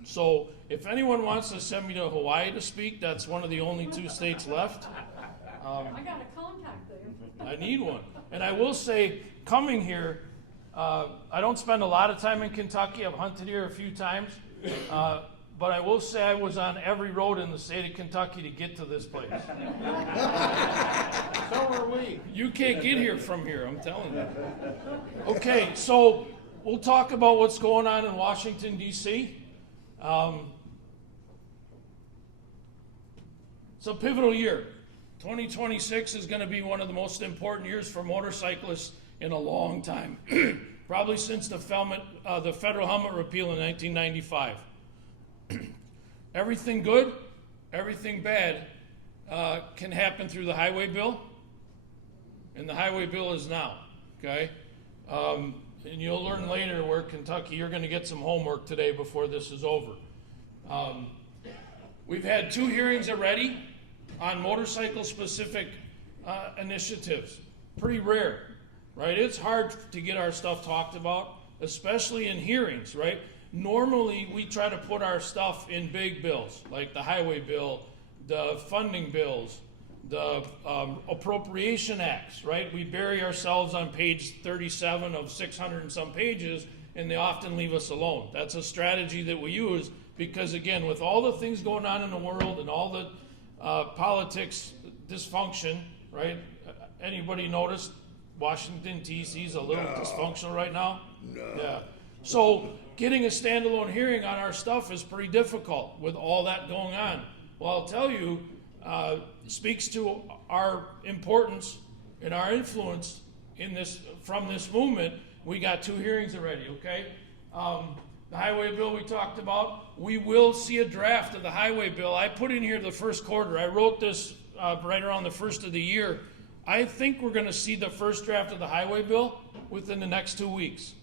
So if anyone wants to send me to Hawaii to speak, that's one of the only 2 states left. I got a contact there. I need one. And I will say, coming here, I don't spend a lot of time in Kentucky. I've hunted here a few times. But I will say I was on every road in the state of Kentucky to get to this place. So are we. You can't get here from here, I'm telling you. Okay, so we'll talk about what's going on in Washington, D.C. It's a pivotal year. 2026 is going to be one of the most important years for motorcyclists in a long time, probably since the federal helmet repeal in 1995. Everything good, everything bad can happen through the highway bill, and the highway bill is now, okay? And you'll learn later where Kentucky, you're going to get some homework today before this is over. We've had 2 hearings already on motorcycle-specific initiatives. Pretty rare, right? It's hard to get our stuff talked about, especially in hearings, right? Normally, we try to put our stuff in big bills, like the highway bill, the funding bills, the appropriation acts, right? We bury ourselves on page 37 of 600 and some pages, and they often leave us alone. That's a strategy that we use because, again, with all the things going on in the world and all the politics dysfunction, right? Anybody notice Washington, D.C. is a little dysfunctional right now? No. Yeah. So getting a standalone hearing on our stuff is pretty difficult with all that going on. Well, I'll tell you, speaks to our importance and our influence in this from this movement. We got 2 hearings already, okay? The highway bill we talked about, we will see a draft of the highway bill. I put in here the first quarter. I wrote this right around the first of the year. I think we're going to see the first draft of the highway bill within the next 2 weeks.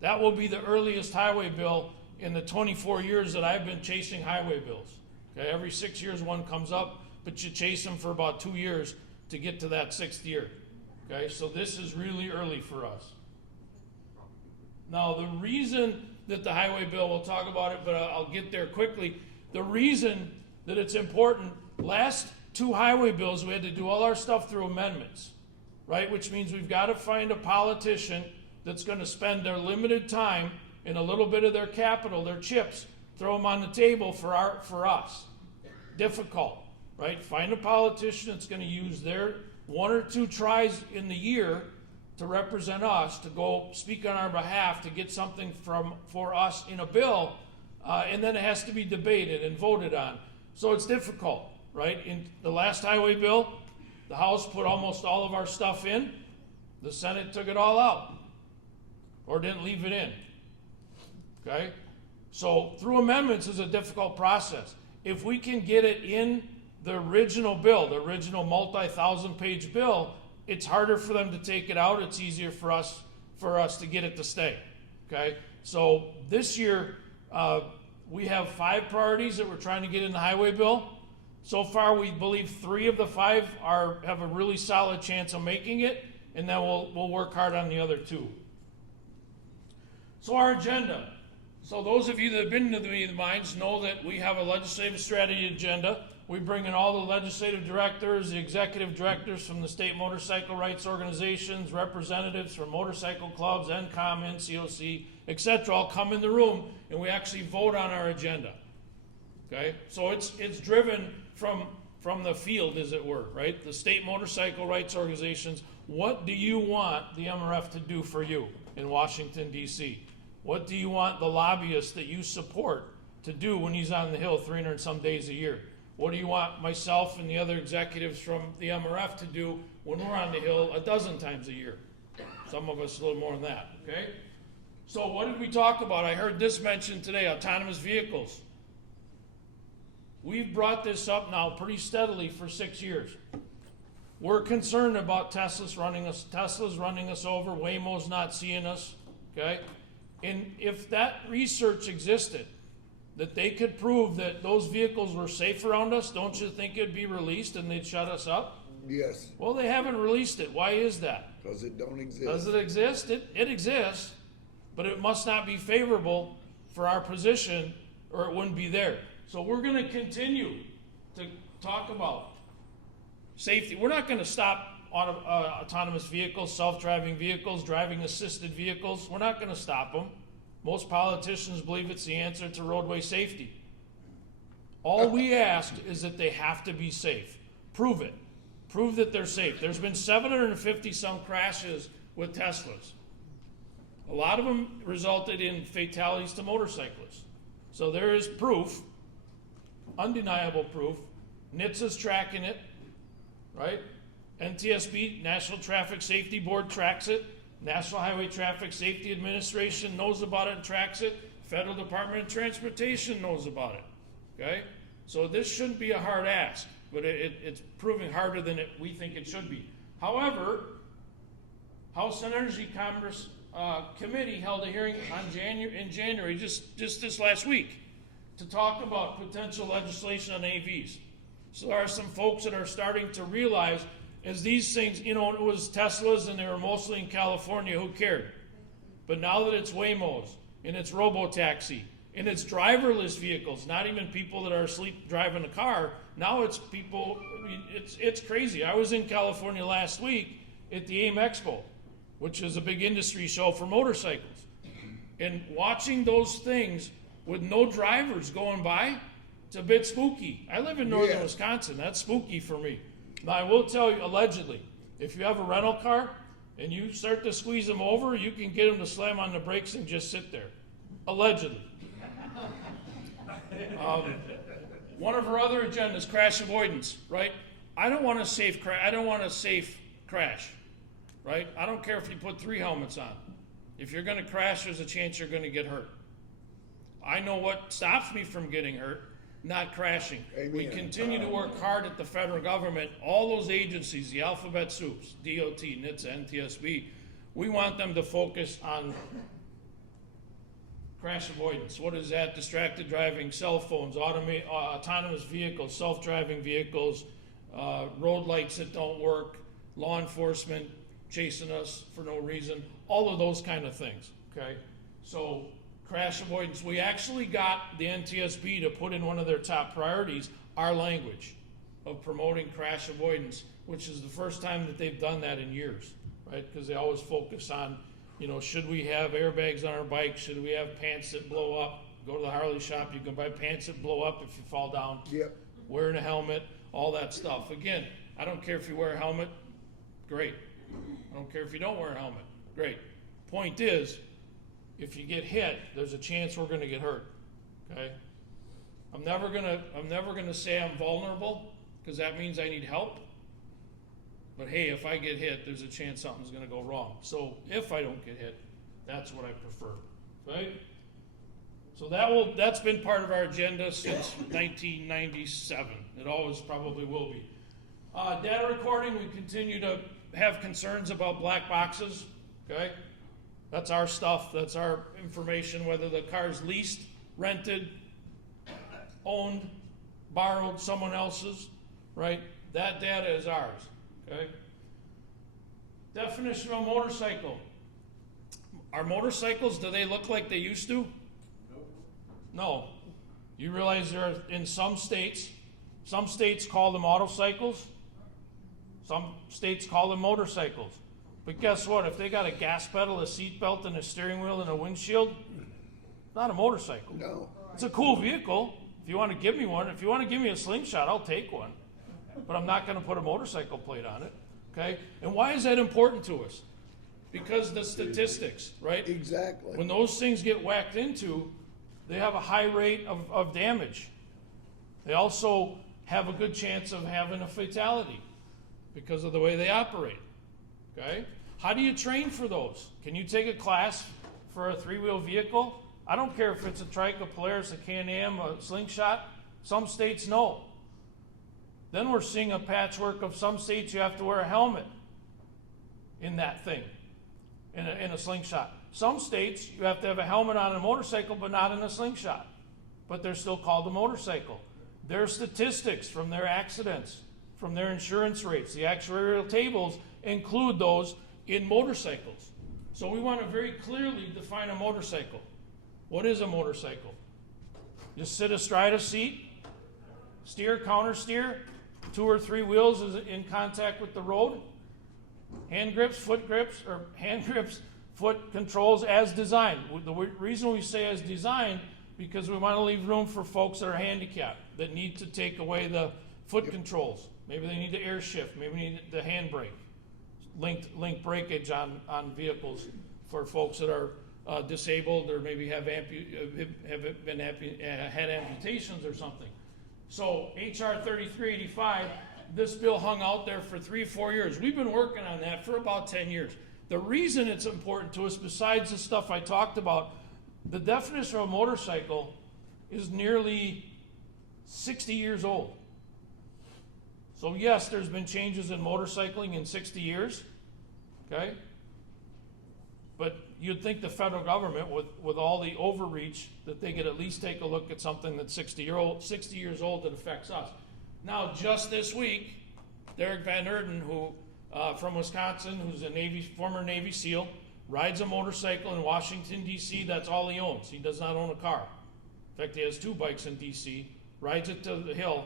That will be the earliest highway bill in the 24 years that I've been chasing highway bills. Okay, every 6 years one comes up, but you chase them for about 2 years to get to that 6th year. Okay, so this is really early for us. Now, the reason that the highway bill, we'll talk about it, but I'll get there quickly. The reason that it's important, last 2 highway bills, we had to do all our stuff through amendments, right? Which means we've got to find a politician that's going to spend their limited time and a little bit of their capital, their chips, throw them on the table for us. Difficult, right? Find a politician that's going to use their 1 or 2 tries in the year to represent us, to go speak on our behalf, to get something for us in a bill, and then it has to be debated and voted on. So it's difficult, right? In the last highway bill, the House put almost all of our stuff in. The Senate took it all out, or didn't leave it in, okay? So through amendments is a difficult process. If we can get it in the original bill, the original multi-thousand-page bill, it's harder for them to take it out. It's easier for us to get it to stay, okay? So this year, we have 5 priorities that we're trying to get in the highway bill. So far, we believe 3 of the 5 have a really solid chance of making it, and then we'll work hard on the other 2. So our agenda. So those of you that have been to the Meeting of the Minds know that we have a legislative strategy agenda. We bring in all the legislative directors, the executive directors from the state motorcycle rights organizations, representatives from motorcycle clubs, NCOM, NCOC, etc. all come in the room, and we actually vote on our agenda. Okay? So it's driven from the field, as it were, right? The state motorcycle rights organizations, what do you want the MRF to do for you in Washington, D.C.? What do you want the lobbyist that you support to do when he's on the Hill 300 and some days a year? What do you want myself and the other executives from the MRF to do when we're on the Hill 12 times a year? Some of us a little more than that, okay? So what did we talk about? I heard this mentioned today, autonomous vehicles. We've brought this up now pretty steadily for 6 years. We're concerned about Tesla's running us over, Waymo's not seeing us, okay? And if that research existed, that they could prove that those vehicles were safe around us, don't you think it'd be released and they'd shut us up? Yes. Well, they haven't released it. Why is that? Because it don't exist. Does it exist? It exists, but it must not be favorable for our position or it wouldn't be there. So we're going to continue to talk about safety. We're not going to stop autonomous vehicles, self-driving vehicles, driving assisted vehicles. We're not going to stop them. Most politicians believe it's the answer to roadway safety. All we ask is that they have to be safe. Prove it. Prove that they're safe. There's been 750 some crashes with Teslas. A lot of them resulted in fatalities to motorcyclists. So there is proof, undeniable proof. NHTSA's tracking it, right? NTSB, National Traffic Safety Board, tracks it. National Highway Traffic Safety Administration knows about it and tracks it. Federal Department of Transportation knows about it. Okay? So this shouldn't be a hard ask, but it's proving harder than we think it should be. However, House Energy Commerce Committee held a hearing in January, just this last week, to talk about potential legislation on AVs. So there are some folks that are starting to realize, as these things, it was Teslas and they were mostly in California, who cared? But now that it's Waymos and it's robo-taxi and it's driverless vehicles, not even people that are asleep driving a car, now it's people, it's crazy. I was in California last week at the AIM Expo, which is a big industry show for motorcycles. And watching those things with no drivers going by, it's a bit spooky. I live in northern Wisconsin. That's spooky for me. Now, I will tell you, allegedly, if you have a rental car and you start to squeeze them over, you can get them to slam on the brakes and just sit there. Allegedly. One of her other agendas, crash avoidance, right? I don't want a safe crash, right? I don't care if you put 3 helmets on. If you're going to crash, there's a chance you're going to get hurt. I know what stops me from getting hurt, not crashing. Amen. We continue to work hard at the federal government, all those agencies, the alphabet soups, DOT, NHTSA, NTSB, we want them to focus on crash avoidance. What is that? Distracted driving, cell phones, autonomous vehicles, self-driving vehicles, road lights that don't work, law enforcement chasing us for no reason, all of those kind of things, okay? So crash avoidance. We actually got the NTSB to put in one of their top priorities, our language of promoting crash avoidance, which is the first time that they've done that in years, right? Because they always focus on, should we have airbags on our bikes? Should we have pants that blow up? Go to the Harley shop, you can buy pants that blow up if you fall down. Yep. Wearing a helmet, all that stuff. Again, I don't care if you wear a helmet, great. I don't care if you don't wear a helmet, great. Point is, if you get hit, there's a chance we're going to get hurt. Okay? I'm never gonna say I'm vulnerable, because that means I need help. But hey, if I get hit, there's a chance something's going to go wrong. So if I don't get hit, that's what I prefer. Right? So that's been part of our agenda since 1997. It always probably will be. Data recording, we continue to have concerns about black boxes. Okay? That's our stuff, that's our information, whether the car's leased, rented, owned, borrowed, someone else's, right? That data is ours, okay? Definition of a motorcycle. Our motorcycles, do they look like they used to? No. You realize there are, in some states call them autocycles, some states call them motorcycles. But guess what? If they got a gas pedal, a seat belt, and a steering wheel, and a windshield, it's not a motorcycle. No. It's a cool vehicle. If you want to give me one, if you want to give me a slingshot, I'll take one. But I'm not going to put a motorcycle plate on it. Okay? And why is that important to us? Because the statistics, right? Exactly. When those things get whacked into, they have a high rate of damage. They also have a good chance of having a fatality because of the way they operate. Okay? How do you train for those? Can you take a class for a 3-wheel vehicle? I don't care if it's a trike, a Polaris, a Can-Am, a slingshot. Some states no. Then we're seeing a patchwork of some states you have to wear a helmet in that thing, in a slingshot. Some states you have to have a helmet on a motorcycle but not in a slingshot. But they're still called a motorcycle. Their statistics from their accidents, from their insurance rates, the actuarial tables include those in motorcycles. So we want to very clearly define a motorcycle. What is a motorcycle? You sit astride a seat, steer, counter steer, 2 or 3 wheels is in contact with the road, hand grips, foot controls as designed. The reason we say as designed, because we want to leave room for folks that are handicapped, that need to take away the foot controls. Maybe they need the air shift, maybe they need the handbrake. Linked breakage on vehicles for folks that are disabled or maybe had amputations or something. So HR 3385, this bill hung out there for 3 or 4 years. We've been working on that for about 10 years. The reason it's important to us, besides the stuff I talked about, the definition of a motorcycle is nearly 60 years old. So yes, there's been changes in motorcycling in 60 years, okay? But you'd think the federal government, with all the overreach, that they could at least take a look at something that's 60 years old that affects us. Now, just this week, Derek Van Erden, who from Wisconsin, who's a former Navy SEAL, rides a motorcycle in Washington, D.C. That's all he owns. He does not own a car. In fact, he has 2 bikes in D.C., rides it to the Hill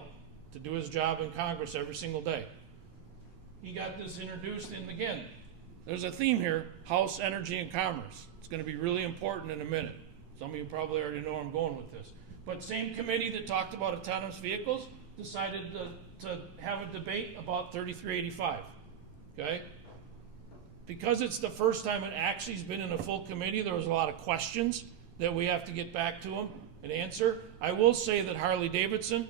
to do his job in Congress every single day. He got this introduced, and again, there's a theme here: House, Energy, and Commerce. It's going to be really important in a minute. Some of you probably already know where I'm going with this. But same committee that talked about autonomous vehicles decided to have a debate about 3385, okay? Because it's the first time it actually has been in a full committee, there was a lot of questions that we have to get back to them and answer. I will say that Harley-Davidson,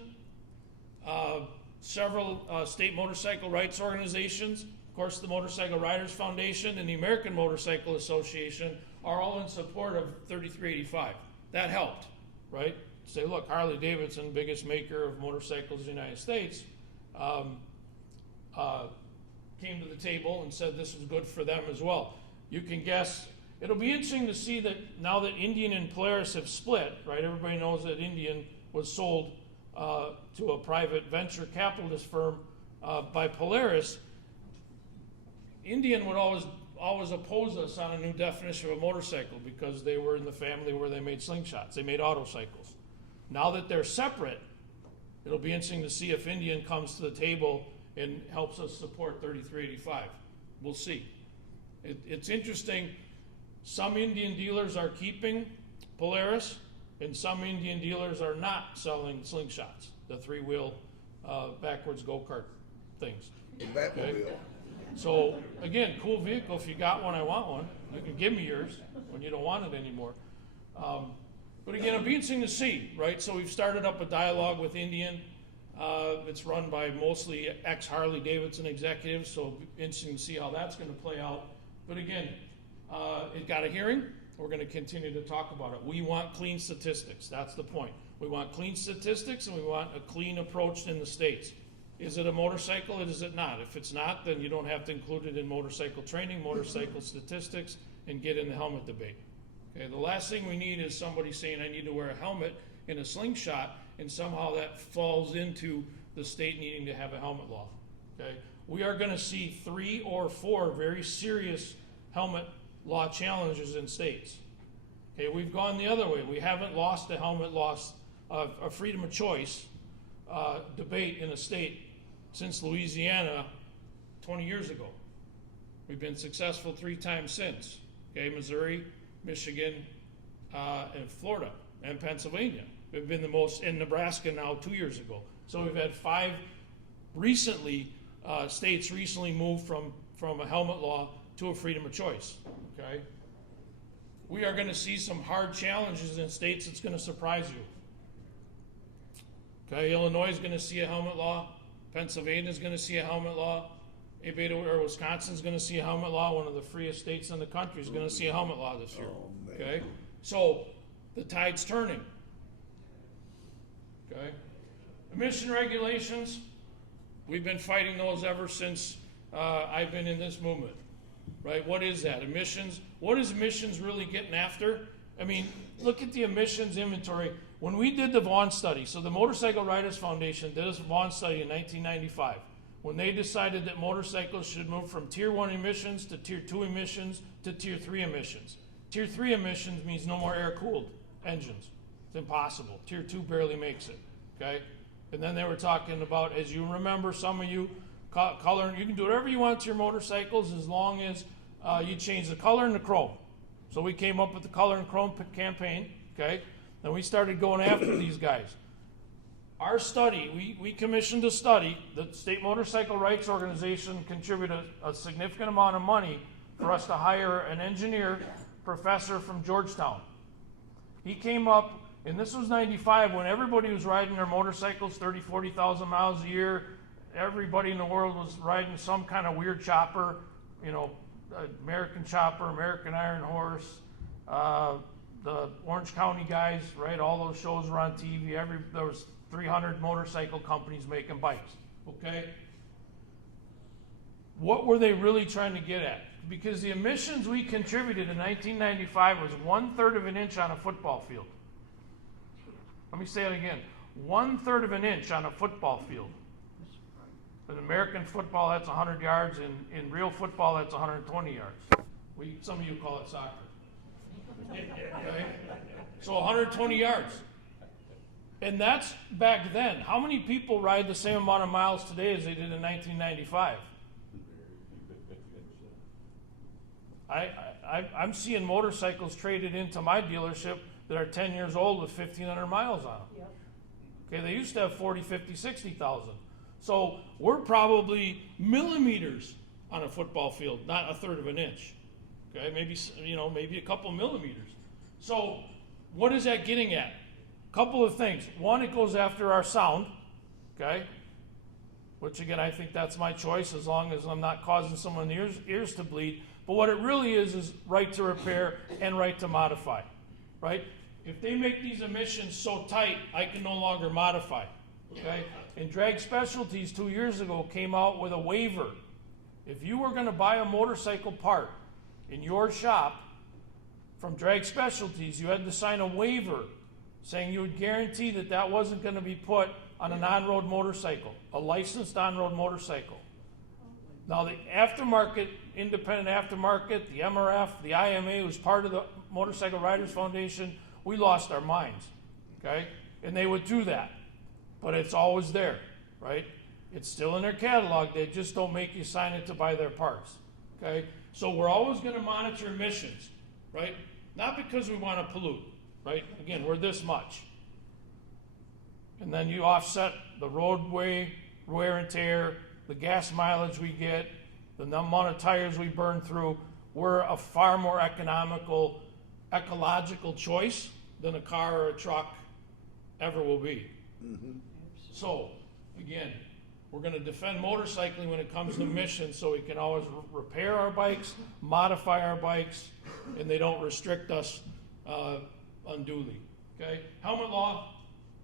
several state motorcycle rights organizations, of course the Motorcycle Riders Foundation and the American Motorcycle Association are all in support of 3385. That helped, right? Say, look, Harley-Davidson, biggest maker of motorcycles in the United States, came to the table and said this was good for them as well. You can guess, it'll be interesting to see that now that Indian and Polaris have split, right? Everybody knows that Indian was sold to a private venture capitalist firm by Polaris. Indian would always oppose us on a new definition of a motorcycle because they were in the family where they made slingshots. They made autocycles. Now that they're separate, it'll be interesting to see if Indian comes to the table and helps us support 3385. We'll see. It's interesting. Some Indian dealers are keeping Polaris, and some Indian dealers are not selling slingshots, the 3-wheel backwards go-kart things. Okay? So again, cool vehicle. If you got one, I want one. You can give me yours when you don't want it anymore. But again, it'll be interesting to see, right? So we've started up a dialogue with Indian. It's run by mostly ex-Harley-Davidson executives, so it'll be interesting to see how that's going to play out. But again, it got a hearing. We're going to continue to talk about it. We want clean statistics. That's the point. We want clean statistics, and we want a clean approach in the states. Is it a motorcycle or is it not? If it's not, then you don't have to include it in motorcycle training, motorcycle statistics, and get in the helmet debate. Okay, the last thing we need is somebody saying I need to wear a helmet in a slingshot, and somehow that falls into the state needing to have a helmet law. Okay, we are going to see 3 or 4 very serious helmet law challenges in states. Okay, we've gone the other way. We haven't lost a helmet loss of a freedom of choice debate in a state since Louisiana 20 years ago. We've been successful 3 times since. Okay, Missouri, Michigan, and Florida, and Pennsylvania. We've been the most in Nebraska now 2 years ago. So we've had 5 states recently moved from a helmet law to a freedom of choice. Okay, we are going to see some hard challenges in states that's going to surprise you. Okay, Illinois is going to see a helmet law. Pennsylvania is going to see a helmet law. Wisconsin is going to see a helmet law. One of the freest states in the country is going to see a helmet law this year. Okay, so the tide's turning. Okay, emission regulations. We've been fighting those ever since I've been in this movement. Right? What is that? Emissions? What is emissions really getting after? I mean, look at the emissions inventory. When we did the Vaughan study, so the Motorcycle Riders Foundation did a Vaughan study in 1995, when they decided that motorcycles should move from Tier 1 emissions to Tier 2 emissions to Tier 3 emissions. Tier 3 emissions means no more air-cooled engines. It's impossible. Tier 2 barely makes it, okay? And then they were talking about, as you remember, some of you, color, you can do whatever you want to your motorcycles as long as you change the color and the chrome. So we came up with the color and chrome campaign, okay? And we started going after these guys. Our study, we commissioned a study. The State Motorcycle Rights Organization contributed a significant amount of money for us to hire an engineer professor from Georgetown. He came up, and this was 95 when everybody was riding their motorcycles 30, 40,000 miles a year. Everybody in the world was riding some kind of weird chopper, you know, American Chopper, American Iron Horse, the Orange County guys, right? All those shows were on TV. There was 300 motorcycle companies making bikes, okay? What were they really trying to get at? Because the emissions we contributed in 1995 was 1/3 of an inch on a football field. Let me say it again. 1/3 of an inch on a football field. In American football, that's 100 yards. In real football, that's 120 yards. Some of you call it soccer. Okay? So 120 yards. And that's back then. How many people ride the same amount of miles today as they did in 1995? I'm seeing motorcycles traded into my dealership that are 10 years old with 1,500 miles on them. Yep. Okay, they used to have 40, 50, 60,000. So we're probably millimeters on a football field, not 1/3 of an inch. Okay, maybe a couple millimeters. So what is that getting at? Couple of things. One, it goes after our sound, okay? Which again, I think that's my choice as long as I'm not causing someone's ears to bleed. But what it really is right to repair and right to modify, right? If they make these emissions so tight, I can no longer modify, okay? And Drag Specialties 2 years ago came out with a waiver. If you were going to buy a motorcycle part in your shop from Drag Specialties, you had to sign a waiver saying you would guarantee that that wasn't going to be put on an on-road motorcycle, a licensed on-road motorcycle. Now the aftermarket, independent aftermarket, the MRF, the IMA, was part of the Motorcycle Riders Foundation, we lost our minds, okay? And they would do that, but it's always there, right? It's still in their catalog, they just don't make you sign it to buy their parts, okay? So we're always gonna monitor emissions, right? Not because we wanna pollute, right? Again, we're this much. And then you offset the roadway wear and tear, the gas mileage we get, the amount of tires we burn through. We're a far more ecological choice than a car or a truck ever will be. Mm-hmm. So, again, we're going to defend motorcycling when it comes to emissions so we can always repair our bikes, modify our bikes, and they don't restrict us unduly. Okay? Helmet law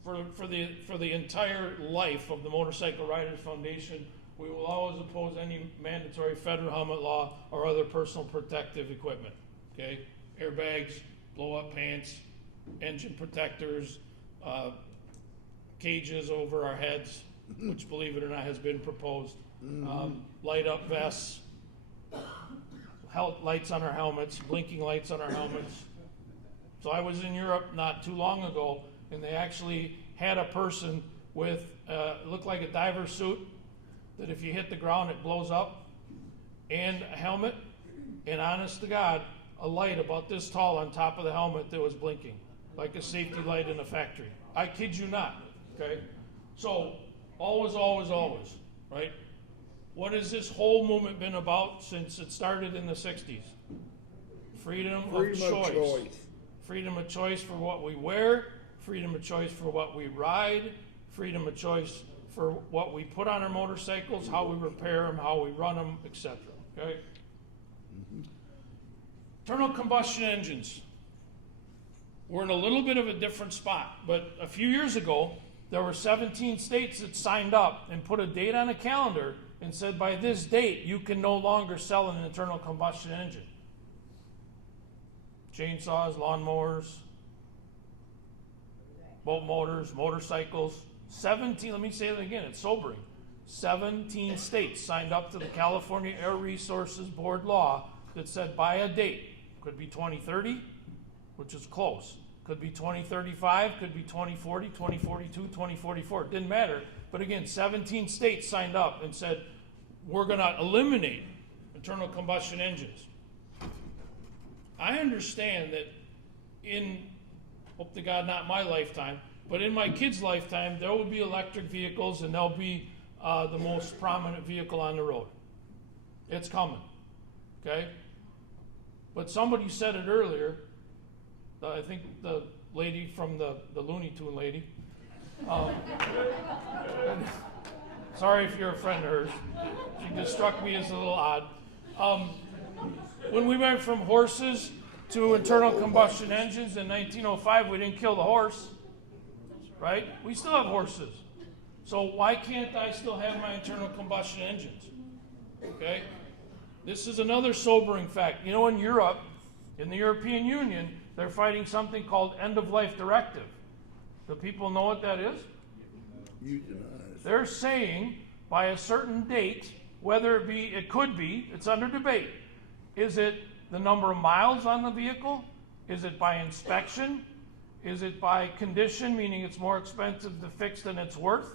for the entire life of the Motorcycle Riders Foundation. We will always oppose any mandatory federal helmet law or other personal protective equipment. Okay? Airbags, blow-up pants, engine protectors, cages over our heads, which, believe it or not, has been proposed. Light-up vests, lights on our helmets, blinking lights on our helmets. So I was in Europe not too long ago, and they actually had a person with, looked like a diver suit, that if you hit the ground, it blows up, and a helmet, and honest to God, a light about this tall on top of the helmet that was blinking, like a safety light in a factory. I kid you not, okay? So, always, always, always, right? What has this whole movement been about since it started in the 60s? Freedom of choice. Freedom of choice for what we wear, freedom of choice for what we ride, freedom of choice for what we put on our motorcycles, how we repair them, how we run them, etc. Okay? Internal combustion engines. We're in a little bit of a different spot, but a few years ago, there were 17 states that signed up and put a date on a calendar and said, by this date, you can no longer sell an internal combustion engine. Chainsaws, lawnmowers, boat motors, motorcycles. 17, let me say it again, it's sobering. 17 states signed up to the California Air Resources Board law that said by a date, could be 2030, which is close, could be 2035, could be 2040, 2042, 2044, it didn't matter. But again, 17 states signed up and said, we're gonna eliminate internal combustion engines. I understand that in, hope to God not my lifetime, but in my kids' lifetime, there will be electric vehicles and they'll be the most prominent vehicle on the road. It's coming, okay? But somebody said it earlier, I think the lady from the Looney Tune lady. Sorry if you're a friend of hers. She just struck me as a little odd. when we went from horses to internal combustion engines in 1905, we didn't kill the horse, right? We still have horses. So why can't I still have my internal combustion engines? Okay? This is another sobering fact. You know, in Europe, in the European Union, they're fighting something called end-of-life directive. Do people know what that is? They're saying by a certain date, whether it could be, it's under debate. Is it the number of miles on the vehicle? Is it by inspection? Is it by condition, meaning it's more expensive to fix than it's worth?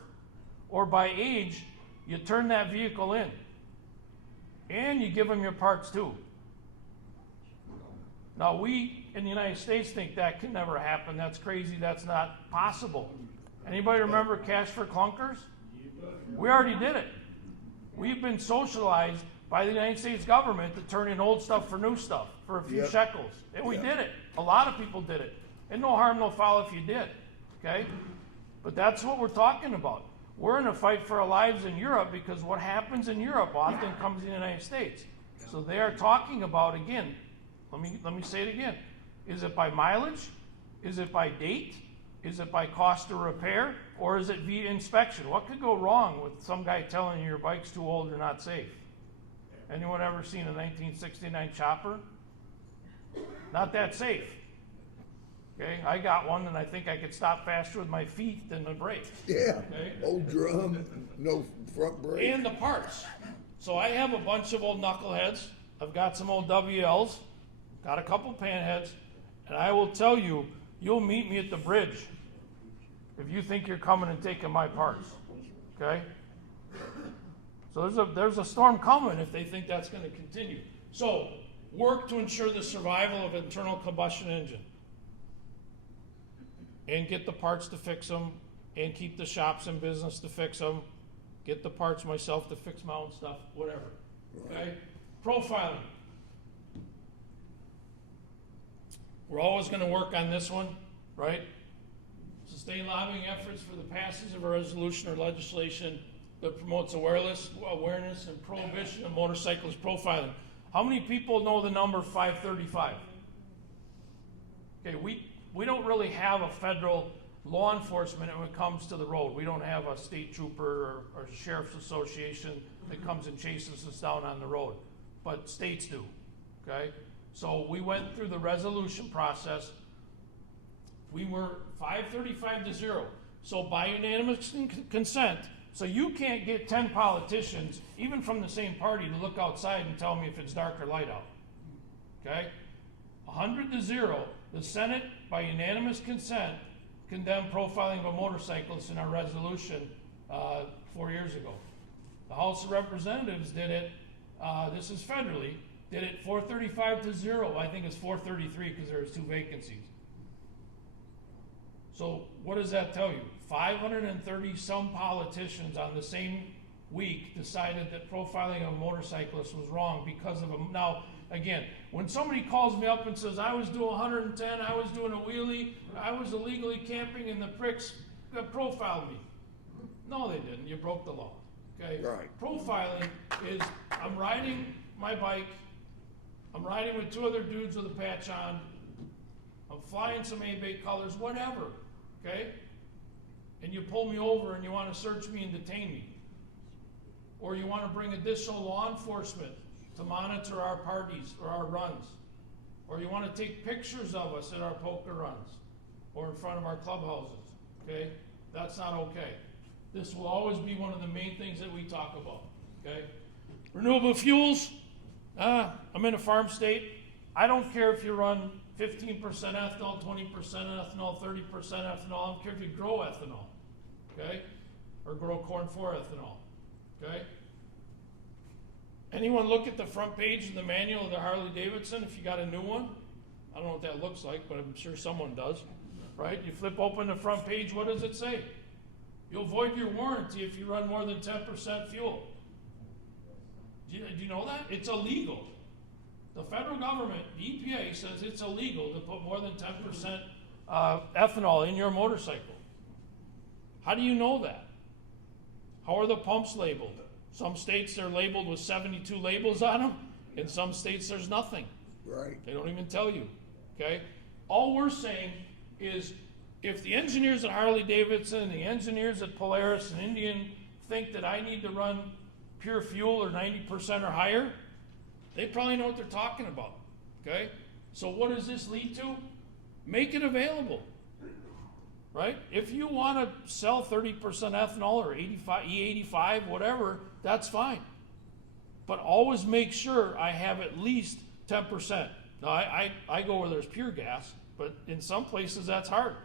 Or by age, you turn that vehicle in. And you give them your parts too. Now we in the United States think that can never happen. That's crazy. That's not possible. Anybody remember cash for clunkers? We already did it. We've been socialized by the United States government to turn in old stuff for new stuff for a few shekels. And we did it. A lot of people did it. And no harm, no foul if you did. Okay? But that's what we're talking about. We're in a fight for our lives in Europe because what happens in Europe often comes in the United States. So they are talking about, again, let me say it again. Is it by mileage? Is it by date? Is it by cost of repair? Or is it via inspection? What could go wrong with some guy telling you your bike's too old or not safe? Anyone ever seen a 1969 chopper? Not that safe. Okay, I got one and I think I could stop faster with my feet than the brakes. Yeah, okay? old drum, no front brake. And the parts. So I have a bunch of old knuckleheads. I've got some old WLs, got a couple panheads, and I will tell you, you'll meet me at the bridge if you think you're coming and taking my parts, okay? So there's a storm coming if they think that's going to continue. So work to ensure the survival of internal combustion engine. And get the parts to fix them, and keep the shops in business to fix them. Get the parts myself to fix my own stuff, whatever. Okay? Profiling. We're always going to work on this one, right? Sustain lobbying efforts for the passage of a resolution or legislation that promotes awareness and prohibition of motorcyclist profiling. How many people know the number 535? Okay, we don't really have a federal law enforcement when it comes to the road. We don't have a state trooper or a sheriff's association that comes and chases us down on the road, but states do, okay? So we went through the resolution process. We were 535 to 0. So by unanimous consent, so you can't get 10 politicians, even from the same party, to look outside and tell me if it's dark or light out, okay? 100 to 0, the Senate, by unanimous consent, condemned profiling of a motorcyclist in our resolution 4 years ago. The House of Representatives did it, this is federally, did it 435 to 0. I think it's 433 because there was 2 vacancies. So what does that tell you? 530 some politicians on the same week decided that profiling of a motorcyclist was wrong because of them. Now, again, when somebody calls me up and says, I was doing 110, I was doing a wheelie, I was illegally camping and the pricks profiled me. No, they didn't. You broke the law. Okay? Right. Profiling is, I'm riding my bike, I'm riding with 2 other dudes with a patch on, I'm flying some A-Bait colors, whatever, okay? And you pull me over and you want to search me and detain me. Or you want to bring additional law enforcement to monitor our parties or our runs. Or you want to take pictures of us at our poker runs or in front of our clubhouses, okay? That's not okay. This will always be one of the main things that we talk about, okay? Renewable fuels, I'm in a farm state. I don't care if you run 15% ethanol, 20% ethanol, 30% ethanol. I don't care if you grow ethanol, okay? Or grow corn for ethanol, okay? Anyone look at the front page of the manual of the Harley Davidson if you got a new one? I don't know what that looks like, but I'm sure someone does, right? You flip open the front page, what does it say? You'll void your warranty if you run more than 10% fuel. Do you know that? It's illegal. The federal government, the EPA, says it's illegal to put more than 10% ethanol in your motorcycle. How do you know that? How are the pumps labeled? Some states they're labeled with 72 labels on them. In some states, there's nothing. Right. They don't even tell you, okay? All we're saying is if the engineers at Harley-Davidson, the engineers at Polaris and Indian think that I need to run pure fuel or 90% or higher, they probably know what they're talking about, okay? So what does this lead to? Make it available, right? If you want to sell 30% ethanol or 85, E85, whatever, that's fine. But always make sure I have at least 10%. Now, I go where there's pure gas, but in some places that's hard.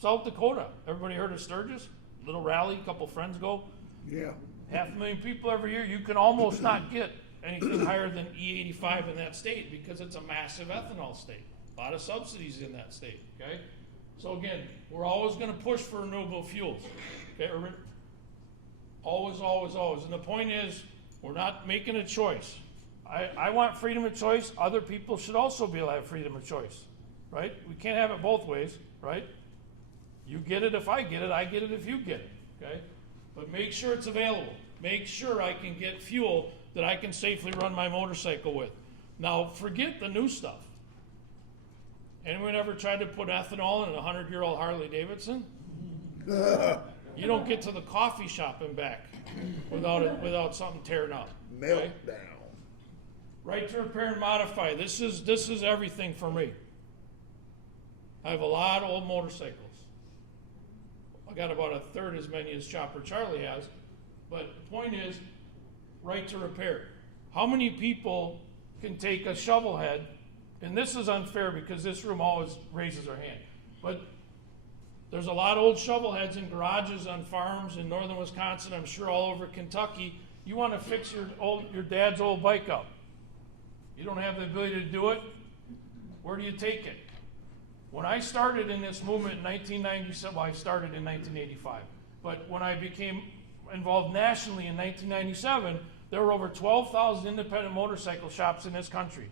South Dakota, everybody heard of Sturgis? Little rally, a couple friends go. Yeah. 500,000 people every year. You can almost not get anything higher than E85 in that state because it's a massive ethanol state. A lot of subsidies in that state, okay? So again, we're always gonna push for renewable fuels, okay? Always, always, always. And the point is, we're not making a choice. I want freedom of choice. Other people should also be able to have freedom of choice, right? We can't have it both ways, right? You get it if I get it, I get it if you get it, okay? But make sure it's available. Make sure I can get fuel that I can safely run my motorcycle with. Now, forget the new stuff. Anyone ever tried to put ethanol in a 100-year-old Harley-Davidson? You don't get to the coffee shop and back without something tearing up. Okay? Meltdown. Right to repair and modify. This is everything for me. I have a lot of old motorcycles. I got about a third as many as Chopper Charlie has. But the point is, right to repair. How many people can take a shovel head, and this is unfair because this room always raises their hand, but there's a lot of old shovel heads in garages on farms in northern Wisconsin, I'm sure all over Kentucky. You want to fix your dad's old bike up. You don't have the ability to do it. Where do you take it? When I started in this movement in 1997, well, I started in 1985, but when I became involved nationally in 1997, there were over 12,000 independent motorcycle shops in this country.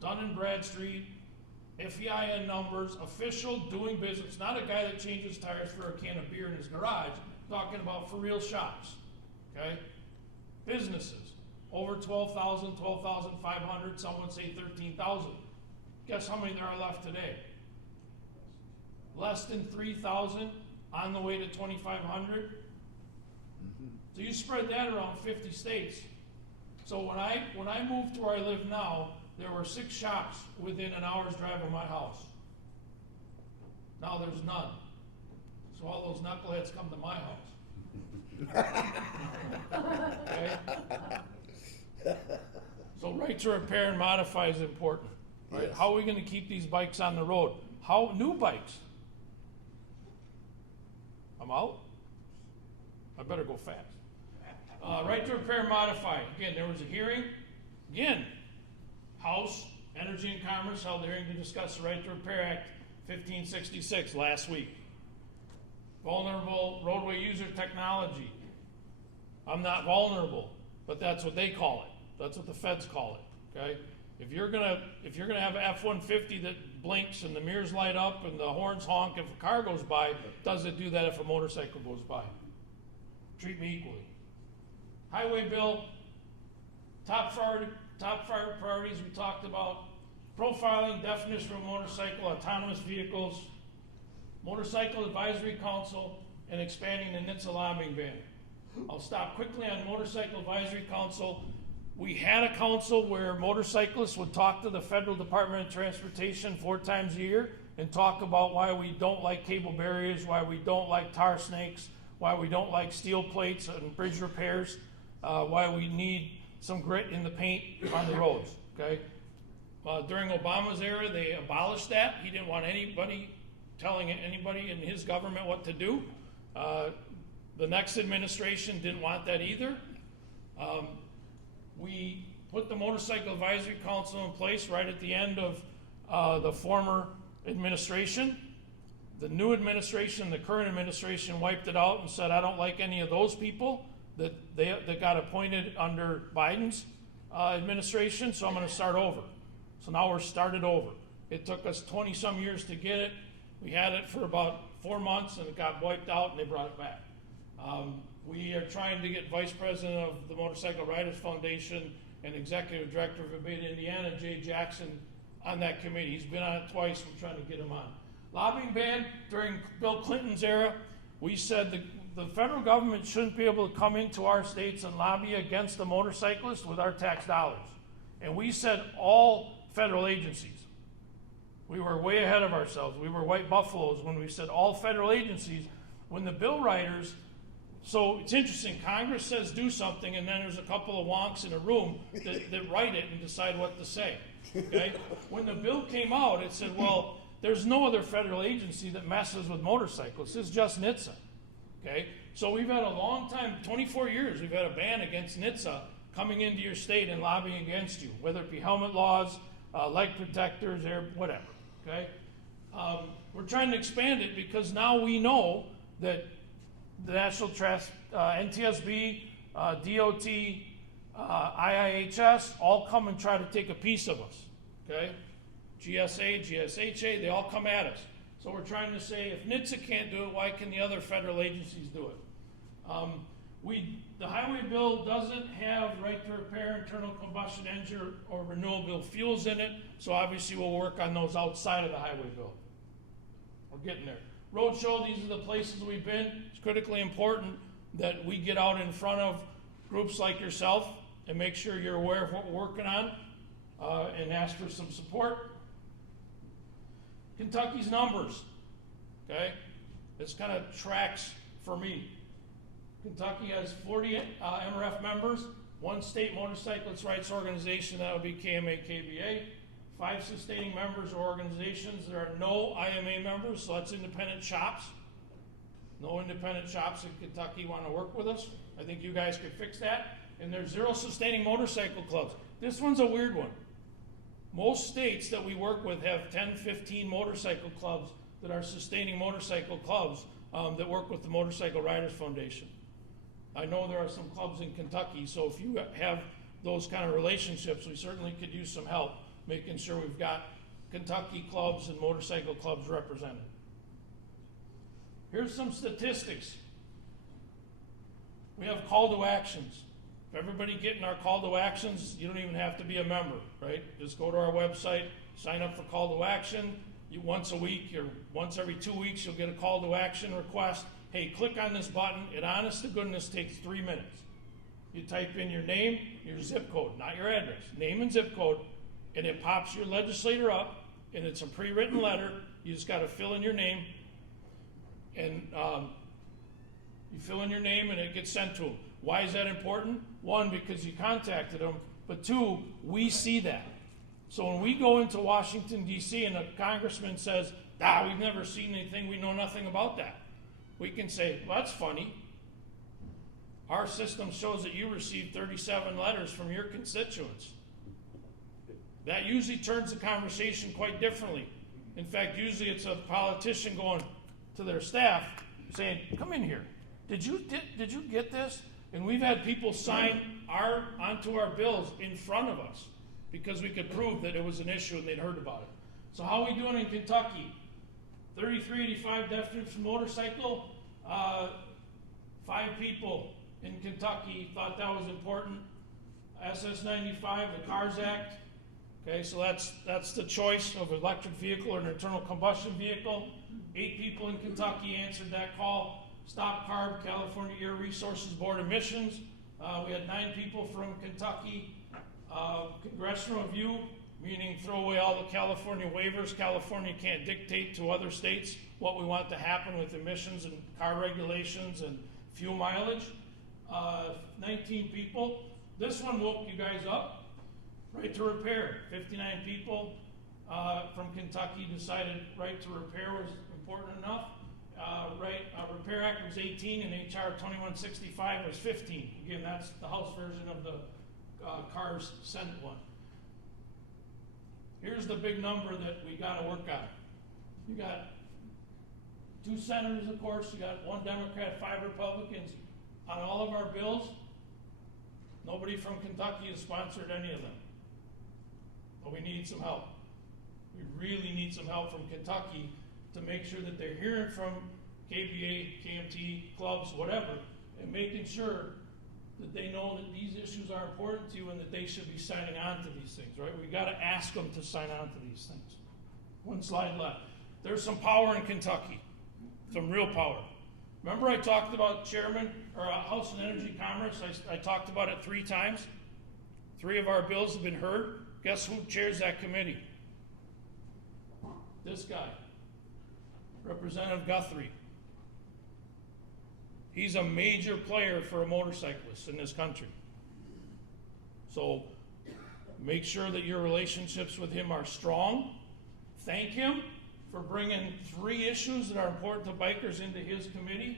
Dun & Bradstreet, FEIN numbers, official doing business, not a guy that changes tires for a can of beer in his garage, talking about for real shops, okay? Businesses, over 12,000, 12,500, some would say 13,000. Guess how many there are left today? Less than 3,000, on the way to 2,500. So you spread that around 50 states. So when I moved to where I live now, there were 6 shops within an hour's drive of my house. Now there's none. So all those knuckleheads come to my house. Okay? So right to repair and modify is important. Right? Yes. How are we going to keep these bikes on the road? How new bikes? I'm out. I better go fast. Right to repair and modify. Again, there was a hearing. Again, House Energy and Commerce held a hearing to discuss the Right to Repair Act 1566 last week. Vulnerable roadway user technology. I'm not vulnerable, but that's what they call it. That's what the feds call it. Okay. If you're gonna have an F-150 that blinks and the mirrors light up and the horns honk if a car goes by, does it do that if a motorcycle goes by? Treat me equally. Highway bill, top priorities we talked about, profiling, definition of motorcycle, autonomous vehicles, motorcycle advisory council, and expanding the NHTSA lobbying ban. I'll stop quickly on motorcycle advisory council. We had a council where motorcyclists would talk to the Federal Department of Transportation 4 times a year and talk about why we don't like cable barriers, why we don't like tar snakes, why we don't like steel plates and bridge repairs, why we need some grit in the paint on the roads, okay? During Obama's era, they abolished that. He didn't want anybody telling anybody in his government what to do. The next administration didn't want that either. We put the Motorcycle Advisory Council in place right at the end of the former administration. The new administration, the current administration, wiped it out and said, I don't like any of those people that got appointed under Biden's administration, so I'm going to start over. So now we're started over. It took us 20-some years to get it. We had it for about 4 months, and it got wiped out, and they brought it back. We are trying to get Vice President of the Motorcycle Riders Foundation and Executive Director of Abeta, Indiana, Jay Jackson, on that committee. He's been on it twice. We're trying to get him on. Lobbying ban during Bill Clinton's era, we said the federal government shouldn't be able to come into our states and lobby against the motorcyclists with our tax dollars. And we said all federal agencies. We were way ahead of ourselves. We were white buffaloes when we said all federal agencies. When the bill writers, so it's interesting, Congress says do something, and then there's a couple of wonks in a room that write it and decide what to say. Okay? When the bill came out, it said, well, there's no other federal agency that messes with motorcyclists. It's just NHTSA. Okay? So we've had a long time, 24 years, we've had a ban against NHTSA coming into your state and lobbying against you, whether it be helmet laws, leg protectors, or whatever. Okay? We're trying to expand it because now we know that the National NTSB, DOT, IIHS all come and try to take a piece of us. Okay? GSA, GSHA, they all come at us. So we're trying to say, if NHTSA can't do it, why can the other federal agencies do it? The highway bill doesn't have right to repair internal combustion engine or renewable fuels in it, so obviously we'll work on those outside of the highway bill. We're getting there. Roadshow, these are the places we've been. It's critically important that we get out in front of groups like yourself and make sure you're aware of what we're working on and ask for some support. Kentucky's numbers, okay? This kind of tracks for me. Kentucky has 40 MRF members, 1 state motorcyclist rights organization, that would be KMA-KBA, 5 sustaining members or organizations. There are no IMA members, so that's independent shops. No independent shops in Kentucky want to work with us. I think you guys could fix that. And there's 0 sustaining motorcycle clubs. This one's a weird one. Most states that we work with have 10, 15 motorcycle clubs that are sustaining motorcycle clubs that work with the Motorcycle Riders Foundation. I know there are some clubs in Kentucky, so if you have those kind of relationships, we certainly could use some help making sure we've got Kentucky clubs and motorcycle clubs represented. Here's some statistics. We have call to actions. If everybody getting our call to actions, you don't even have to be a member, right? Just go to our website, sign up for call to action. Once a week or once every 2 weeks, you'll get a call to action request. Hey, click on this button. It honest to goodness takes 3 minutes. You type in your name, your zip code, not your address, name and zip code, and it pops your legislator up, and it's a pre-written letter. You just got to fill in your name, and you fill in your name, and it gets sent to them. Why is that important? 1, because you contacted them, but 2, we see that. So when we go into Washington, D.C., and a congressman says, we've never seen anything, we know nothing about that, we can say, well, that's funny. Our system shows that you received 37 letters from your constituents. That usually turns the conversation quite differently. In fact, usually it's a politician going to their staff saying, come in here. Did you get this? And we've had people sign onto our bills in front of us because we could prove that it was an issue and they'd heard about it. So how are we doing in Kentucky? 3385 definition motorcycle. 5 people in Kentucky thought that was important. SS95, the CARS Act. Okay, so that's the choice of electric vehicle or an internal combustion vehicle. 8 people in Kentucky answered that call. Stop CARB, California Air Resources Board emissions. We had 9 people from Kentucky. Congressional review, meaning throw away all the California waivers. California can't dictate to other states what we want to happen with emissions and car regulations and fuel mileage. 19 people. This one woke you guys up. Right to repair. 59 people from Kentucky decided right to repair was important enough. Repair Act was 18 and HR 2165 was 15. Again, that's the House version of the CARS Senate one. Here's the big number that we got to work on. You got 2 senators, of course. You got 1 Democrat, 5 Republicans. On all of our bills, nobody from Kentucky has sponsored any of them. But we need some help. We really need some help from Kentucky to make sure that they're hearing from KBA, KMT, clubs, whatever, and making sure that they know that these issues are important to you and that they should be signing on to these things, right? We gotta ask them to sign on to these things. One slide left. There's some power in Kentucky, some real power. Remember I talked about House and Energy Commerce? I talked about it 3 times. 3 of our bills have been heard. Guess who chairs that committee? This guy, Representative Guthrie. He's a major player for a motorcyclist in this country. So make sure that your relationships with him are strong. Thank him for bringing 3 issues that are important to bikers into his committee.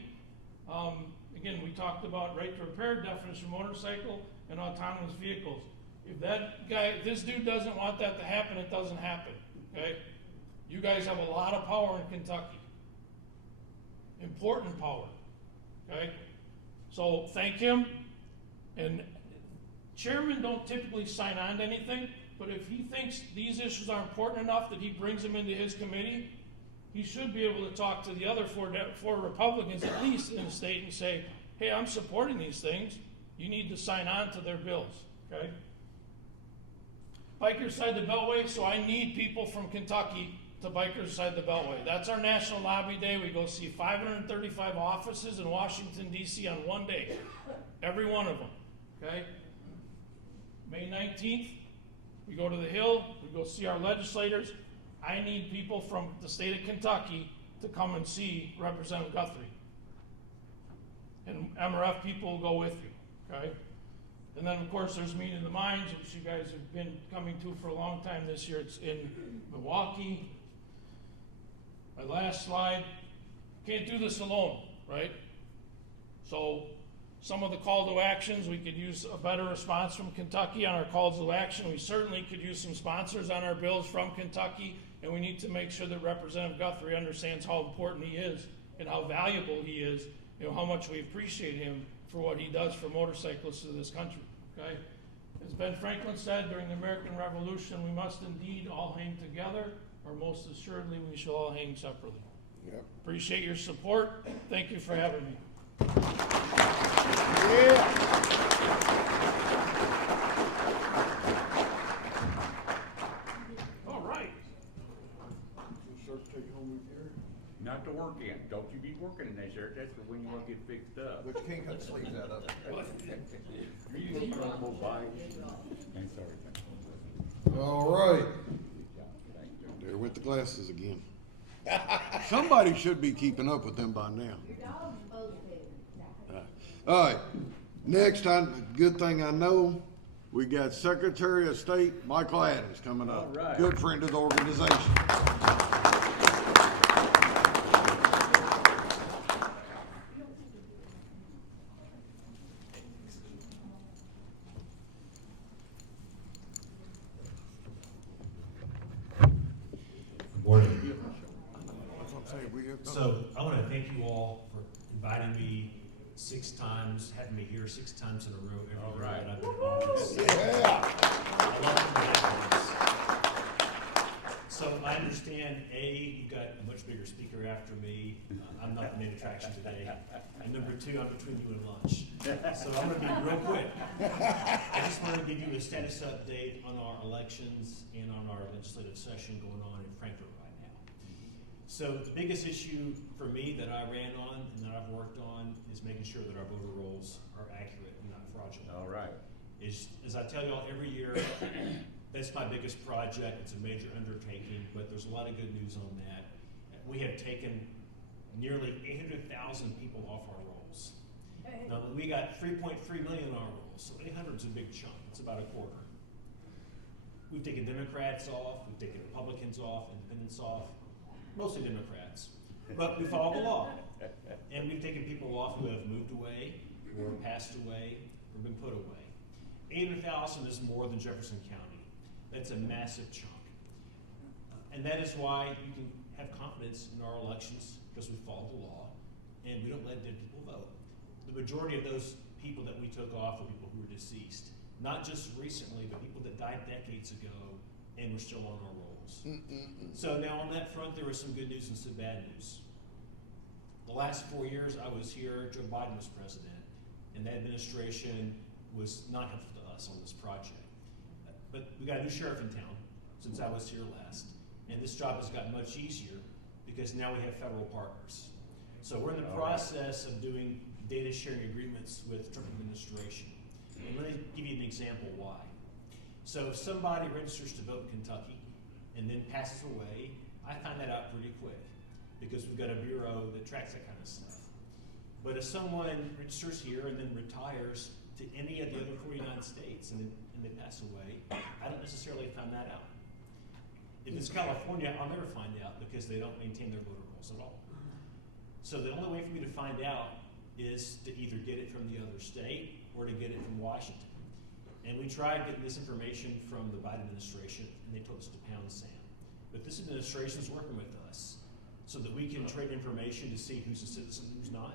Again, we talked about right to repair, definition of motorcycle, and autonomous vehicles. If this dude doesn't want that to happen, it doesn't happen, okay? You guys have a lot of power in Kentucky. Important power, okay? So thank him. And chairmen don't typically sign on to anything, but if he thinks these issues are important enough that he brings them into his committee, he should be able to talk to the other 4 Republicans, at least in the state, and say, hey, I'm supporting these things. You need to sign on to their bills, okay? Bikers Side the Beltway, so I need people from Kentucky to Bikers Side the Beltway. That's our National Lobby Day. We go see 535 offices in Washington, D.C. on one day. Every one of them, okay? May 19th, we go to the Hill. We go see our legislators. I need people from the state of Kentucky to come and see Representative Guthrie. And MRF people will go with you, okay? And then, of course, there's Meeting of the Minds, which you guys have been coming to for a long time this year. It's in Milwaukee. My last slide. Can't do this alone, right? So some of the call to actions, we could use a better response from Kentucky on our calls to action. We certainly could use some sponsors on our bills from Kentucky, and we need to make sure that Representative Guthrie understands how important he is and how valuable he is, how much we appreciate him for what he does for motorcyclists of this country, okay? As Ben Franklin said during the American Revolution, we must indeed all hang together, or most assuredly we shall all hang separately. Yep. Appreciate your support. Thank you for having me. All right. Not to work in. Don't you be working in that shirt. That's when you want to get fixed up. But you can't cut the sleeves out of it. You need to run more bikes. And sorry. All right. There went the glasses again. Somebody should be keeping up with them by now. All right. Next time, good thing I know, we got Secretary of State Michael Adams coming up. All right. Good friend of the organization. Morning. So I want to thank you all for inviting me 6 times, having me here 6 times in a row every year that I've been in office. I love the So I understand, A, you've got a much bigger speaker after me. I'm not the main attraction today. And number 2, I'm between you and lunch. So I'm going to be real quick. I just want to give you a status update on our elections and on our legislative session going on in Frankfurt right now. So the biggest issue for me that I ran on and that I've worked on is making sure that our voter rolls are accurate and not fraudulent. All right. As I tell y'all every year, that's my biggest project. It's a major undertaking, but there's a lot of good news on that. We have taken nearly 800,000 people off our rolls. Now, we got 3.3 million on our rolls, so 800 is a big chunk. It's about a quarter. We've taken Democrats off, we've taken Republicans off, independents off, mostly Democrats. But we follow the law. And we've taken people off who have moved away, or passed away, or been put away. 800,000 is more than Jefferson County. That's a massive chunk. And that is why you can have confidence in our elections, because we follow the law, and we don't let dead people vote. The majority of those people that we took off were people who were deceased. Not just recently, but people that died decades ago and were still on our rolls. So now on that front, there was some good news and some bad news. The last 4 years I was here, Joe Biden was president. and that administration was not helpful to us on this project. But we got a new sheriff in town since I was here last, and this job has gotten much easier because now we have federal partners. So we're in the process of doing data sharing agreements with Trump administration. And let me give you an example why. So if somebody registers to vote in Kentucky and then passes away, I find that out pretty quick because we've got a bureau that tracks that kind of stuff. But if someone registers here and then retires to any of the other 49 states and they pass away, I don't necessarily find that out. If it's California, I'll never find out because they don't maintain their voter rolls at all. So the only way for me to find out is to either get it from the other state or to get it from Washington. And we tried getting this information from the Biden administration, and they told us to pound sand. But this administration is working with us so that we can trade information to see who's a citizen and who's not.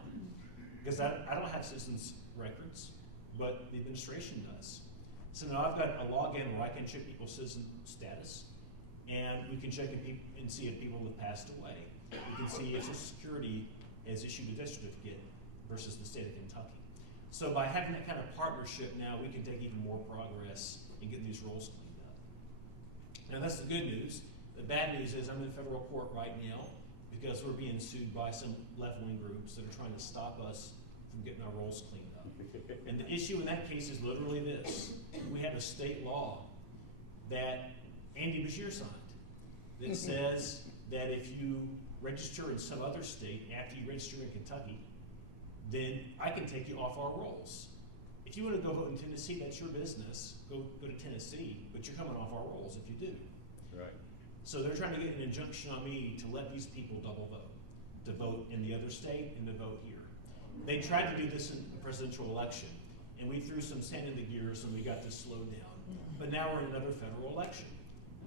Because I don't have citizens' records, but the administration does. So now I've got a login where I can check people's citizen status, and we can check and see if people have passed away. We can see if Social Security has issued a death certificate versus the state of Kentucky. So by having that kind of partnership now, we can take even more progress in getting these rolls cleaned up. Now that's the good news. The bad news is I'm in federal court right now because we're being sued by some left-wing groups that are trying to stop us from getting our rolls cleaned up. And the issue in that case is literally this. We have a state law that Andy Bashir signed that says that if you register in some other state after you register in Kentucky, then I can take you off our rolls. If you want to go vote in Tennessee, that's your business. Go to Tennessee, but you're coming off our rolls if you do. Right. So they're trying to get an injunction on me to let these people double vote, to vote in the other state and to vote here. They tried to do this in the presidential election, and we threw some sand in the gears and we got this slowed down. But now we're in another federal election,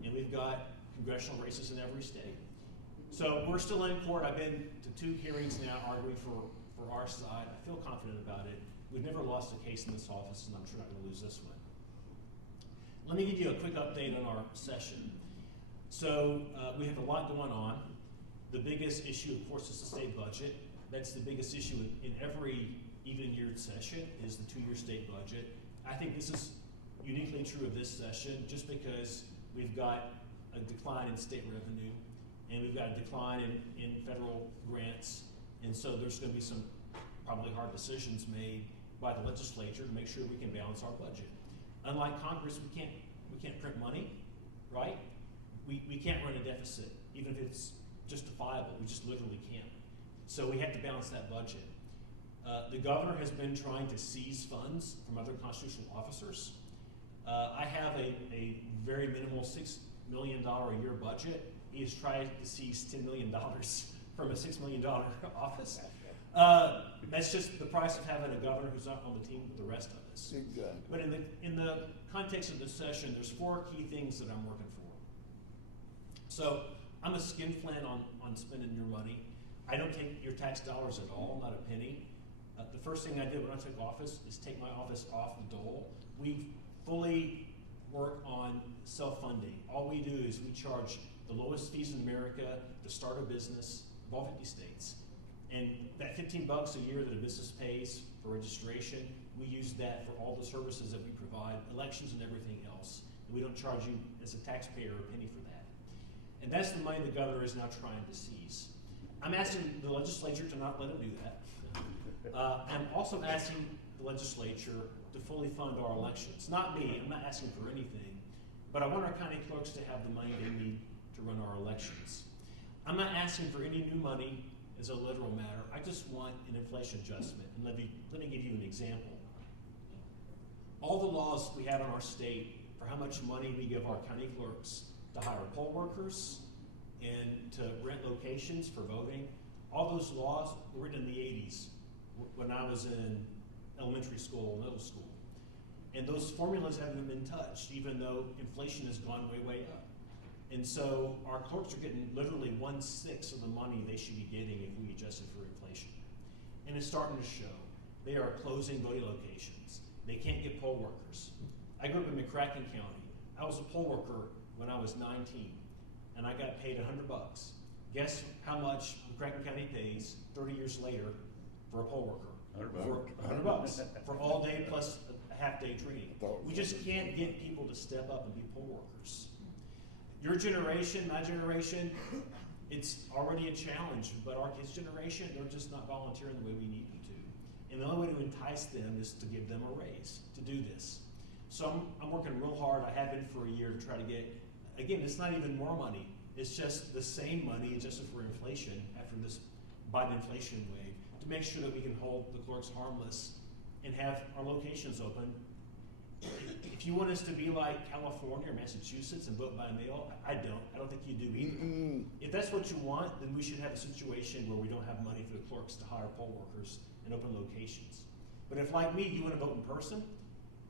and we've got congressional races in every state. So we're still in court. I've been to 2 hearings now arguing for our side. I feel confident about it. We've never lost a case in this office, and I'm sure not going to lose this one. Let me give you a quick update on our session. So we have a lot going on. The biggest issue, of course, is the state budget. That's the biggest issue in every even-yeared session is the 2-year state budget. I think this is uniquely true of this session just because we've got a decline in state revenue and we've got a decline in federal grants. And so there's going to be some probably hard decisions made by the legislature to make sure we can balance our budget. Unlike Congress, we can't print money, right? We can't run a deficit, even if it's justifiable. We just literally can't. So we have to balance that budget. The governor has been trying to seize funds from other constitutional officers. I have a very minimal $6 million a year budget. He has tried to seize $10 million from a $6 million office. That's just the price of having a governor who's not on the team with the rest of us. Exactly. But in the context of this session, there's 4 key things that I'm working for. So I'm a skinflint on spending your money. I don't take your tax dollars at all, not a penny. The first thing I did when I took office is take my office off the dole. We fully work on self-funding. All we do is we charge the lowest fees in America to start a business of all 50 states. And that $15 a year that a business pays for registration, we use that for all the services that we provide, elections and everything else. And we don't charge you as a taxpayer a penny for that. And that's the money the governor is now trying to seize. I'm asking the legislature to not let him do that. I'm also asking the legislature to fully fund our elections. Not me, I'm not asking for anything, but I want our county clerks to have the money they need to run our elections. I'm not asking for any new money as a literal matter. I just want an inflation adjustment. And let me give you an example. All the laws we have in our state for how much money we give our county clerks to hire poll workers and to rent locations for voting, all those laws were written in the 80s when I was in elementary school, middle school. And those formulas haven't been touched, even though inflation has gone way, way up. And so our clerks are getting literally 1/6 of the money they should be getting if we adjusted for inflation. And it's starting to show. They are closing voting locations. They can't get poll workers. I grew up in McCracken County. I was a poll worker when I was 19, and I got paid $100. Guess how much McCracken County pays 30 years later for a poll worker? $100 for all day plus a half day training. We just can't get people to step up and be poll workers. Your generation, my generation, it's already a challenge, but our kids' generation, they're just not volunteering the way we need them to. And the only way to entice them is to give them a raise to do this. So I'm working real hard. I have been for a year to try to get, again, it's not even more money. It's just the same money adjusted for inflation after this Biden inflation wave to make sure that we can hold the clerks harmless and have our locations open. If you want us to be like California or Massachusetts and vote by mail, I don't think you do either. If that's what you want, then we should have a situation where we don't have money for the clerks to hire poll workers and open locations. But if, like me, you want to vote in person,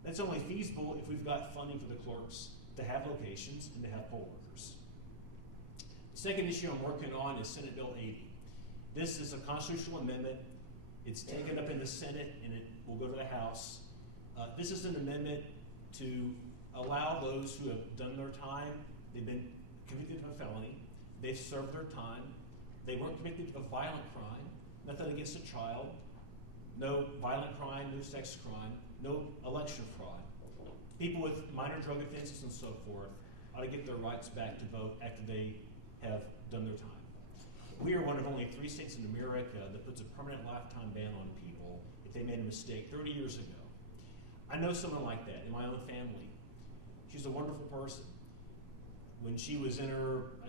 that's only feasible if we've got funding for the clerks to have locations and to have poll workers. The second issue I'm working on is Senate Bill 80. This is a constitutional amendment. It's taken up in the Senate and it will go to the House. This is an amendment to allow those who have done their time, they've been convicted of a felony, they've served their time, they weren't convicted of a violent crime, nothing against a child, no violent crime, no sex crime, no election fraud. People with minor drug offenses and so forth ought to get their rights back to vote after they have done their time. We are one of only 3 states in America that puts a permanent lifetime ban on people if they made a mistake 30 years ago. I know someone like that in my own family. She's a wonderful person. When she was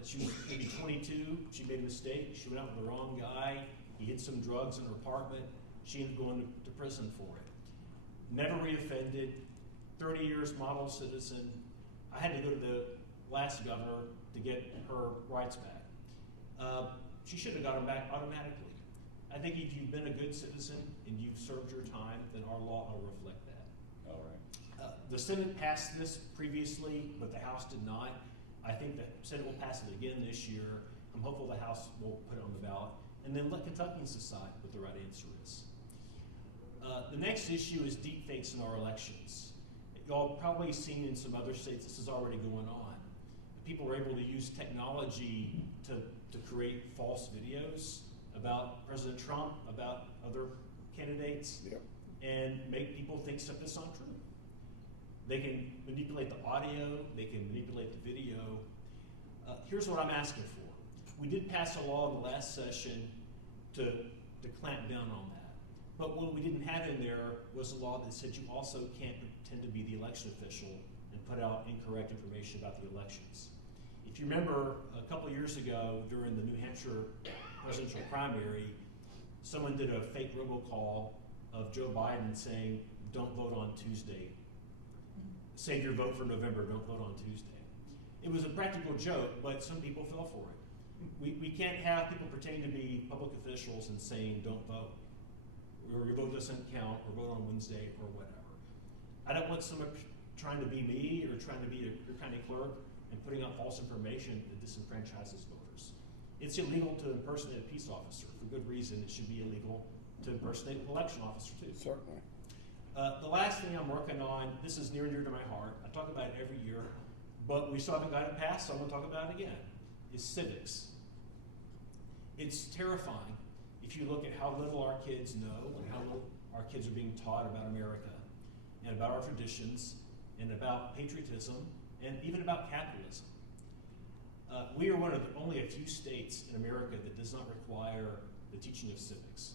she was maybe 22, she made a mistake. She went out with the wrong guy. He hid some drugs in her apartment. She ended up going to prison for it. Never reoffended, 30 years model citizen. I had to go to the last governor to get her rights back. She should have got them back automatically. I think if you've been a good citizen and you've served your time, then our law will reflect that. All right. The Senate passed this previously, but the House did not. I think the Senate will pass it again this year. I'm hopeful the House will put it on the ballot. And then let Kentuckians decide what the right answer is. The next issue is deep fakes in our elections. Y'all probably seen in some other states this is already going on. People are able to use technology to create false videos about President Trump, about other candidates, and make people think stuff that's not true. They can manipulate the audio, they can manipulate the video. Here's what I'm asking for. We did pass a law in the last session to clamp down on that. But what we didn't have in there was a law that said you also can't pretend to be the election official and put out incorrect information about the elections. If you remember, a couple years ago during the New Hampshire presidential primary, someone did a fake robocall of Joe Biden saying, "Don't vote on Tuesday. Save your vote for November, don't vote on Tuesday." It was a practical joke, but some people fell for it. We can't have people pretending to be public officials and saying, "Don't vote," or "Your vote doesn't count," or "Vote on Wednesday," or whatever. I don't want someone trying to be me or trying to be your county clerk and putting out false information that disenfranchises voters. It's illegal to impersonate a peace officer. For good reason, it should be illegal to impersonate an election officer too. Certainly. The last thing I'm working on, this is near and dear to my heart. I talk about it every year, but we still haven't got it passed, so I'm going to talk about it again, is civics. It's terrifying if you look at how little our kids know and how little our kids are being taught about America and about our traditions and about patriotism and even about capitalism. We are one of only a few states in America that does not require the teaching of civics.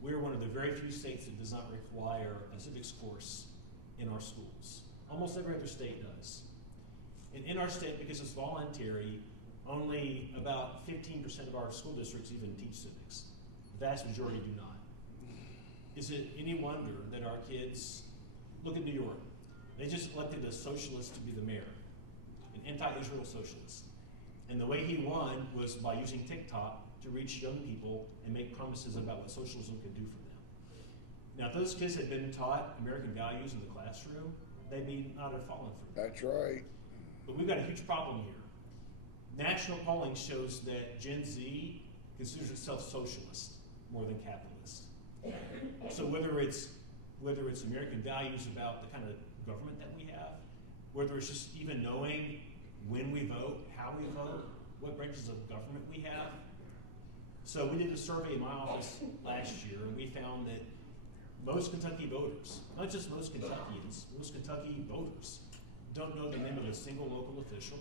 We are one of the very few states that does not require a civics course in our schools. Almost every other state does. And in our state, because it's voluntary, only about 15% of our school districts even teach civics. The vast majority do not. Is it any wonder that our kids, look at New York, they just elected a socialist to be the mayor, an anti-Israel socialist. And the way he won was by using TikTok to reach young people and make promises about what socialism could do for them. Now, if those kids had been taught American values in the classroom, they may not have fallen for it. That's right. But we've got a huge problem here. National polling shows that Gen Z considers itself socialist more than capitalist. So whether it's American values about the kind of government that we have, whether it's just even knowing when we vote, how we vote, what branches of government we have. So we did a survey in my office last year, and we found that most Kentucky voters, not just most Kentuckians, most Kentucky voters don't know the name of a single local official.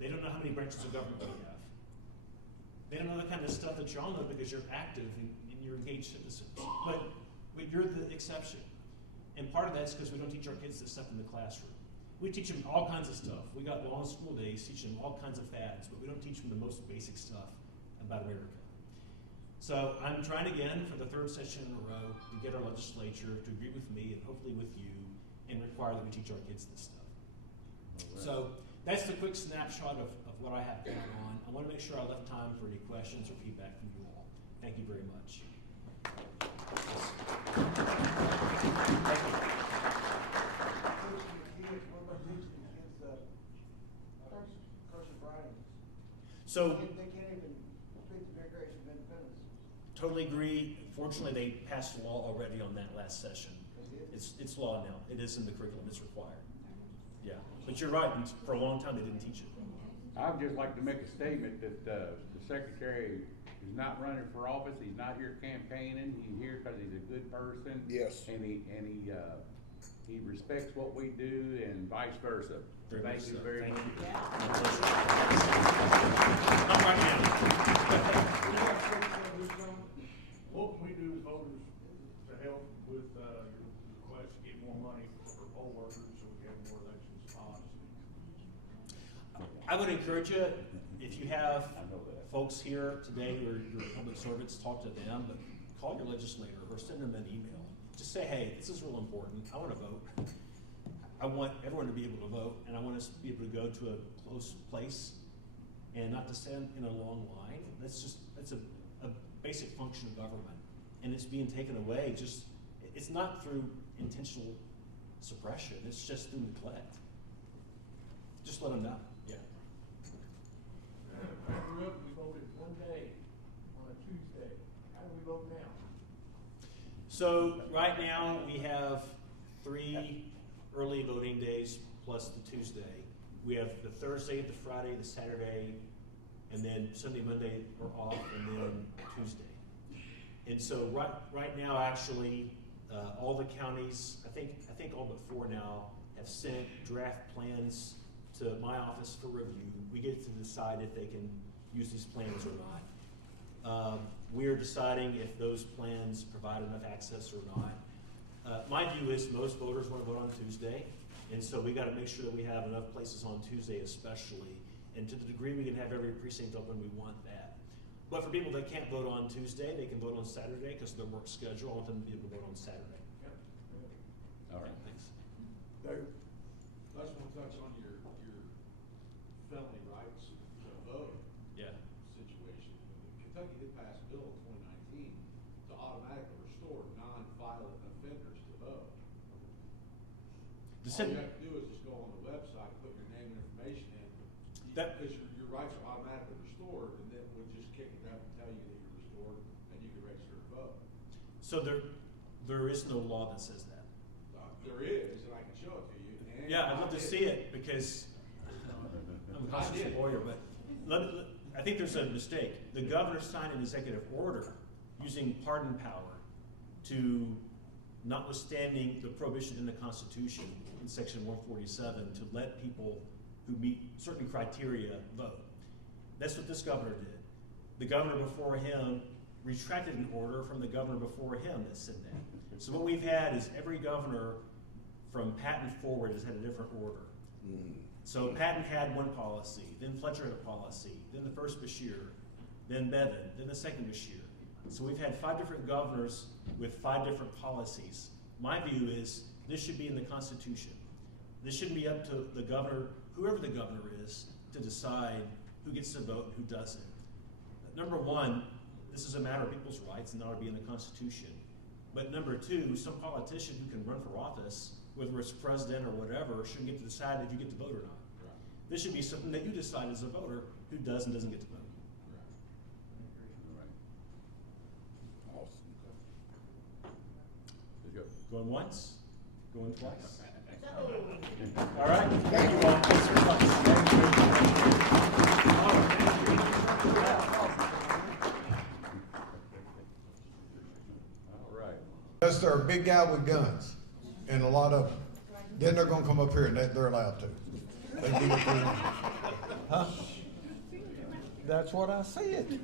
They don't know how many branches of government we have. They don't know the kind of stuff that y'all know because you're active and you're engaged citizens. But you're the exception. And part of that's because we don't teach our kids this stuff in the classroom. We teach them all kinds of stuff. We got long school days teaching them all kinds of fads, but we don't teach them the most basic stuff about America. So I'm trying again for the third session in a row to get our legislature to agree with me and hopefully with you and require that we teach our kids this stuff. Right. So that's the quick snapshot of what I have going on. I want to make sure I left time for any questions or feedback from you all. Thank you very much. Thank you. So they can't even speak the Declaration of Independence. Totally agree. Fortunately, they passed a law already on that last session. It's law now. It is in the curriculum. It's required. Yeah, but you're right. For a long time, they didn't teach it. I would just like to make a statement that the secretary is not running for office. He's not here campaigning. He's here because he's a good person. Yes. And he respects what we do and vice versa. Thank you very much. I'm right now. What we do as voters to help with your request to get more money for poll workers so we have more elections honestly. I would encourage you, if you have folks here today who are your public servants, talk to them, but call your legislator or send them an email. Just say, hey, this is real important. I want to vote. I want everyone to be able to vote, and I want us to be able to go to a close place and not to stand in a long line. That's a basic function of government, and it's being taken away. It's not through intentional suppression. It's just through neglect. Just let them know. Yeah. I grew up, we voted one day on a Tuesday. How do we vote now? So right now we have 3 early voting days plus the Tuesday. We have the Thursday, the Friday, the Saturday, and then Sunday, Monday are off, and then Tuesday. And so right now, actually, all the counties, I think all but 4 now, have sent draft plans to my office for review. We get to decide if they can use these plans or not. We're deciding if those plans provide enough access or not. My view is most voters want to vote on Tuesday, and so we got to make sure that we have enough places on Tuesday especially, and to the degree we can have every precinct open, we want that. But for people that can't vote on Tuesday, they can vote on Saturday because of their work schedule. I want them to be able to vote on Saturday. Yep. All right, thanks. Dave, I just want to touch on your felony rights to vote situation. Kentucky did pass a bill in 2019 to automatically restore non-violent offenders to vote. All you have to do is just go on the website, put your name and information in, because your rights are automatically restored, and then we'll just kick it up and tell you that you're restored, and you can register to vote. So there is no law that says that. There is, and I can show it to you. And Yeah, I'd love to see it because I'm a constitutional lawyer, but I think there's a mistake. The governor signed an executive order using pardon power to, notwithstanding the prohibition in the Constitution in Section 147, to let people who meet certain criteria vote. That's what this governor did. The governor before him retracted an order from the governor before him that said that. So what we've had is every governor from Patton forward has had a different order. So Patton had one policy, then Fletcher had a policy, then the first Bashir, then Bevin, then the second Bashir. So we've had 5 different governors with 5 different policies. My view is this should be in the Constitution. This shouldn't be up to the governor, whoever the governor is, to decide who gets to vote and who doesn't. Number 1, this is a matter of people's rights and ought to be in the Constitution. But number 2, some politician who can run for office, whether it's president or whatever, shouldn't get to decide if you get to vote or not. Right. This should be something that you decide as a voter who does and doesn't get to vote. Awesome. Going once, going twice. All right, thank you all. Thanks very much. All right. Let's unless they're a big guy with guns, and a lot of them. Then they're gonna come up here and they're allowed to. They do what they want. Huh? That's what I said.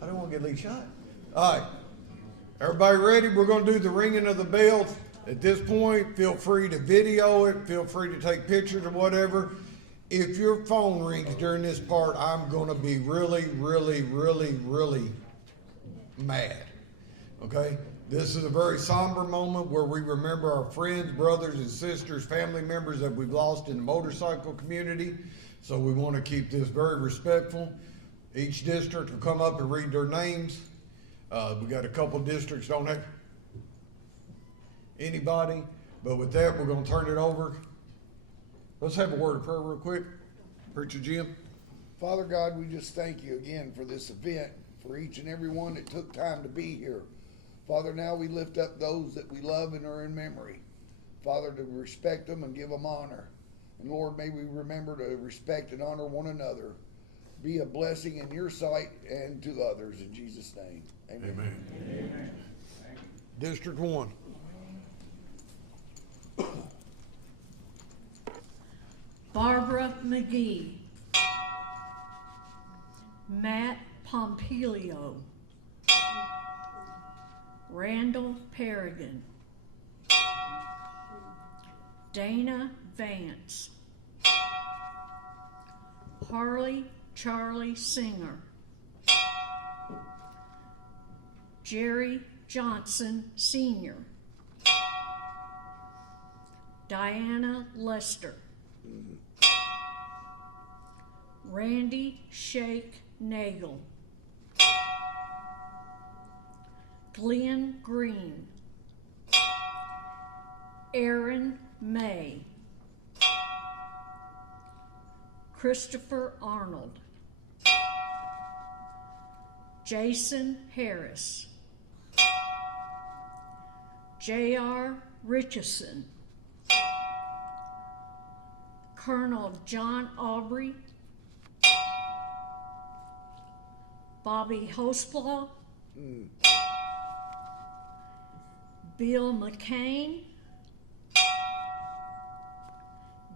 I don't want to get Lee shot. All right. Everybody ready? We're going to do the ringing of the bells. At this point, feel free to video it. Feel free to take pictures or whatever. If your phone rings during this part, I'm going to be really, really, really, really mad. Okay? This is a very somber moment where we remember our friends, brothers and sisters, family members that we've lost in the motorcycle community. So we want to keep this very respectful. Each district will come up and read their names. We got a couple districts don't have anybody, but with that, we're going to turn it over. Let's have a word of prayer real quick. Preacher Jim. Father God, we just thank you again for this event, for each and every one that took time to be here. Father, now we lift up those that we love and are in memory. Father, to respect them and give them honor. And Lord, may we remember to respect and honor one another. Be a blessing in your sight and to others. In Jesus' name, amen. Amen. Amen. District 1. Barbara McGee. Matt Pompilio. Randall Perrigan. Dana Vance. Harley Charlie Singer. Jerry Johnson Sr. Diana Lester. Randy Shake Nagel. Glenn Green. Aaron May. Christopher Arnold. Jason Harris. J.R. Richardson. Colonel John Aubrey. Bobby Hosplaw. Bill McCain.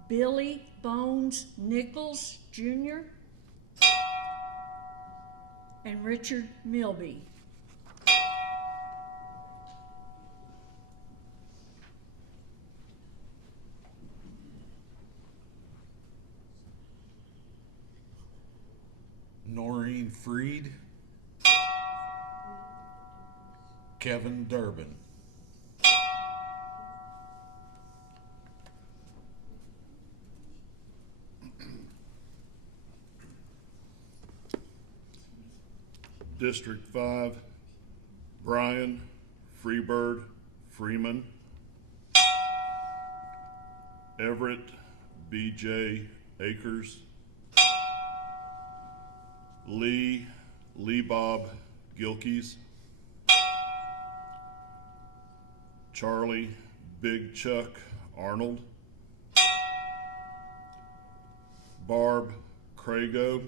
Billy Bones Nichols Jr. and Richard Milby. Noreen Freed. Kevin Durbin. District 5, Brian Freebird Freeman. Everett B.J. Akers. Lee Bob Gilkeys. Charlie Big Chuck Arnold. Barb Crago.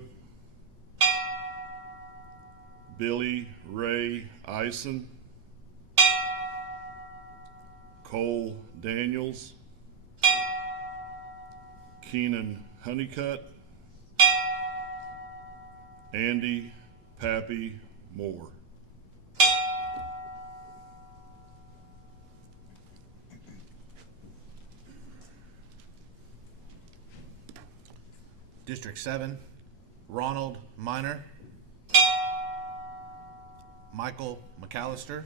Billy Ray Eisen. Cole Daniels. Keenan Honeycutt. Andy Pappy Moore. District 7, Ronald Miner. Michael McAllister.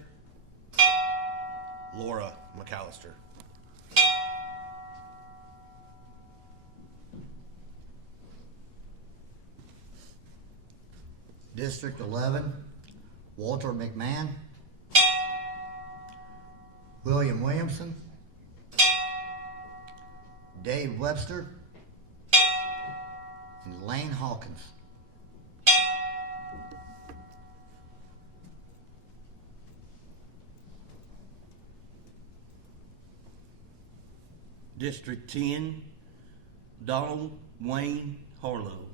Laura McAllister. District 11, Walter McMahon. William Williamson. Dave Webster. And Lane Hawkins. District 10, Donald Wayne Harlow.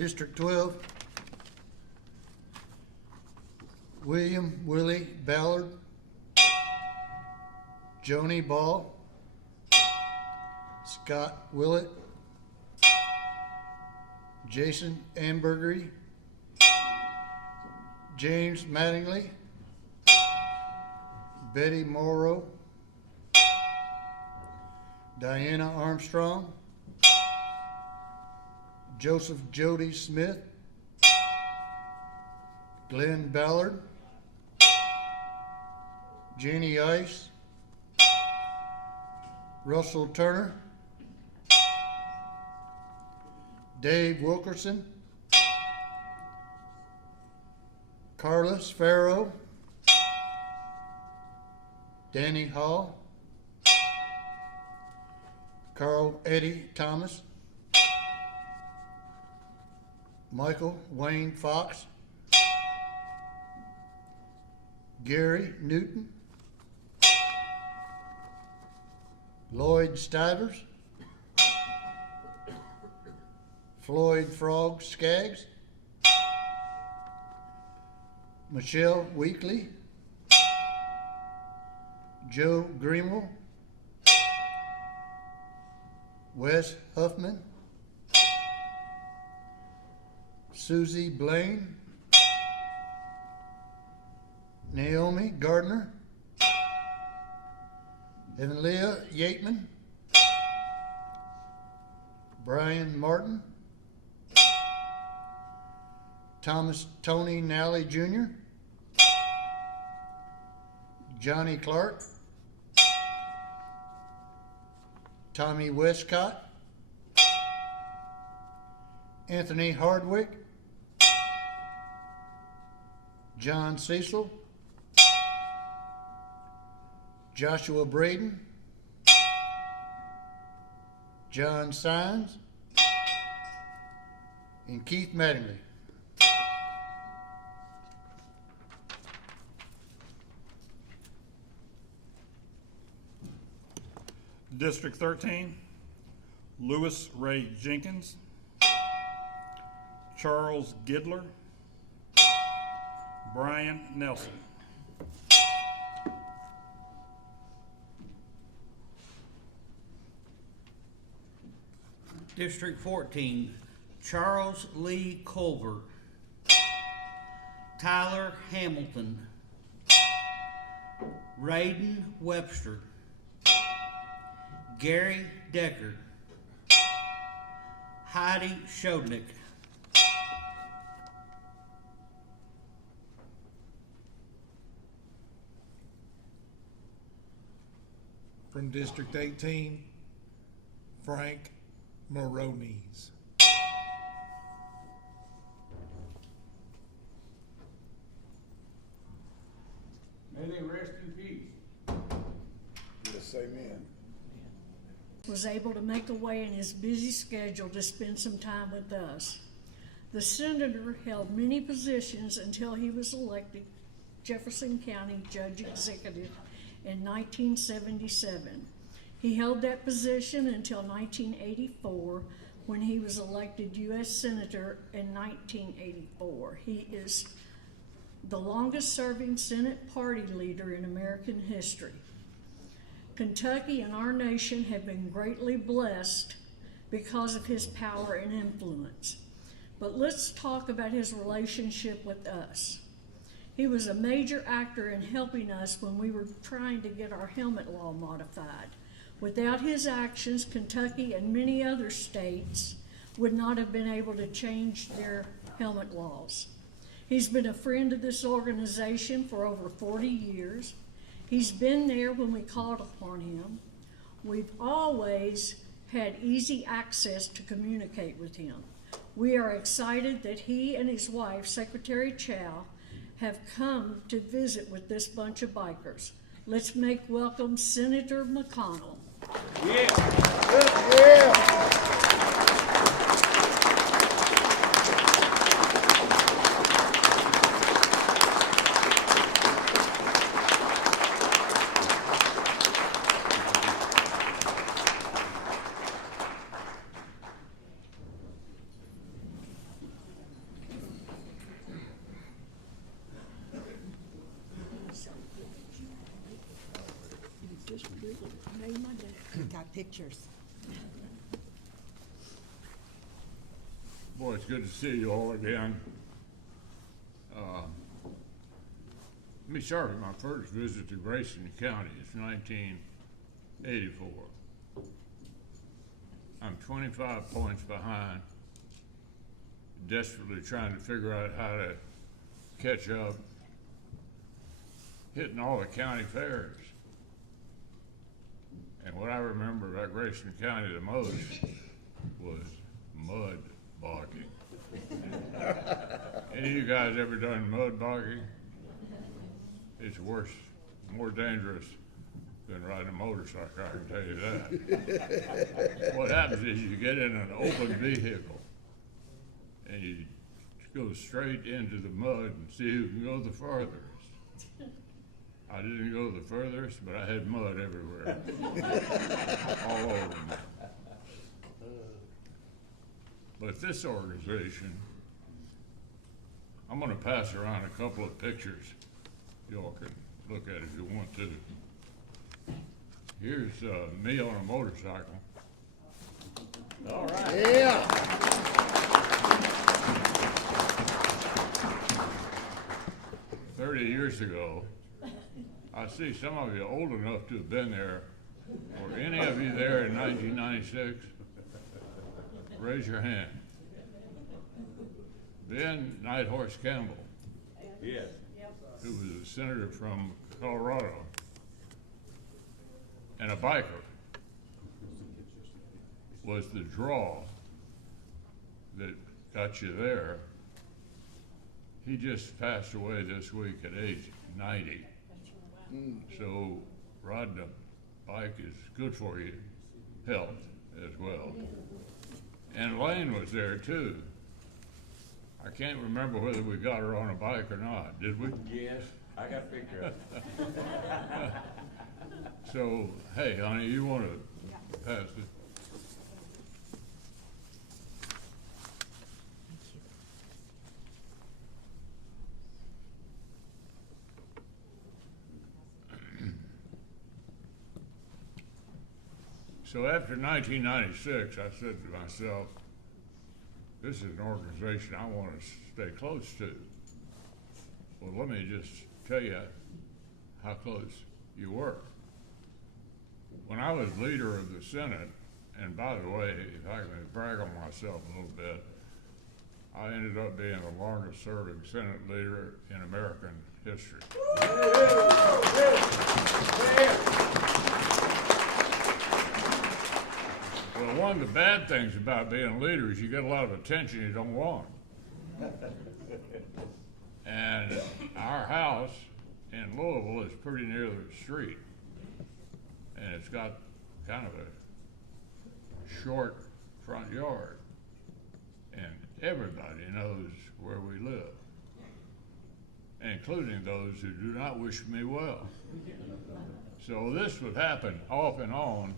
District 12, William Willie Ballard, Joni Ball, Scott Willett, Jason Ambergery, James Mattingly, Betty Morrow, Diana Armstrong, Joseph Jody Smith, Glenn Ballard, Jenny Ice, Russell Turner, Dave Wilkerson, Carlos Farrow, Danny Hall, Carl Eddie Thomas, Michael Wayne Fox, Gary Newton, Lloyd Stivers, Floyd Frog Skaggs, Michelle Weekly, Joe Greenwell, Wes Huffman, Susie Blaine, Naomi Gardner, Evanlia Yateman, Brian Martin, Thomas Tony Nally Jr., Johnny Clark, Tommy Westcott, Anthony Hardwick, John Cecil, Joshua Braden, John Sines, and Keith Mattingly. District 13, Lewis Ray Jenkins, Charles Gidler, Brian Nelson. District 14, Charles Lee Culver, Tyler Hamilton, Raiden Webster, Gary Decker, Heidi Shodnick. From District 18, Frank Morones. May they rest in peace. Yes, amen. Was able to make a way in his busy schedule to spend some time with us. The senator held many positions until he was elected Jefferson County Judge Executive in 1977. He held that position until 1984 when he was elected U.S. Senator in 1984. He is the longest serving Senate party leader in American history. Kentucky and our nation have been greatly blessed because of his power and influence. But let's talk about his relationship with us. He was a major actor in helping us when we were trying to get our helmet law modified. Without his actions, Kentucky and many other states would not have been able to change their helmet laws. He's been a friend of this organization for over 40 years. He's been there when we called upon him. We've always had easy access to communicate with him. We are excited that he and his wife, Secretary Chow, have come to visit with this bunch of bikers. Let's make welcome Senator McConnell. this really made my day. Got pictures. Boy, it's good to see you all again. Let me start with my first visit to Grayson County. It's 1984. I'm 25 points behind, desperately trying to figure out how to catch up, hitting all the county fairs. And what I remember about Grayson County the most was mud bogging. Any of you guys ever done mud bogging? It's worse, more dangerous than riding a motorcycle, I can tell you that. What happens is you get in an open vehicle and you go straight into the mud and see who can go the farthest. I didn't go the furthest, but I had mud everywhere, all over me. But this organization, I'm going to pass around a couple of pictures. Y'all can look at it if you want to. Here's me on a motorcycle. All right. Yeah. Years ago, I see some of you old enough to have been there. Were any of you there in 1996? Raise your hand. Ben Nighthorse Campbell. Yes. Who was a senator from Colorado and a biker, was the draw that got you there. He just passed away this week at age 90. So riding a bike is good for you, health as well. And Lane was there too. I can't remember whether we got her on a bike or not, did we? Yes, I got a picture of it. So, hey, honey, you want to pass it? So after 1996, I said to myself, this is an organization I want to stay close to. Well, let me just tell you how close you were. When I was leader of the Senate, and by the way, if I can brag on myself a little bit, I ended up being the longest serving Senate leader in American history. Well, one of the bad things about being a leader is you get a lot of attention you don't want. And our house in Louisville is pretty near the street. And it's got kind of a short front yard. And everybody knows where we live, including those who do not wish me well. So this would happen off and on.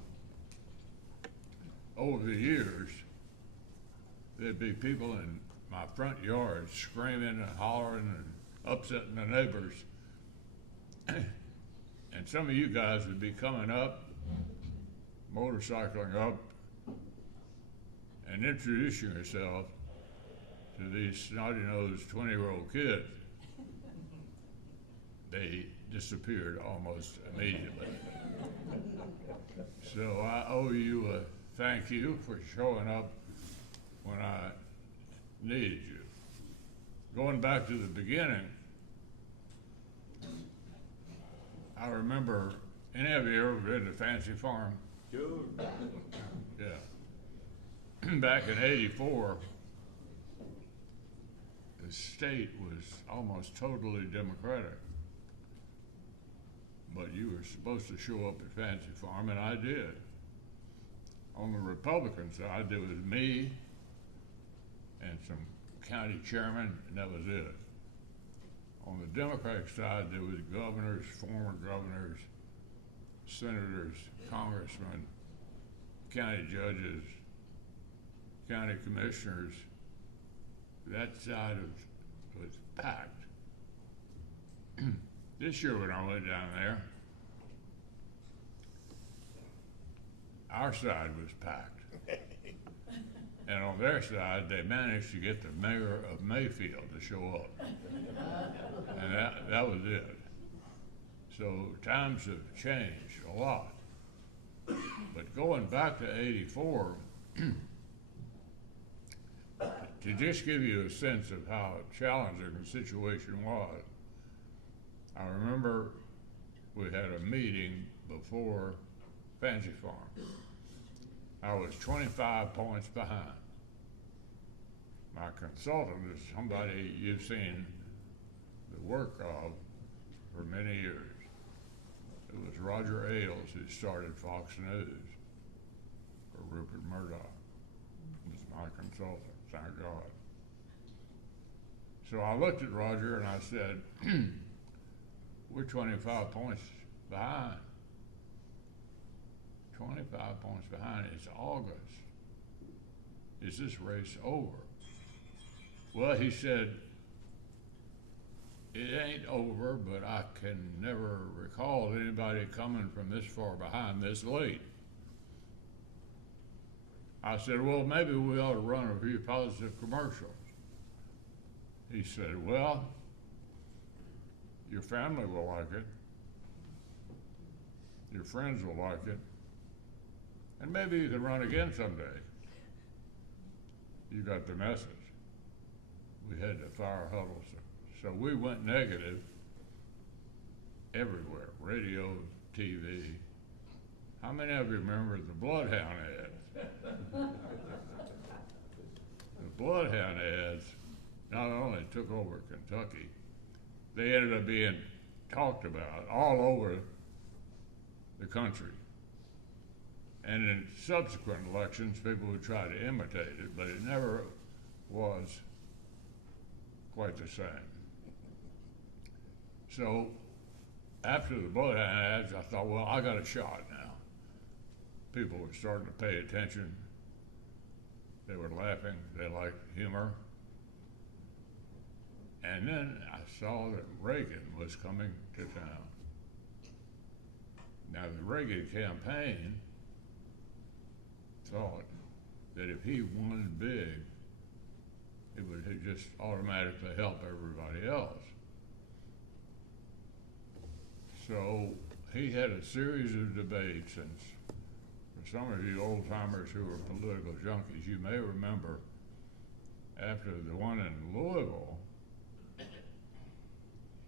Over the years, there'd be people in my front yard screaming and hollering and upsetting the neighbors. And some of you guys would be coming up, motorcycling up, and introducing yourself to these snotty-nosed 20-year-old kids. They disappeared almost immediately. So I owe you a thank you for showing up when I needed you. Going back to the beginning, I remember, any of you ever been to Fancy Farm? Sure. Yeah. Back in '84, the state was almost totally Democratic. But you were supposed to show up at Fancy Farm, and I did. On the Republican side, there was me and some county chairmen, and that was it. On the Democratic side, there was governors, former governors, senators, congressmen, county judges, county commissioners. That side was packed. This year when I went down there, our side was packed. And on their side, they managed to get the mayor of Mayfield to show up. And that was it. So times have changed a lot. But going back to 84, to just give you a sense of how challenging the situation was, I remember we had a meeting before Fancy Farm. I was 25 points behind. My consultant is somebody you've seen the work of for many years. It was Roger Ailes who started Fox News for Rupert Murdoch. He was my consultant, thank God. So I looked at Roger and I said, we're 25 points behind. 25 points behind. It's August. Is this race over? Well, he said, it ain't over, but I can never recall anybody coming from this far behind this late. I said, well, maybe we ought to run a few positive commercials. He said, well, your family will like it. Your friends will like it. And maybe you can run again someday. You got the message. We had the fire huddles. So we went negative everywhere, radio, TV. How many of you remember the Bloodhound ads? The Bloodhound ads not only took over Kentucky, they ended up being talked about all over the country. And in subsequent elections, people would try to imitate it, but it never was quite the same. So after the Bloodhound ads, I thought, well, I got a shot now. People were starting to pay attention. They were laughing. They liked humor. And then I saw that Reagan was coming to town. Now, the Reagan campaign thought that if he won big, it would just automatically help everybody else. So he had a series of debates, and for some of you old timers who are political junkies, you may remember after the one in Louisville,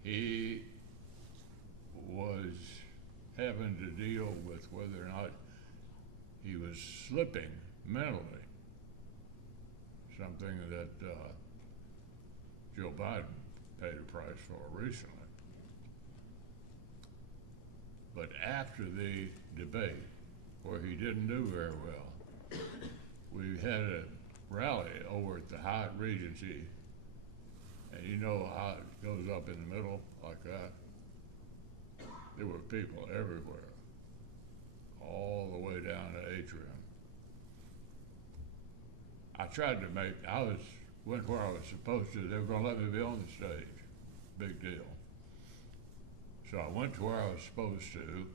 he was having to deal with whether or not he was slipping mentally, something that Joe Biden paid a price for recently. But after the debate, where he didn't do very well, we had a rally over at the Hyatt Regency, and you know how it goes up in the middle like that? There were people everywhere, all the way down to Atrium. I tried to went where I was supposed to. They were gonna let me be on the stage. Big deal. So I went to where I was supposed to.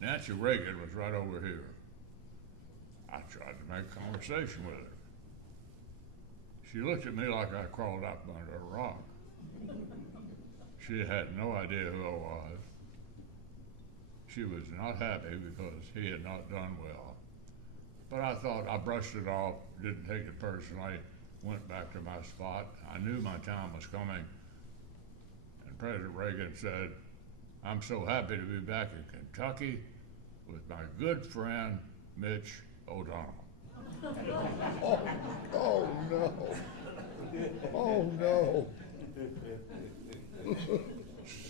Nancy Reagan was right over here. I tried to make conversation with her. She looked at me like I crawled up under a rock. She had no idea who I was. She was not happy because he had not done well. But I thought, I brushed it off, didn't take it personally, went back to my spot. I knew my time was coming. And President Reagan said, I'm so happy to be back in Kentucky with my good friend, Mitch O'Donnell. Oh no. Oh no.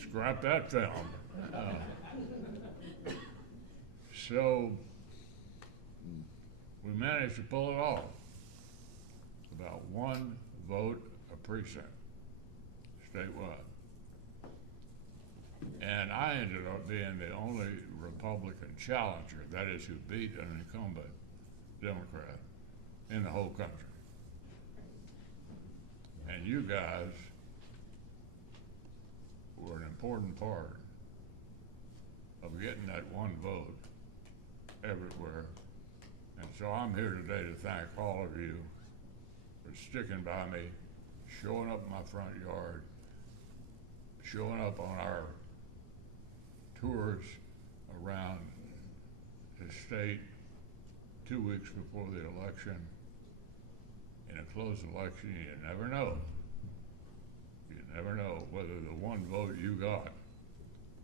Scrap that film. So we managed to pull it off. About one vote a precinct, statewide. And I ended up being the only Republican challenger, that is, who beat an incumbent Democrat in the whole country. And you guys were an important part of getting that one vote everywhere. And so I'm here today to thank all of you for sticking by me, showing up in my front yard, showing up on our tours around the state 2 weeks before the election. In a close election, you never know. You never know whether the one vote you got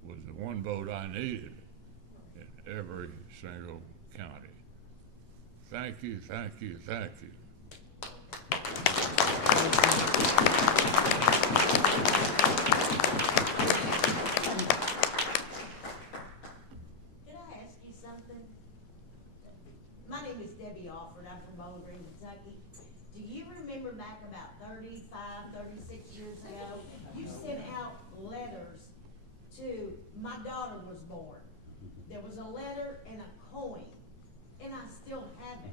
was the one vote I needed in every single county. Thank you, thank you, thank you. Can I ask you something? My name is Debbie Alford. I'm from Bowling Green, Kentucky. Do you remember back about 35, 36 years ago, you sent out letters to, my daughter was born. There was a letter and a coin, and I still have it.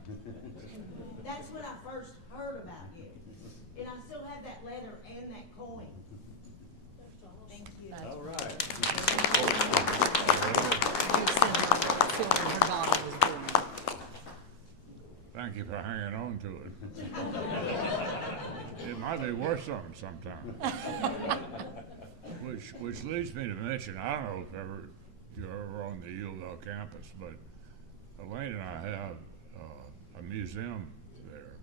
That's when I first heard about you. And I still have that letter and that coin. Thank you. All right. Thank you for hanging on to it. It might be worth something sometime. Which leads me to mention, I don't know if you're ever on the U of L campus, but Elaine and I have a museum there.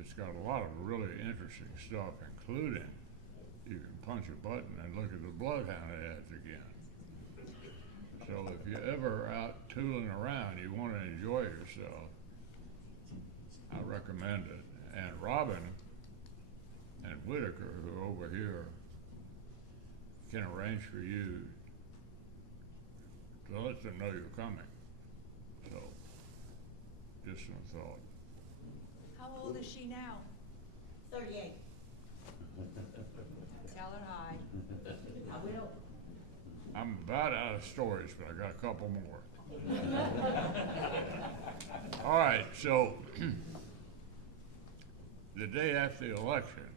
It's got a lot of really interesting stuff, including you can punch a button and look at the Bloodhound ads again. So if you're ever out tooling around, you want to enjoy yourself, I recommend it. And Robin and Whitaker, who are over here, can arrange for you to let them know you're coming. So, just some thought. How old is she now? 38. Tell her hi. I will. I'm about out of stories, but I got a couple more. All right, so the day after the election,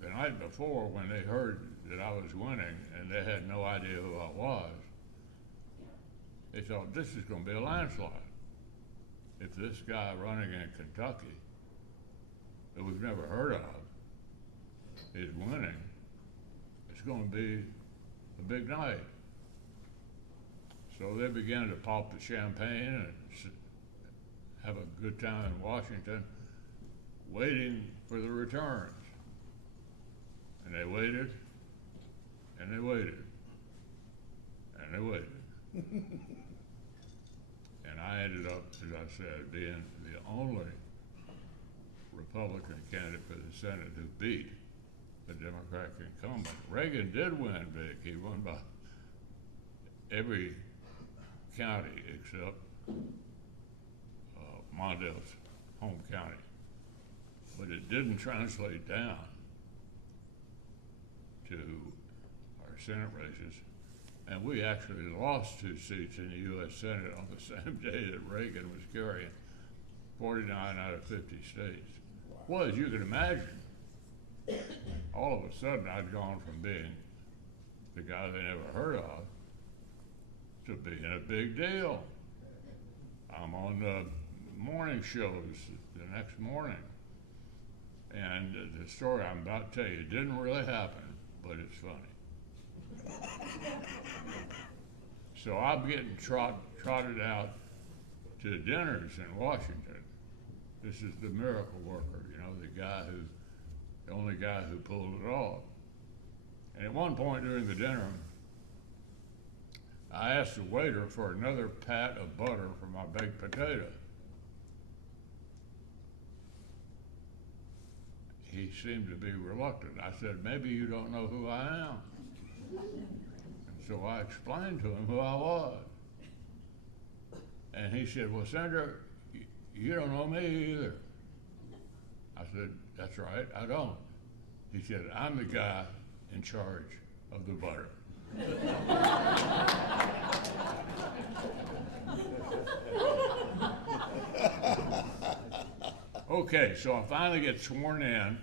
the night before, when they heard that I was winning and they had no idea who I was, they thought, this is going to be a landslide. If this guy running in Kentucky that we've never heard of is winning, it's going to be a big night. So they began to pop the champagne and have a good time in Washington, waiting for the returns. And they waited, and they waited, and they waited. And I ended up, as I said, being the only Republican candidate for the Senate who beat the Democratic incumbent. Reagan did win big. He won by every county except Mondale's home county. But it didn't translate down to our Senate races. And we actually lost 2 seats in the U.S. Senate on the same day that Reagan was carrying 49 out of 50 states. Well, as you can imagine, all of a sudden I'd gone from being the guy they never heard of to being a big deal. I'm on the morning shows the next morning. And the story I'm about to tell you didn't really happen, but it's funny. So I'm getting trotted out to dinners in Washington. This is the miracle worker, you know, the only guy who pulled it off. And at one point during the dinner, I asked the waiter for another pat of butter for my baked potato. He seemed to be reluctant. I said, maybe you don't know who I am. And so I explained to him who I was. And he said, well, Senator, you don't know me either. I said, that's right, I don't. He said, I'm the guy in charge of the butter. Okay, so I finally get sworn in.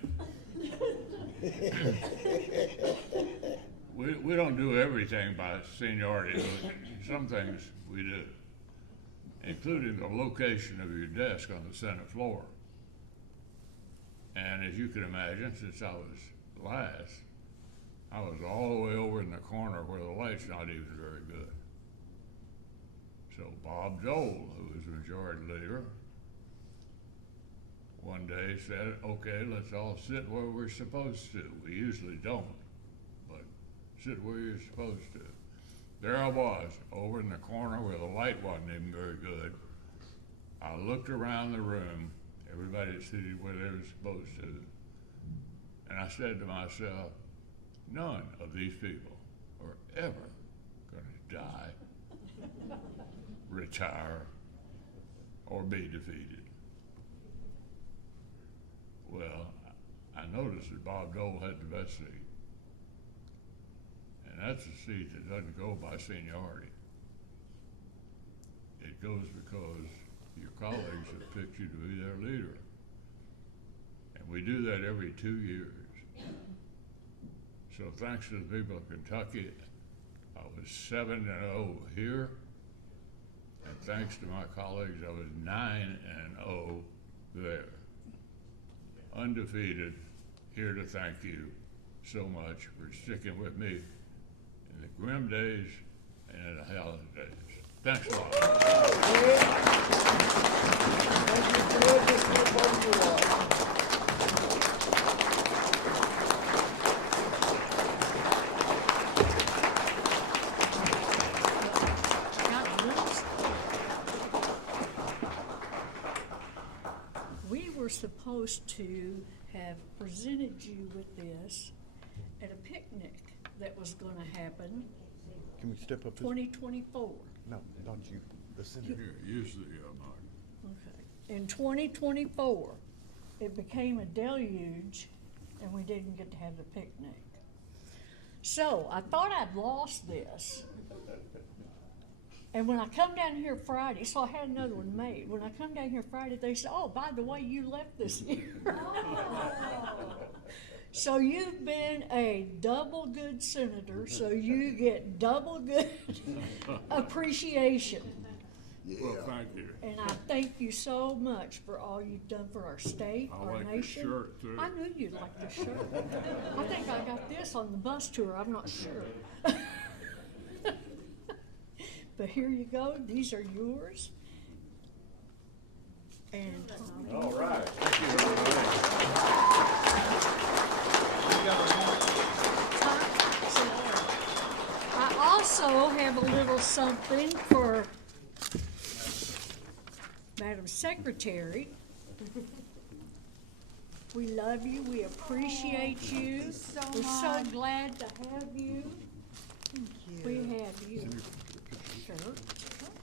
We we don't do everything by seniority. Some things we do, including the location of your desk on the Senate floor. And as you can imagine, since I was last, I was all the way over in the corner where the light's not even very good. So Bob Dole, who was the majority leader, one day said, okay, let's all sit where we're supposed to. We usually don't, but sit where you're supposed to. There I was, over in the corner where the light wasn't even very good. I looked around the room, everybody seated where they were supposed to, and I said to myself, none of these people are ever gonna die, retire, or be defeated. Well, I noticed that Bob Dole had the best seat. And that's a seat that doesn't go by seniority. It goes because your colleagues have picked you to be their leader. And we do that every 2 years. So thanks to the people of Kentucky, I was 7-0 here. And thanks to my colleagues, I was 9-0 there. Undefeated, here to thank you so much for sticking with me in the grim days and in the hallowed days. Thanks a lot. We were supposed to have presented you with this at a picnic that was going to happen Can we step up? 2024. No, not you. The senator. Here, use the mic. Okay. In 2024, it became a deluge, and we didn't get to have the picnic. So I thought I'd lost this. And when I come down here Friday, so I had another one made. When I come down here Friday, they said, oh, by the way, you left this year. So you've been a double good senator, so you get double good appreciation. Well, thank you. And I thank you so much for all you've done for our state, I our like the nation. shirt, too. I knew you'd like the shirt. I think I got this on the bus tour, I'm not sure. But here you go, these are yours. And All right. I also have a little something for Madam Secretary. We love you, we appreciate you. We're so glad to have you. Thank you. We have you. Sure. Oh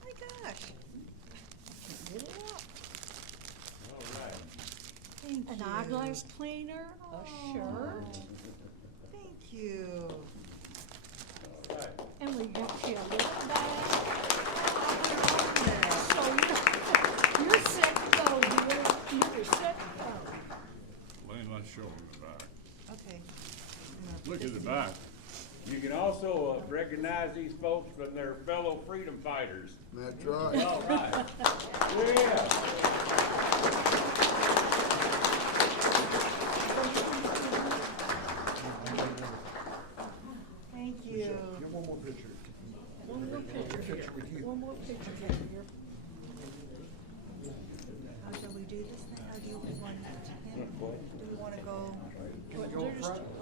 my gosh. Get it up. All right. Thank An you. eyeglass cleaner, a shirt, Thank you. All right. and we got you a little bag. So you're set to go, dear. You're set to go. Lane, let's show them the back. Okay. Look at the back. You can also recognize these folks from their fellow freedom fighters. That's right. All right. Yeah. Thank you. One more picture. One more picture here. One more picture here. How shall we do this thing? How do you want to, do we want to go?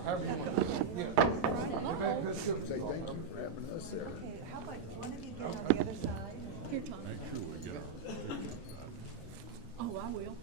However you want. Yeah. Let's go say thank you for having us there. Okay, how about one of you get on the other side? Here, Tom. Make sure we get it. Oh, I will.